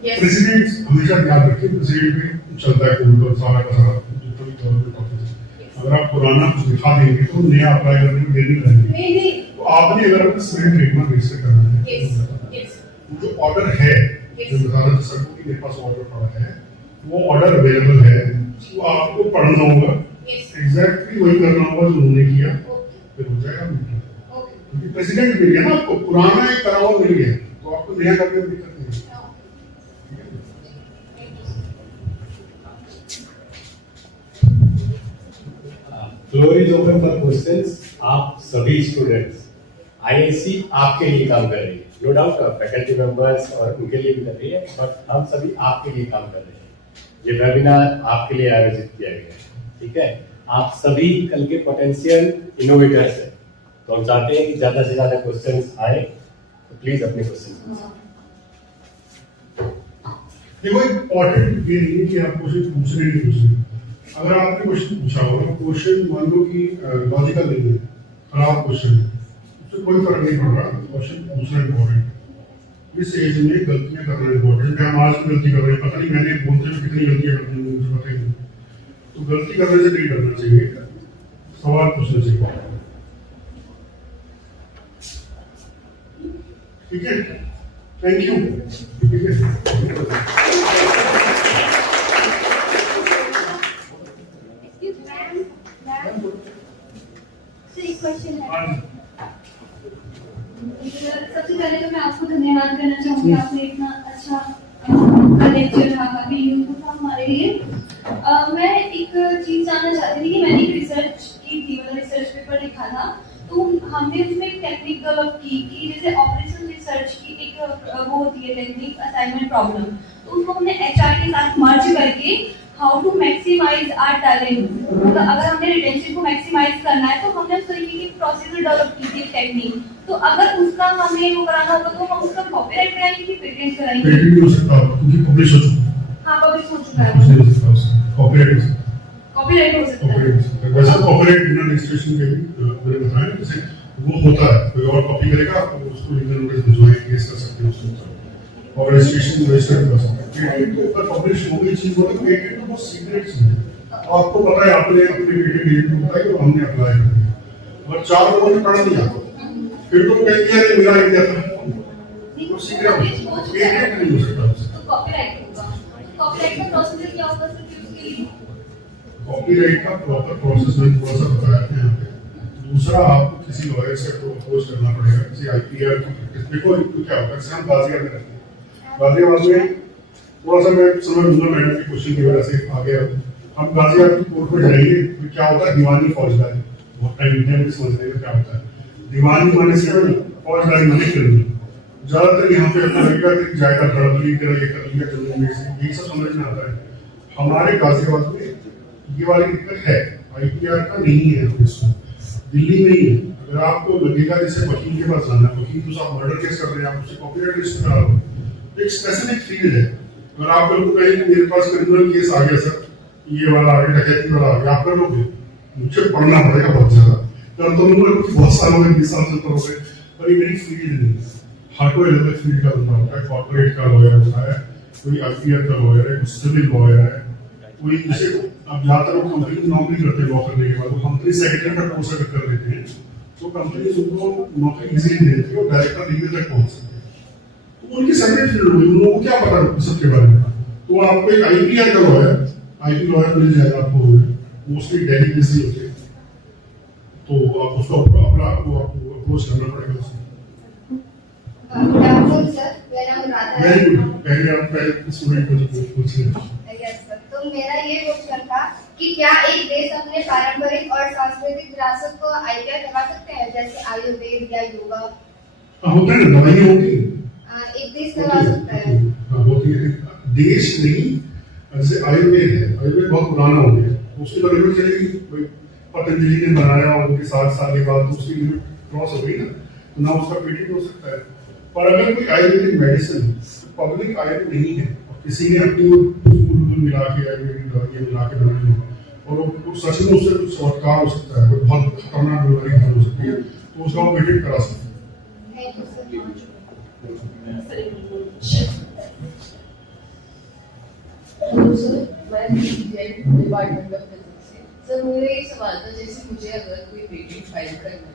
Yes. प्रेसिडेंट हमेशा याद रखिए, प्रेसिडेंट में चलता है कोर्ट और सारा का सारा जितना भी गवर्नमेंट ऑफिस। अगर आप पुराना कुछ दिखा देंगे तो नया अप्लाई करने में देर नहीं लगेगी। नहीं तो आपने अगर अपना सिविल ट्रीटमेंट रजिस्टर करना है, यस जो ऑर्डर है, Yes. जो वजारत सड़कों की मेरे पास ऑर्डर पड़ा है, वो ऑर्डर अवेलेबल है, वो आपको पढ़ना होगा, यस एग्जैक्टली वही करना होगा जो उन्होंने किया, ओके फिर हो जाएगा मीटिंग। ओके क्योंकि प्रेसिडेंट मिल गया ना आपको, पुराना एक करा हुआ मिल गया, तो आपको नया करने में दिक्कत नहीं है। Floor is open for questions. आप सभी स्टूडेंट्स, आईआईसी आपके लिए काम कर रही है, नो डाउट फैकल्टी मेंबर्स और उनके लिए भी कर रही है, बट हम सभी आपके लिए काम कर रहे हैं। ये वेबिनार आपके लिए आयोजित किया गया है, ठीक है। आप सभी कल के पोटेंशियल इनोवेटर्स हैं, तो हम चाहते हैं कि ज्यादा से ज्यादा क्वेश्चंस आए, तो प्लीज अपने क्वेश्चन। देखो इम्पोर्टेंट ये नहीं है कि आप क्वेश्चन पूछ रहे नहीं पूछ रहे। अगर आपने क्वेश्चन पूछा होगा, क्वेश्चन मान लो कि लॉजिकल नहीं है, खराब क्वेश्चन है, उससे कोई फर्क नहीं पड़ रहा, क्वेश्चन पूछना इम्पोर्टेंट। इस एज में गलतियां करना इम्पोर्टेंट है। हम आज भी गलती कर रहे हैं, पता नहीं मैंने बोलते हुए कितनी गलतियां करती हूँ मुझे पता ही नहीं। तो गलती करने से नहीं डरना चाहिए, सवाल पूछना चाहिए, ठीक है। थैंक यू, ठीक है। एक क्वेश्चन है। हाँ, सबसे पहले तो मैं आपको धन्यवाद करना चाहूंगी, आपने इतना अच्छा लेक्चर रहा, काफी यूजफुल था हमारे लिए। मैं एक चीज जानना चाहती थी कि मैंने एक रिसर्च की थी, मतलब रिसर्च पेपर लिखा था, तो हमने उसमें एक टेक्निक डेवलप की कि जैसे ऑपरेशन रिसर्च की एक वो होती है टेक्निक, असाइनमेंट प्रॉब्लम, तो उसको हमने एचआर के साथ मर्ज करके how to maximize our talent, मतलब अगर हमने रिटेंशन को मैक्सिमाइज करना है तो हमने उस तरीके की प्रोसीजर डेवलप की थी टेक्निक। तो अगर उसका हमें वो कराना होगा तो हम उसका कॉपीराइट कराएंगे कि पेटेंट कराएंगे? पेटेंट भी हो सकता है क्योंकि पब्लिश हो चुका है। हाँ, पब्लिश हो चुका है, कॉपीराइट कॉपीराइट हो सकता है। वैसे कॉपीराइट बिना रजिस्ट्रेशन के भी मैंने बताया, जैसे वो होता है, कोई और कॉपी करेगा तो उसको लीगल नोटिस भिजवाएंगे, केस कर सकते हैं उसको, और रजिस्ट्रेशन रजिस्टर कर सकते हैं। पेटेंट के ऊपर पब्लिश हो गई चीज मतलब पेटेंट तो बहुत सीक्रेट चीज है, आपको पता है, आपने अपने पेटेंट एजेंट को बताया और हमने अप्लाई कर दिया, और 4 लोगों ने पढ़ दिया, फिर तो कह दिया कि मेरा आइडिया था, वो सीक्रेट पेटेंट नहीं हो सकता उससे। तो कॉपीराइट होगा, कॉपीराइट का प्रोसीजर क्या होगा सर कि उसके लिए? कॉपीराइट का प्रॉपर प्रोसेस मैंने थोड़ा सा बताया है यहाँ पे। दूसरा, आपको किसी लॉयर से अप्रोच करना पड़ेगा, किसी आईपीआर की। देखो क्या होता है, जैसे हम गाजियाबाद में रहते हैं, गाजियाबाद में थोड़ा सा मैं समझ लूंगा मैडम के क्वेश्चन की वजह से आ गया, हम गाजियाबाद की कोर्ट में जाएंगे तो क्या होता है, दीवानी फौजदारी, बहुत टाइम इंडिया में समझने में क्या होता है, दीवानी माने से फौजदारी माने क्रिमिनल। ज्यादातर यहाँ पे अपना लगेगा कि जायदाद हड़बड़ी कर ये कर लिया, यही सब समझ में आता है। हमारे गाजियाबाद में ये वाली दिक्कत है, आईपीआर का नहीं है, इसको दिल्ली में ही है। अगर आपको लगेगा जैसे वकील के पास जाना है, वकील तो आप मर्डर केस कर रहे हैं, आप उससे कॉपीराइट लिस्ट करा लो, एक स्पेसिफिक फील्ड है। अगर आप लोग को कहें कि मेरे पास क्रिमिनल केस आ गया सर, ये वाला आ गया, डकैती वाला आ गया, आप कर लोगे? मुझे पढ़ना पड़ेगा बहुत ज्यादा, कर तो लूंगा कुछ बहुत साल हो गए, 20 साल से तो हो गए, पर ये मेरी फील्ड नहीं है। हर कोई अलग अलग फील्ड का बंदा होता है, कॉर्पोरेट का लॉयर होता है, कोई आईपीआर का लॉयर है, कोई सिविल लॉयर है, कोई जैसे अब ज्यादातर लोग कंपनी नौकरी करते हैं, लॉ करने के बाद वो कंपनी सेक्रेटरी का कोर्स अगर कर लेते हैं तो कंपनी उनको नौकरी इजीली दे देती है और डायरेक्टर लीगल तक पहुंच सकते हैं। तो उनकी सेपरेट फील्ड होगी, उन लोगों को क्या पता सबके बारे में। तो आपको एक आईपीआर का लॉयर, आईपी लॉयर मिल जाएगा आपको, मोस्टली दिल्ली में से होते हैं, तो आप उसको अपना आपको अप्रोच करना पड़ेगा उससे। Good afternoon, sir. मेरा नाम राधा है। वेरी गुड, पहले आप पहले स्टूडेंट को पूछ लें। Yes, sir. तो मेरा ये क्वेश्चन था कि क्या एक देश अपने पारंपरिक और सांस्कृतिक विरासत को आईपीआर करवा सकते हैं, जैसे आयुर्वेद या योगा? होता है ना, दवाइयाँ होती है, एक देश करवा सकता है? हाँ होती है, देश नहीं, जैसे आयुर्वेद है, आयुर्वेद बहुत पुराना हो गया, उसकी तो लिमिट चलेगी, पतंजलि ने बनाया और उनके 7 साल के बाद तो उसकी लिमिट क्रॉस हो गई ना, तो ना उसका पेटेंट हो सकता है। पर अगर कोई आयुर्वेदिक मेडिसिन पब्लिक आयुर्वेद नहीं है, किसी ने अपनी फूल मिला के आयुर्वेदिक दवाइयाँ मिला के बनाई है और वो सच में उससे कुछ चमत्कार हो सकता है, कोई बहुत खतरनाक बीमारी हो सकती है, तो उसका वो पेटेंट करा सकते हैं। डिपार्टमेंट ऑफ फिजिक्स से। सर मेरा एक सवाल था, जैसे मुझे अगर कोई पेटेंट फाइल करना है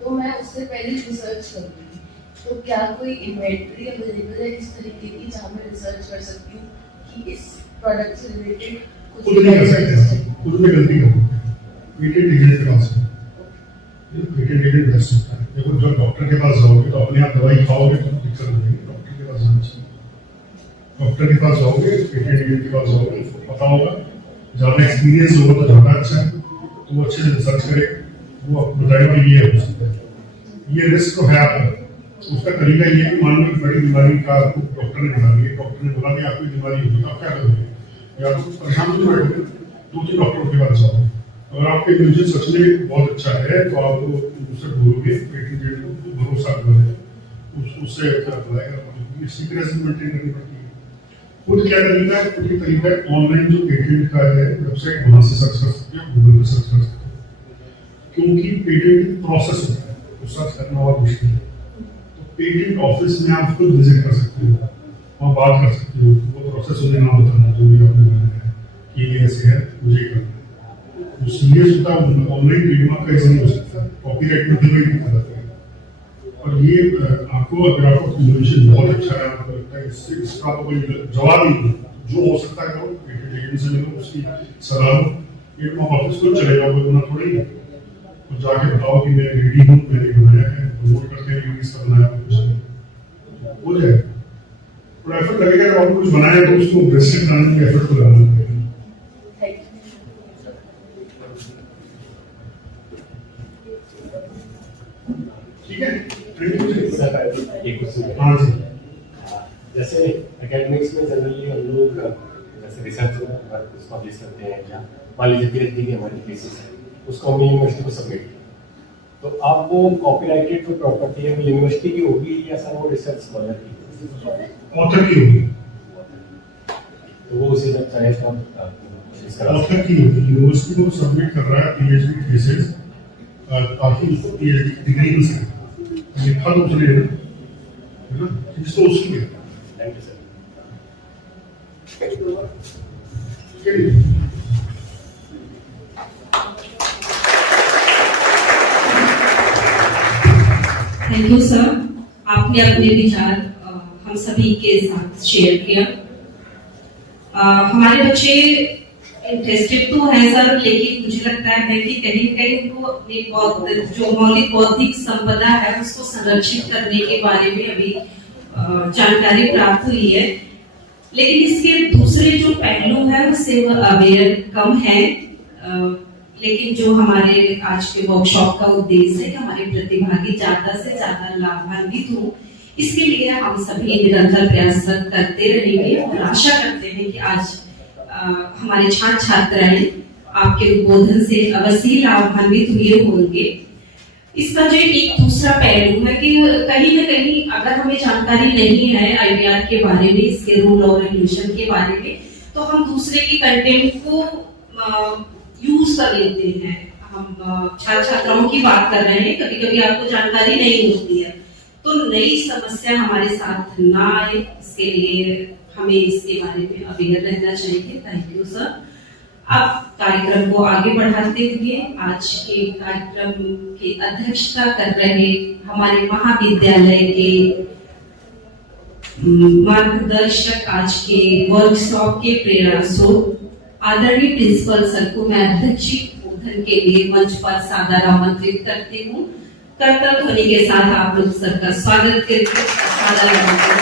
तो मैं उससे पहले रिसर्च करूँगी, तो क्या कोई इन्वेंटरी अवेलेबल है इस तरीके की जहाँ मैं रिसर्च कर सकती हूँ कि इस प्रोडक्ट से रिलेटेड खुद नहीं कर सकते, खुद में गलती कर पेटेंट एजेंट के पास पेटेंट एजेंट कर सकता है। देखो जब डॉक्टर के पास जाओगे तो अपने आप दवाई खाओगे तो दिक्कत हो जाएगी, डॉक्टर के पास जाना चाहिए। डॉक्टर के पास जाओगे, पेटेंट एजेंट के पास जाओगे, उसको पता होगा, ज़्यादा एक्सपीरियंस होगा तो ज़्यादा अच्छा है, तो वो अच्छे से रिसर्च करे, वो आपको बताएगा कि ये हो सकता है। ये रिस्क तो है आपका। उसका तरीका ये है कि मान लो बड़ी बीमारी का आपको डॉक्टर ने बता दिया, डॉक्टर ने बोला कि आपको बीमारी होगी, आप क्या करोगे? या तो परेशान तो बैठोगे, 2-3 डॉक्टरों के पास जाओगे। अगर आपके इंटेलिजेंस सच में बहुत अच्छा है तो आप उससे बोलोगे, पेटेंट एजेंट को भरोसा करोगे, उससे अप्लाई सीक्रेसी मेंटेन करनी पड़ती है। खुद क्या तरीका है? खुद की तरीका है ऑनलाइन जो पेटेंट का है वेबसाइट, वहां से सर्च कर सकते हो, गूगल पे सर्च कर सकते हो, क्योंकि पेटेंट प्रोसेस होता है तो सर्च करना और मुश्किल है। तो पेटेंट ऑफिस में आप खुद विजिट कर सकते हो, वहाँ बात कर सकते हो, वो प्रोसेस उन्हें ना बताना जो भी आपने बनाया है कि ये ऐसे है, मुझे करना है। जो सीरियस होता है ऑनलाइन ट्रेडमार्क का ऐसा नहीं हो सकता, कॉपीराइट में भी नहीं कर सकते। और ये आपको अगर आपका कम्युनिकेशन बहुत अच्छा है, आपको लगता है इसका आपको कोई जवाब नहीं, जो हो सकता है करो, पेटेंट एजेंट से मिलो, उसकी सलाह लो, ट्रेडमार्क ऑफिस को चले जाओ, कोई थोड़ी है, तो जाके बताओ कि मैं रेडी हूँ, मैंने बनाया है, प्रमोट करते हैं कि इसका बनाया कुछ हो जाएगा। थोड़ा एफर्ट लगेगा, जब आपने कुछ बनाया तो उसको रेस्ट्रिक्ट कराने में एफर्ट को लगाना पड़ेगा। ठीक है, सर एक क्वेश्चन। हाँ जी। जैसे एकेडमिक्स में जनरली हम लोग जैसे रिसर्च वर्क पब्लिश करते हैं, या मान लीजिए पीएचडी की हमारी थीसिस है, उसको हमने यूनिवर्सिटी को सबमिट किया, तो अब वो कॉपीराइटेड जो प्रॉपर्टी है वो यूनिवर्सिटी की होगी या सर वो रिसर्च स्कॉलर की? ऑथर की होगी, तो वो उसे जब चाहे तब ऑथर की होगी। यूनिवर्सिटी को सबमिट कर रहा है पीएचडी थीसिस, ताकि उसको पीएचडी डिग्री मिल सके, लिखा तो उसने है ना, तो उसकी है। Thank you sir. Thank you sir, आपने अपने विचार हम सभी के साथ शेयर किया। हमारे बच्चे इंटरेस्टेड तो है सर, लेकिन मुझे लगता है कि कहीं न कहीं उनको अपनी जो मौलिक बौद्धिक संपदा है उसको संरक्षित करने के बारे में अभी जानकारी प्राप्त हुई है, लेकिन इसके दूसरे जो पहलू है उससे वो अवेयर कम है। लेकिन जो हमारे आज के वर्कशॉप का उद्देश्य है कि हमारे प्रतिभागी ज्यादा से ज्यादा लाभान्वित हो, इसके लिए हम सभी निरंतर प्रयास करते रहेंगे और आशा करते हैं कि आज हमारे छात्र छात्राएं आपके उद्बोधन से अवश्य लाभान्वित हुए होंगे। इसका जो एक दूसरा पहलू है कि कहीं न कहीं अगर हमें जानकारी नहीं है आईवीआर के बारे में, इसके रूल और रेगुलेशन के बारे में, तो हम दूसरे के कंटेंट को यूज कर लेते हैं। हम छात्र छात्राओं की बात कर रहे हैं, कभी कभी आपको जानकारी नहीं होती है, तो नई समस्या हमारे साथ ना आए, इसके लिए हमें इसके बारे में अवेयर रहना चाहिए। Thank you sir. अब कार्यक्रम को आगे बढ़ाते हुए आज के कार्यक्रम की अध्यक्षता कर रहे हमारे महाविद्यालय के मार्गदर्शक, आज के वर्कशॉप के प्रयासों आदरणीय प्रिंसिपल सर को मैं अध्यक्ष उद्बोधन के लिए मंच पर सादर आमंत्रित करती हूँ। करतल ध्वनि के साथ आप लोग सर का स्वागत करके सादर आमंत्रित।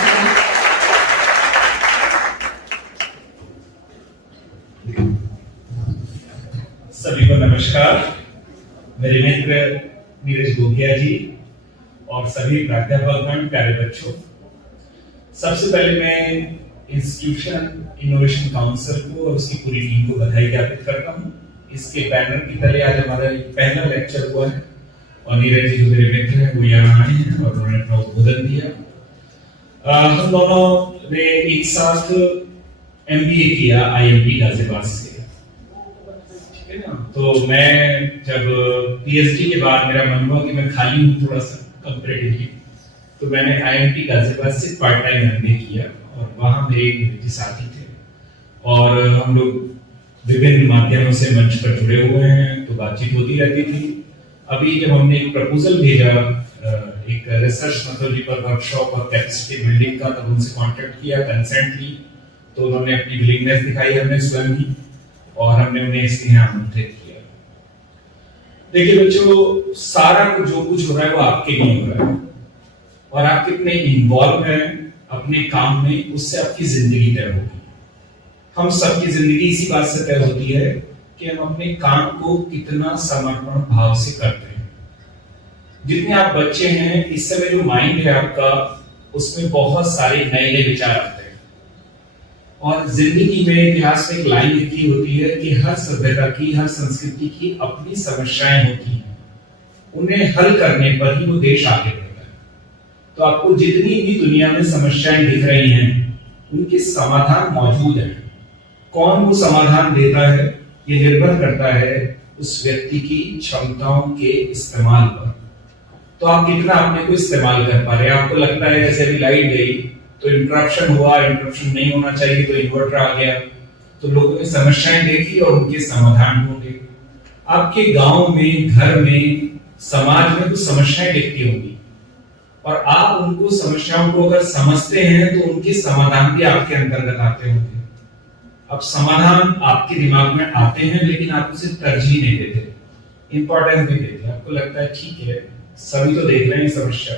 सभी को नमस्कार। मेरे मित्र नीरज गोगिया जी और सभी प्राध्यापकगण, प्यारे बच्चों, सबसे पहले मैं इंस्टीट्यूशन इनोवेशन काउंसिल को और उसकी पूरी टीम को बधाई ज्ञापित करता हूँ। इसके बैनर की तले आज हमारा पहला लेक्चर हुआ है और नीरज जी जो मेरे मित्र हैं वो यहाँ आए हैं और उन्होंने अपना उद्बोधन दिया। हम दोनों ने एक साथ MBA किया IMT गाजियाबाद से, ठीक है ना। तो मैं जब PhD के बाद मेरा मन हुआ कि मैं खाली हूँ थोड़ा सा कंपैरेटिवली, तो मैंने IMT गाजियाबाद से पार्ट टाइम MBA किया और वहाँ मेरे साथी थे और हम लोग विभिन्न माध्यमों से मंच पर जुड़े हुए हैं, तो बातचीत होती रहती थी। अभी जब हमने एक प्रपोजल भेजा एक रिसर्च मेथोडोलॉजी पर वर्कशॉप और कैपेसिटी बिल्डिंग का, तब उनसे कांटेक्ट किया, कंसेंट ली, तो उन्होंने अपनी विलिंगनेस दिखाई हमने स्वयं ही, और हमने उन्हें इसके यहाँ आमंत्रित किया। देखिए बच्चों, सारा कुछ जो कुछ हो रहा है वो आपके लिए हो रहा है, और आप कितने इन्वॉल्व हैं अपने काम में, उससे आपकी जिंदगी तय होगी। हम सबकी जिंदगी इसी बात से तय होती है कि हम अपने काम को कितना समर्पण भाव से करते हैं। जितने आप बच्चे हैं, इस समय जो माइंड है आपका, उसमें बहुत सारे नए नए विचार आते हैं। और जिंदगी में, इतिहास में एक लाइन लिखी होती है कि हर सभ्यता की, हर संस्कृति की अपनी समस्याएं होती हैं, उन्हें हल करने पर ही वो देश आगे बढ़ता है। तो आपको जितनी भी दुनिया में समस्याएं दिख रही हैं, उनके समाधान मौजूद हैं। कौन वो समाधान देता है, ये निर्भर करता है उस व्यक्ति की क्षमताओं के इस्तेमाल पर। तो आप कितना अपने को इस्तेमाल कर पा रहे हैं। आपको लगता है जैसे अभी लाइट गई तो इंटरप्शन हुआ, इंटरप्शन नहीं होना चाहिए तो इन्वर्टर आ गया, तो लोगों ने समस्याएं देखी और उनके समाधान ढूंढे। आपके गांव में, घर में, समाज में कुछ समस्याएं दिखती होंगी, और आप उनको समस्याओं को अगर समझते हैं तो उनके समाधान भी आपके अंतर्गत आते होंगे। अब समाधान आपके दिमाग में आते हैं, लेकिन आप उसे तरजीह नहीं देते, इंपॉर्टेंस नहीं देते। आपको लगता है ठीक है, सभी तो देख रहे हैं समस्या।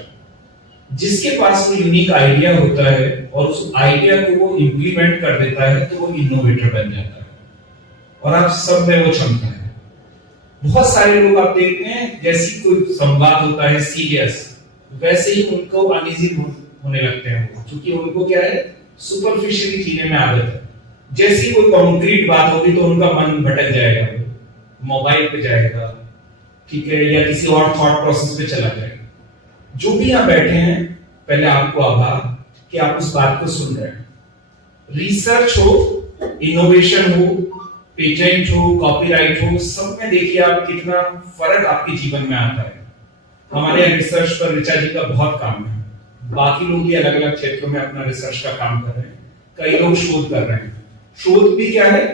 जिसके पास वो यूनिक आइडिया होता है और उस आइडिया को वो इंप्लीमेंट कर देता है, तो वो इनोवेटर बन जाता है, और आप सब में वो क्षमता है। बहुत सारे लोग आप देखते हैं, जैसी कोई संवाद होता है सीरियस, वैसे ही उनको अनईजी होने लगते हैं, क्योंकि उनको क्या है, सुपरफिशियल चीजें में आदत है। जैसी कोई कॉन्क्रीट बात होगी तो उनका मन भटक जाएगा, मोबाइल पे जाएगा, ठीक है, या किसी और थॉट प्रोसेस पे चला जाएगा। जो भी यहाँ बैठे हैं, पहले आपको आभार कि आप उस बात को सुन रहे हैं। रिसर्च हो, इनोवेशन हो, पेटेंट हो, कॉपीराइट हो, सब में देखिए आप कितना फर्क आपके जीवन में आता है। हमारे रिसर्च पर ऋचा जी का बहुत काम है, बाकी लोग भी अलग अलग क्षेत्रों में अपना रिसर्च का काम कर रहे हैं, कई लोग शोध कर रहे हैं। शोध भी क्या है,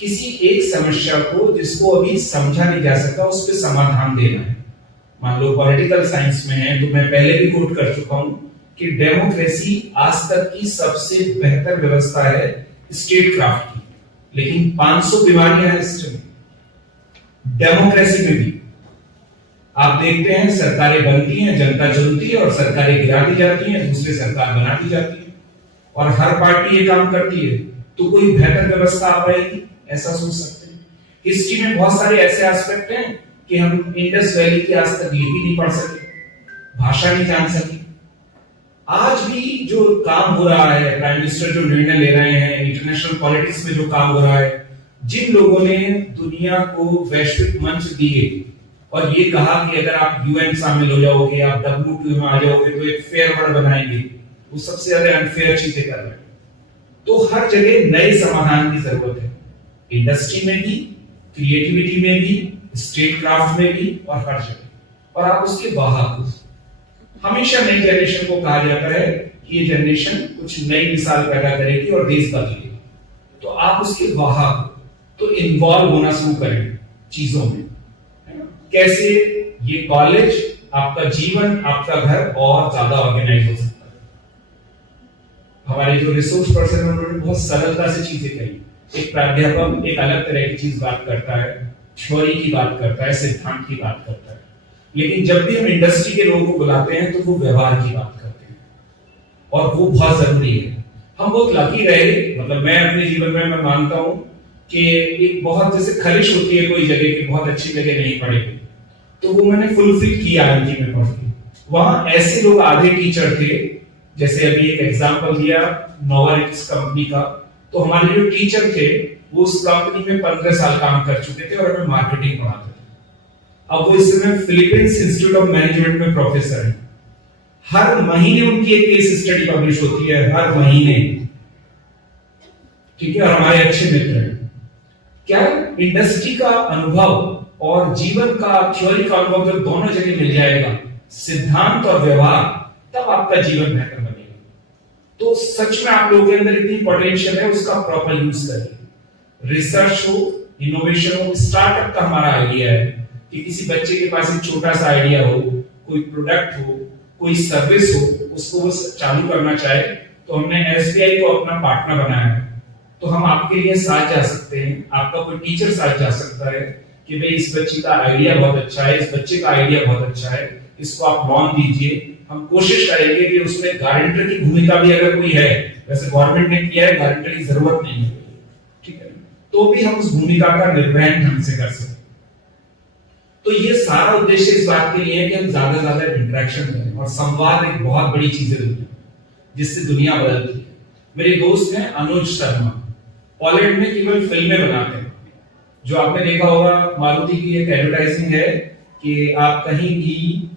किसी एक समस्या को जिसको अभी समझा नहीं जा सका, उस पर समाधान देना है। मान लो पॉलिटिकल साइंस में है, तो मैं पहले भी कोट कर चुका हूं कि डेमोक्रेसी आज तक की सबसे बेहतर व्यवस्था है स्टेट क्राफ्ट की, लेकिन 500 बीमारियां हैं सिस्टम में। डेमोक्रेसी में भी आप देखते हैं, सरकारें बनती हैं, जनता चुनती है, और सरकारें गिरा दी जाती हैं, दूसरी सरकार बना दी जाती है, और हर पार्टी ये काम करती है। तो कोई बेहतर व्यवस्था आ पाएगी, ऐसा सोच सकते हैं। हिस्ट्री में बहुत सारे ऐसे एस्पेक्ट हैं कि हम इंडस वैली के आज तक लिपि नहीं पढ़ सके, भाषा नहीं जान सके। आज भी जो काम हो रहा है, प्राइम मिनिस्टर जो निर्णय ले रहे हैं, इंटरनेशनल पॉलिटिक्स में जो काम हो रहा है, जिन लोगों ने दुनिया को वैश्विक मंच दिए और ये कहा कि अगर आप यूएन शामिल हो जाओगे, आप WTO में आ जाओगे, तो एक फेयर वर्ल्ड बनाएंगे, वो सबसे ज्यादा अनफेयर चीजें कर रहे हैं। तो हर जगह नए समाधान की जरूरत है, इंडस्ट्री में भी, क्रिएटिविटी में भी, स्टेट क्राफ्ट में भी, और हर जगह। और आप उसके वाहक हो। हमेशा नई जनरेशन को कहा जाता है कि ये जनरेशन कुछ नई मिसाल पैदा करेगी और देश बदलेगी, तो आप उसके वाहक हो। तो इन्वॉल्व होना शुरू करें चीजों में, है ना? कैसे ये कॉलेज, आपका जीवन, आपका घर और ज्यादा ऑर्गेनाइज हो सकता है। हमारे जो रिसोर्स पर्सन उन्होंने बहुत सरलता से चीजें कही। एक प्राध्यापक एक अलग तरह की चीज बात करता है, थ्योरी की बात करता है, सिद्धांत की बात करता है, लेकिन जब भी हम इंडस्ट्री के लोगों को बुलाते हैं तो वो व्यवहार की बात करते हैं, और वो बहुत जरूरी है। हम बहुत लकी रहे, मतलब मैं अपने जीवन में मैं मानता हूं कि एक बहुत जैसे खलिश होती है कोई जगह की, बहुत अच्छी जगह नहीं पढ़े, तो वो मैंने फुलफिल किया IIT में पढ़ के। वहां ऐसे लोग आधे टीचर थे, जैसे अभी एक एग्जांपल दिया नोवारिक्स कंपनी का, तो हमारे जो टीचर थे वो उस कंपनी में 15 साल काम कर चुके थे और हमें मार्केटिंग पढ़ाते थे। अब वो इस समय फिलीपींस इंस्टीट्यूट ऑफ मैनेजमेंट में प्रोफेसर है। हर महीने उनकी एक केस स्टडी पब्लिश होती है, हर महीने, ठीक है, और हमारे अच्छे मित्र हैं। क्या इंडस्ट्री का अनुभव और जीवन का, थ्योरी का अनुभव जब दोनों जगह मिल जाएगा, सिद्धांत और व्यवहार, तब आपका जीवन बेहतर बनेगा। तो सच में आप लोगों के अंदर इतनी पोटेंशियल है, उसका प्रॉपर यूज करिए। रिसर्च हो, इनोवेशन हो, स्टार्टअप का हमारा आइडिया है कि किसी बच्चे के पास एक छोटा सा आइडिया हो, कोई प्रोडक्ट हो, कोई सर्विस हो, उसको वो चालू करना चाहे तो हमने एसबीआई को अपना पार्टनर बनाया है। तो हम आपके लिए साथ जा सकते हैं, आपका कोई टीचर साथ जा सकता है कि भाई इस बच्चे का आइडिया बहुत अच्छा है, इस बच्चे का आइडिया बहुत अच्छा है, इसको आप लोन दीजिए। हम कोशिश करेंगे कि उसमें गारंटर की भूमिका भी अगर कोई है, वैसे गवर्नमेंट ने किया है, गारंटर की जरूरत नहीं है, ठीक है, तो भी हम उस भूमिका का निर्वहन ढंग से कर सकते। तो ये सारा उद्देश्य इस बात के लिए है कि हम ज्यादा से ज्यादा इंटरेक्शन करें, और संवाद एक बहुत बड़ी चीज है जिससे दुनिया बदलती है। मेरे दोस्त हैं अनुज शर्मा, पोलैंड में केवल फिल्में बनाते हैं। जो आपने देखा होगा, मारुति की एक एडवर्टाइजिंग है कि आप कहीं भी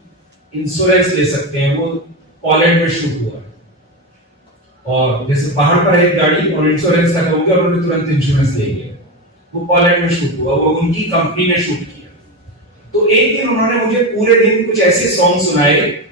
इंश्योरेंस ले सकते हैं, वो पोलैंड में शूट हुआ है। और जैसे पहाड़ पर एक गाड़ी और इंश्योरेंस खत्म हो गया और उन्होंने तुरंत इंश्योरेंस ले लिया, वो पोलैंड में शूट हुआ, वो उनकी कंपनी ने शूट किया। तो एक दिन उन्होंने मुझे पूरे दिन कुछ ऐसे सॉन्ग सुनाए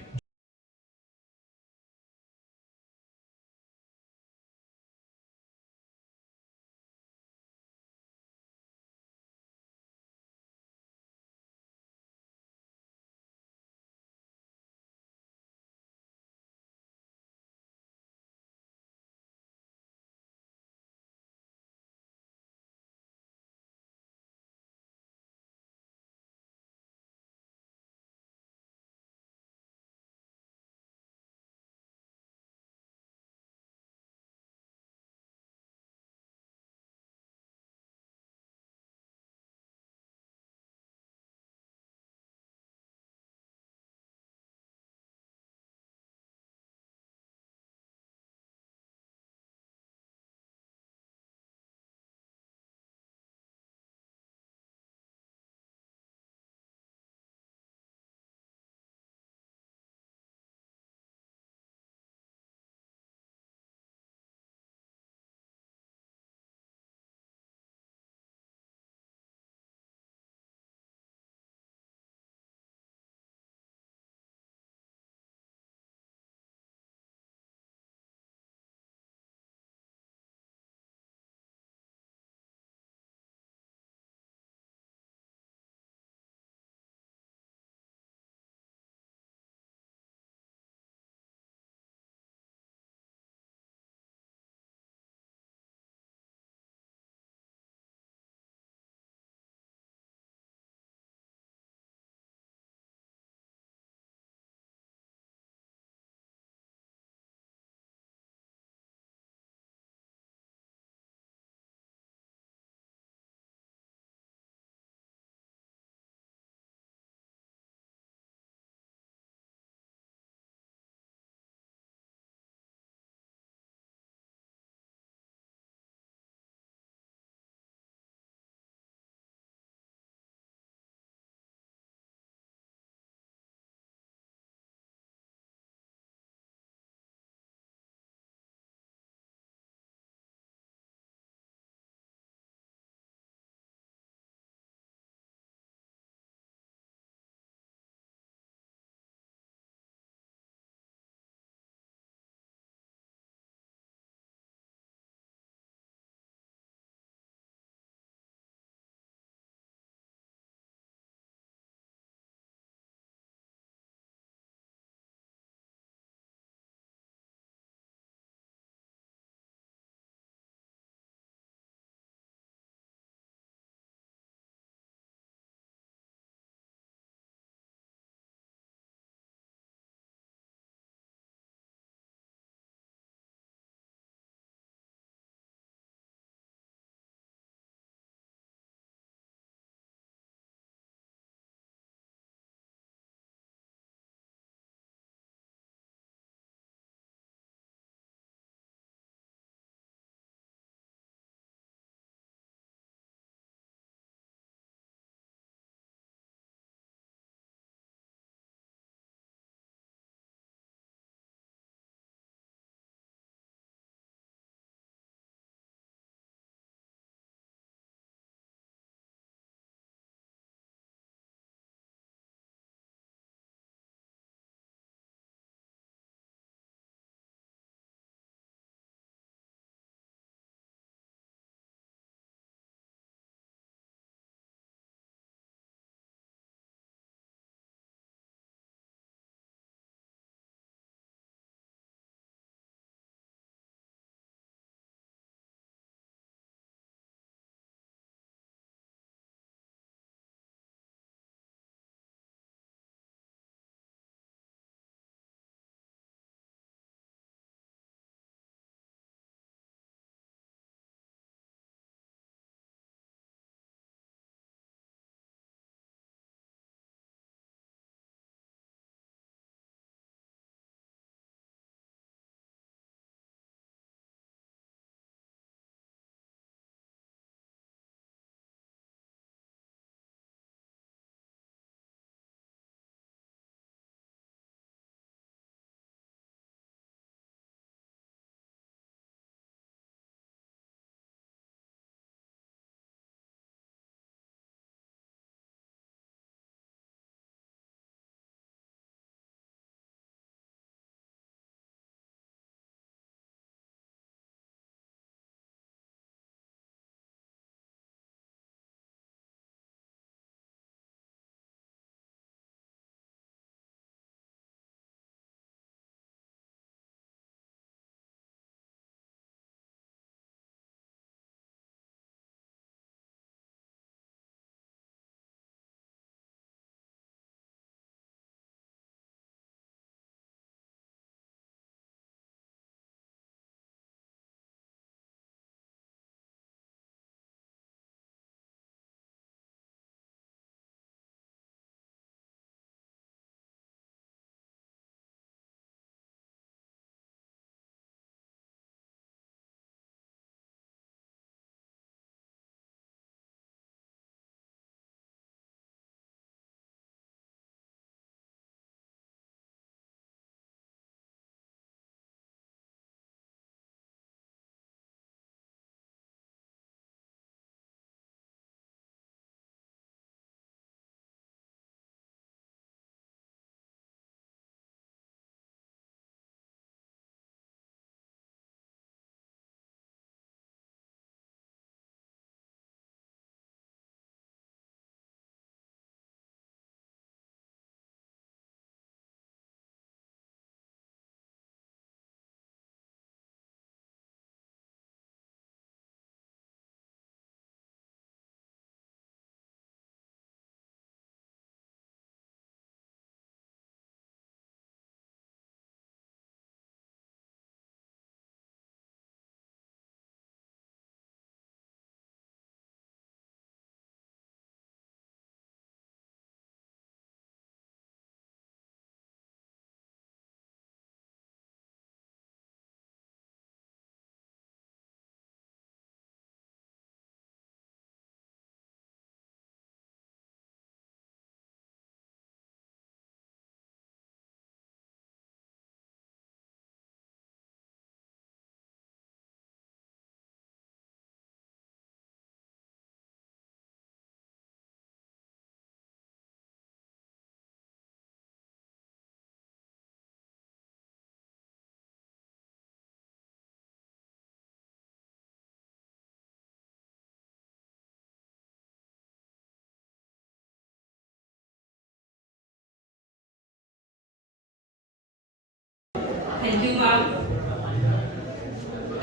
थैंक यू मैम।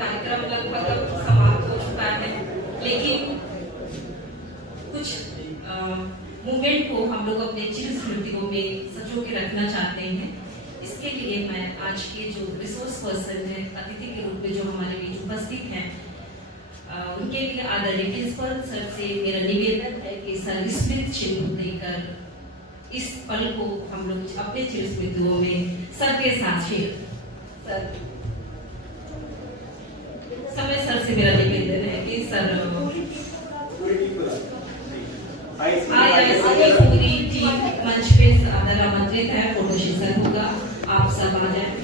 कार्यक्रम लगभग अब समाप्त हो चुका है, लेकिन कुछ मूवमेंट को हम लोग अपने चिर स्मृतियों में सजो के रखना चाहते हैं। इसके लिए मैं आज के जो रिसोर्स पर्सन है, अतिथि के रूप में जो हमारे बीच उपस्थित हैं, उनके लिए आदरणीय प्रिंसिपल सर से मेरा निवेदन है कि सर स्मृति चिन्ह देकर इस पल को हम लोग अपने चिर स्मृतियों में सबके साथ सर समय सर से मेरा निवेदन है कि सर IIC की पूरी टीम मंच पे आदर आमंत्रित है, फोटो सेशन होगा, आप सब आ जाएं।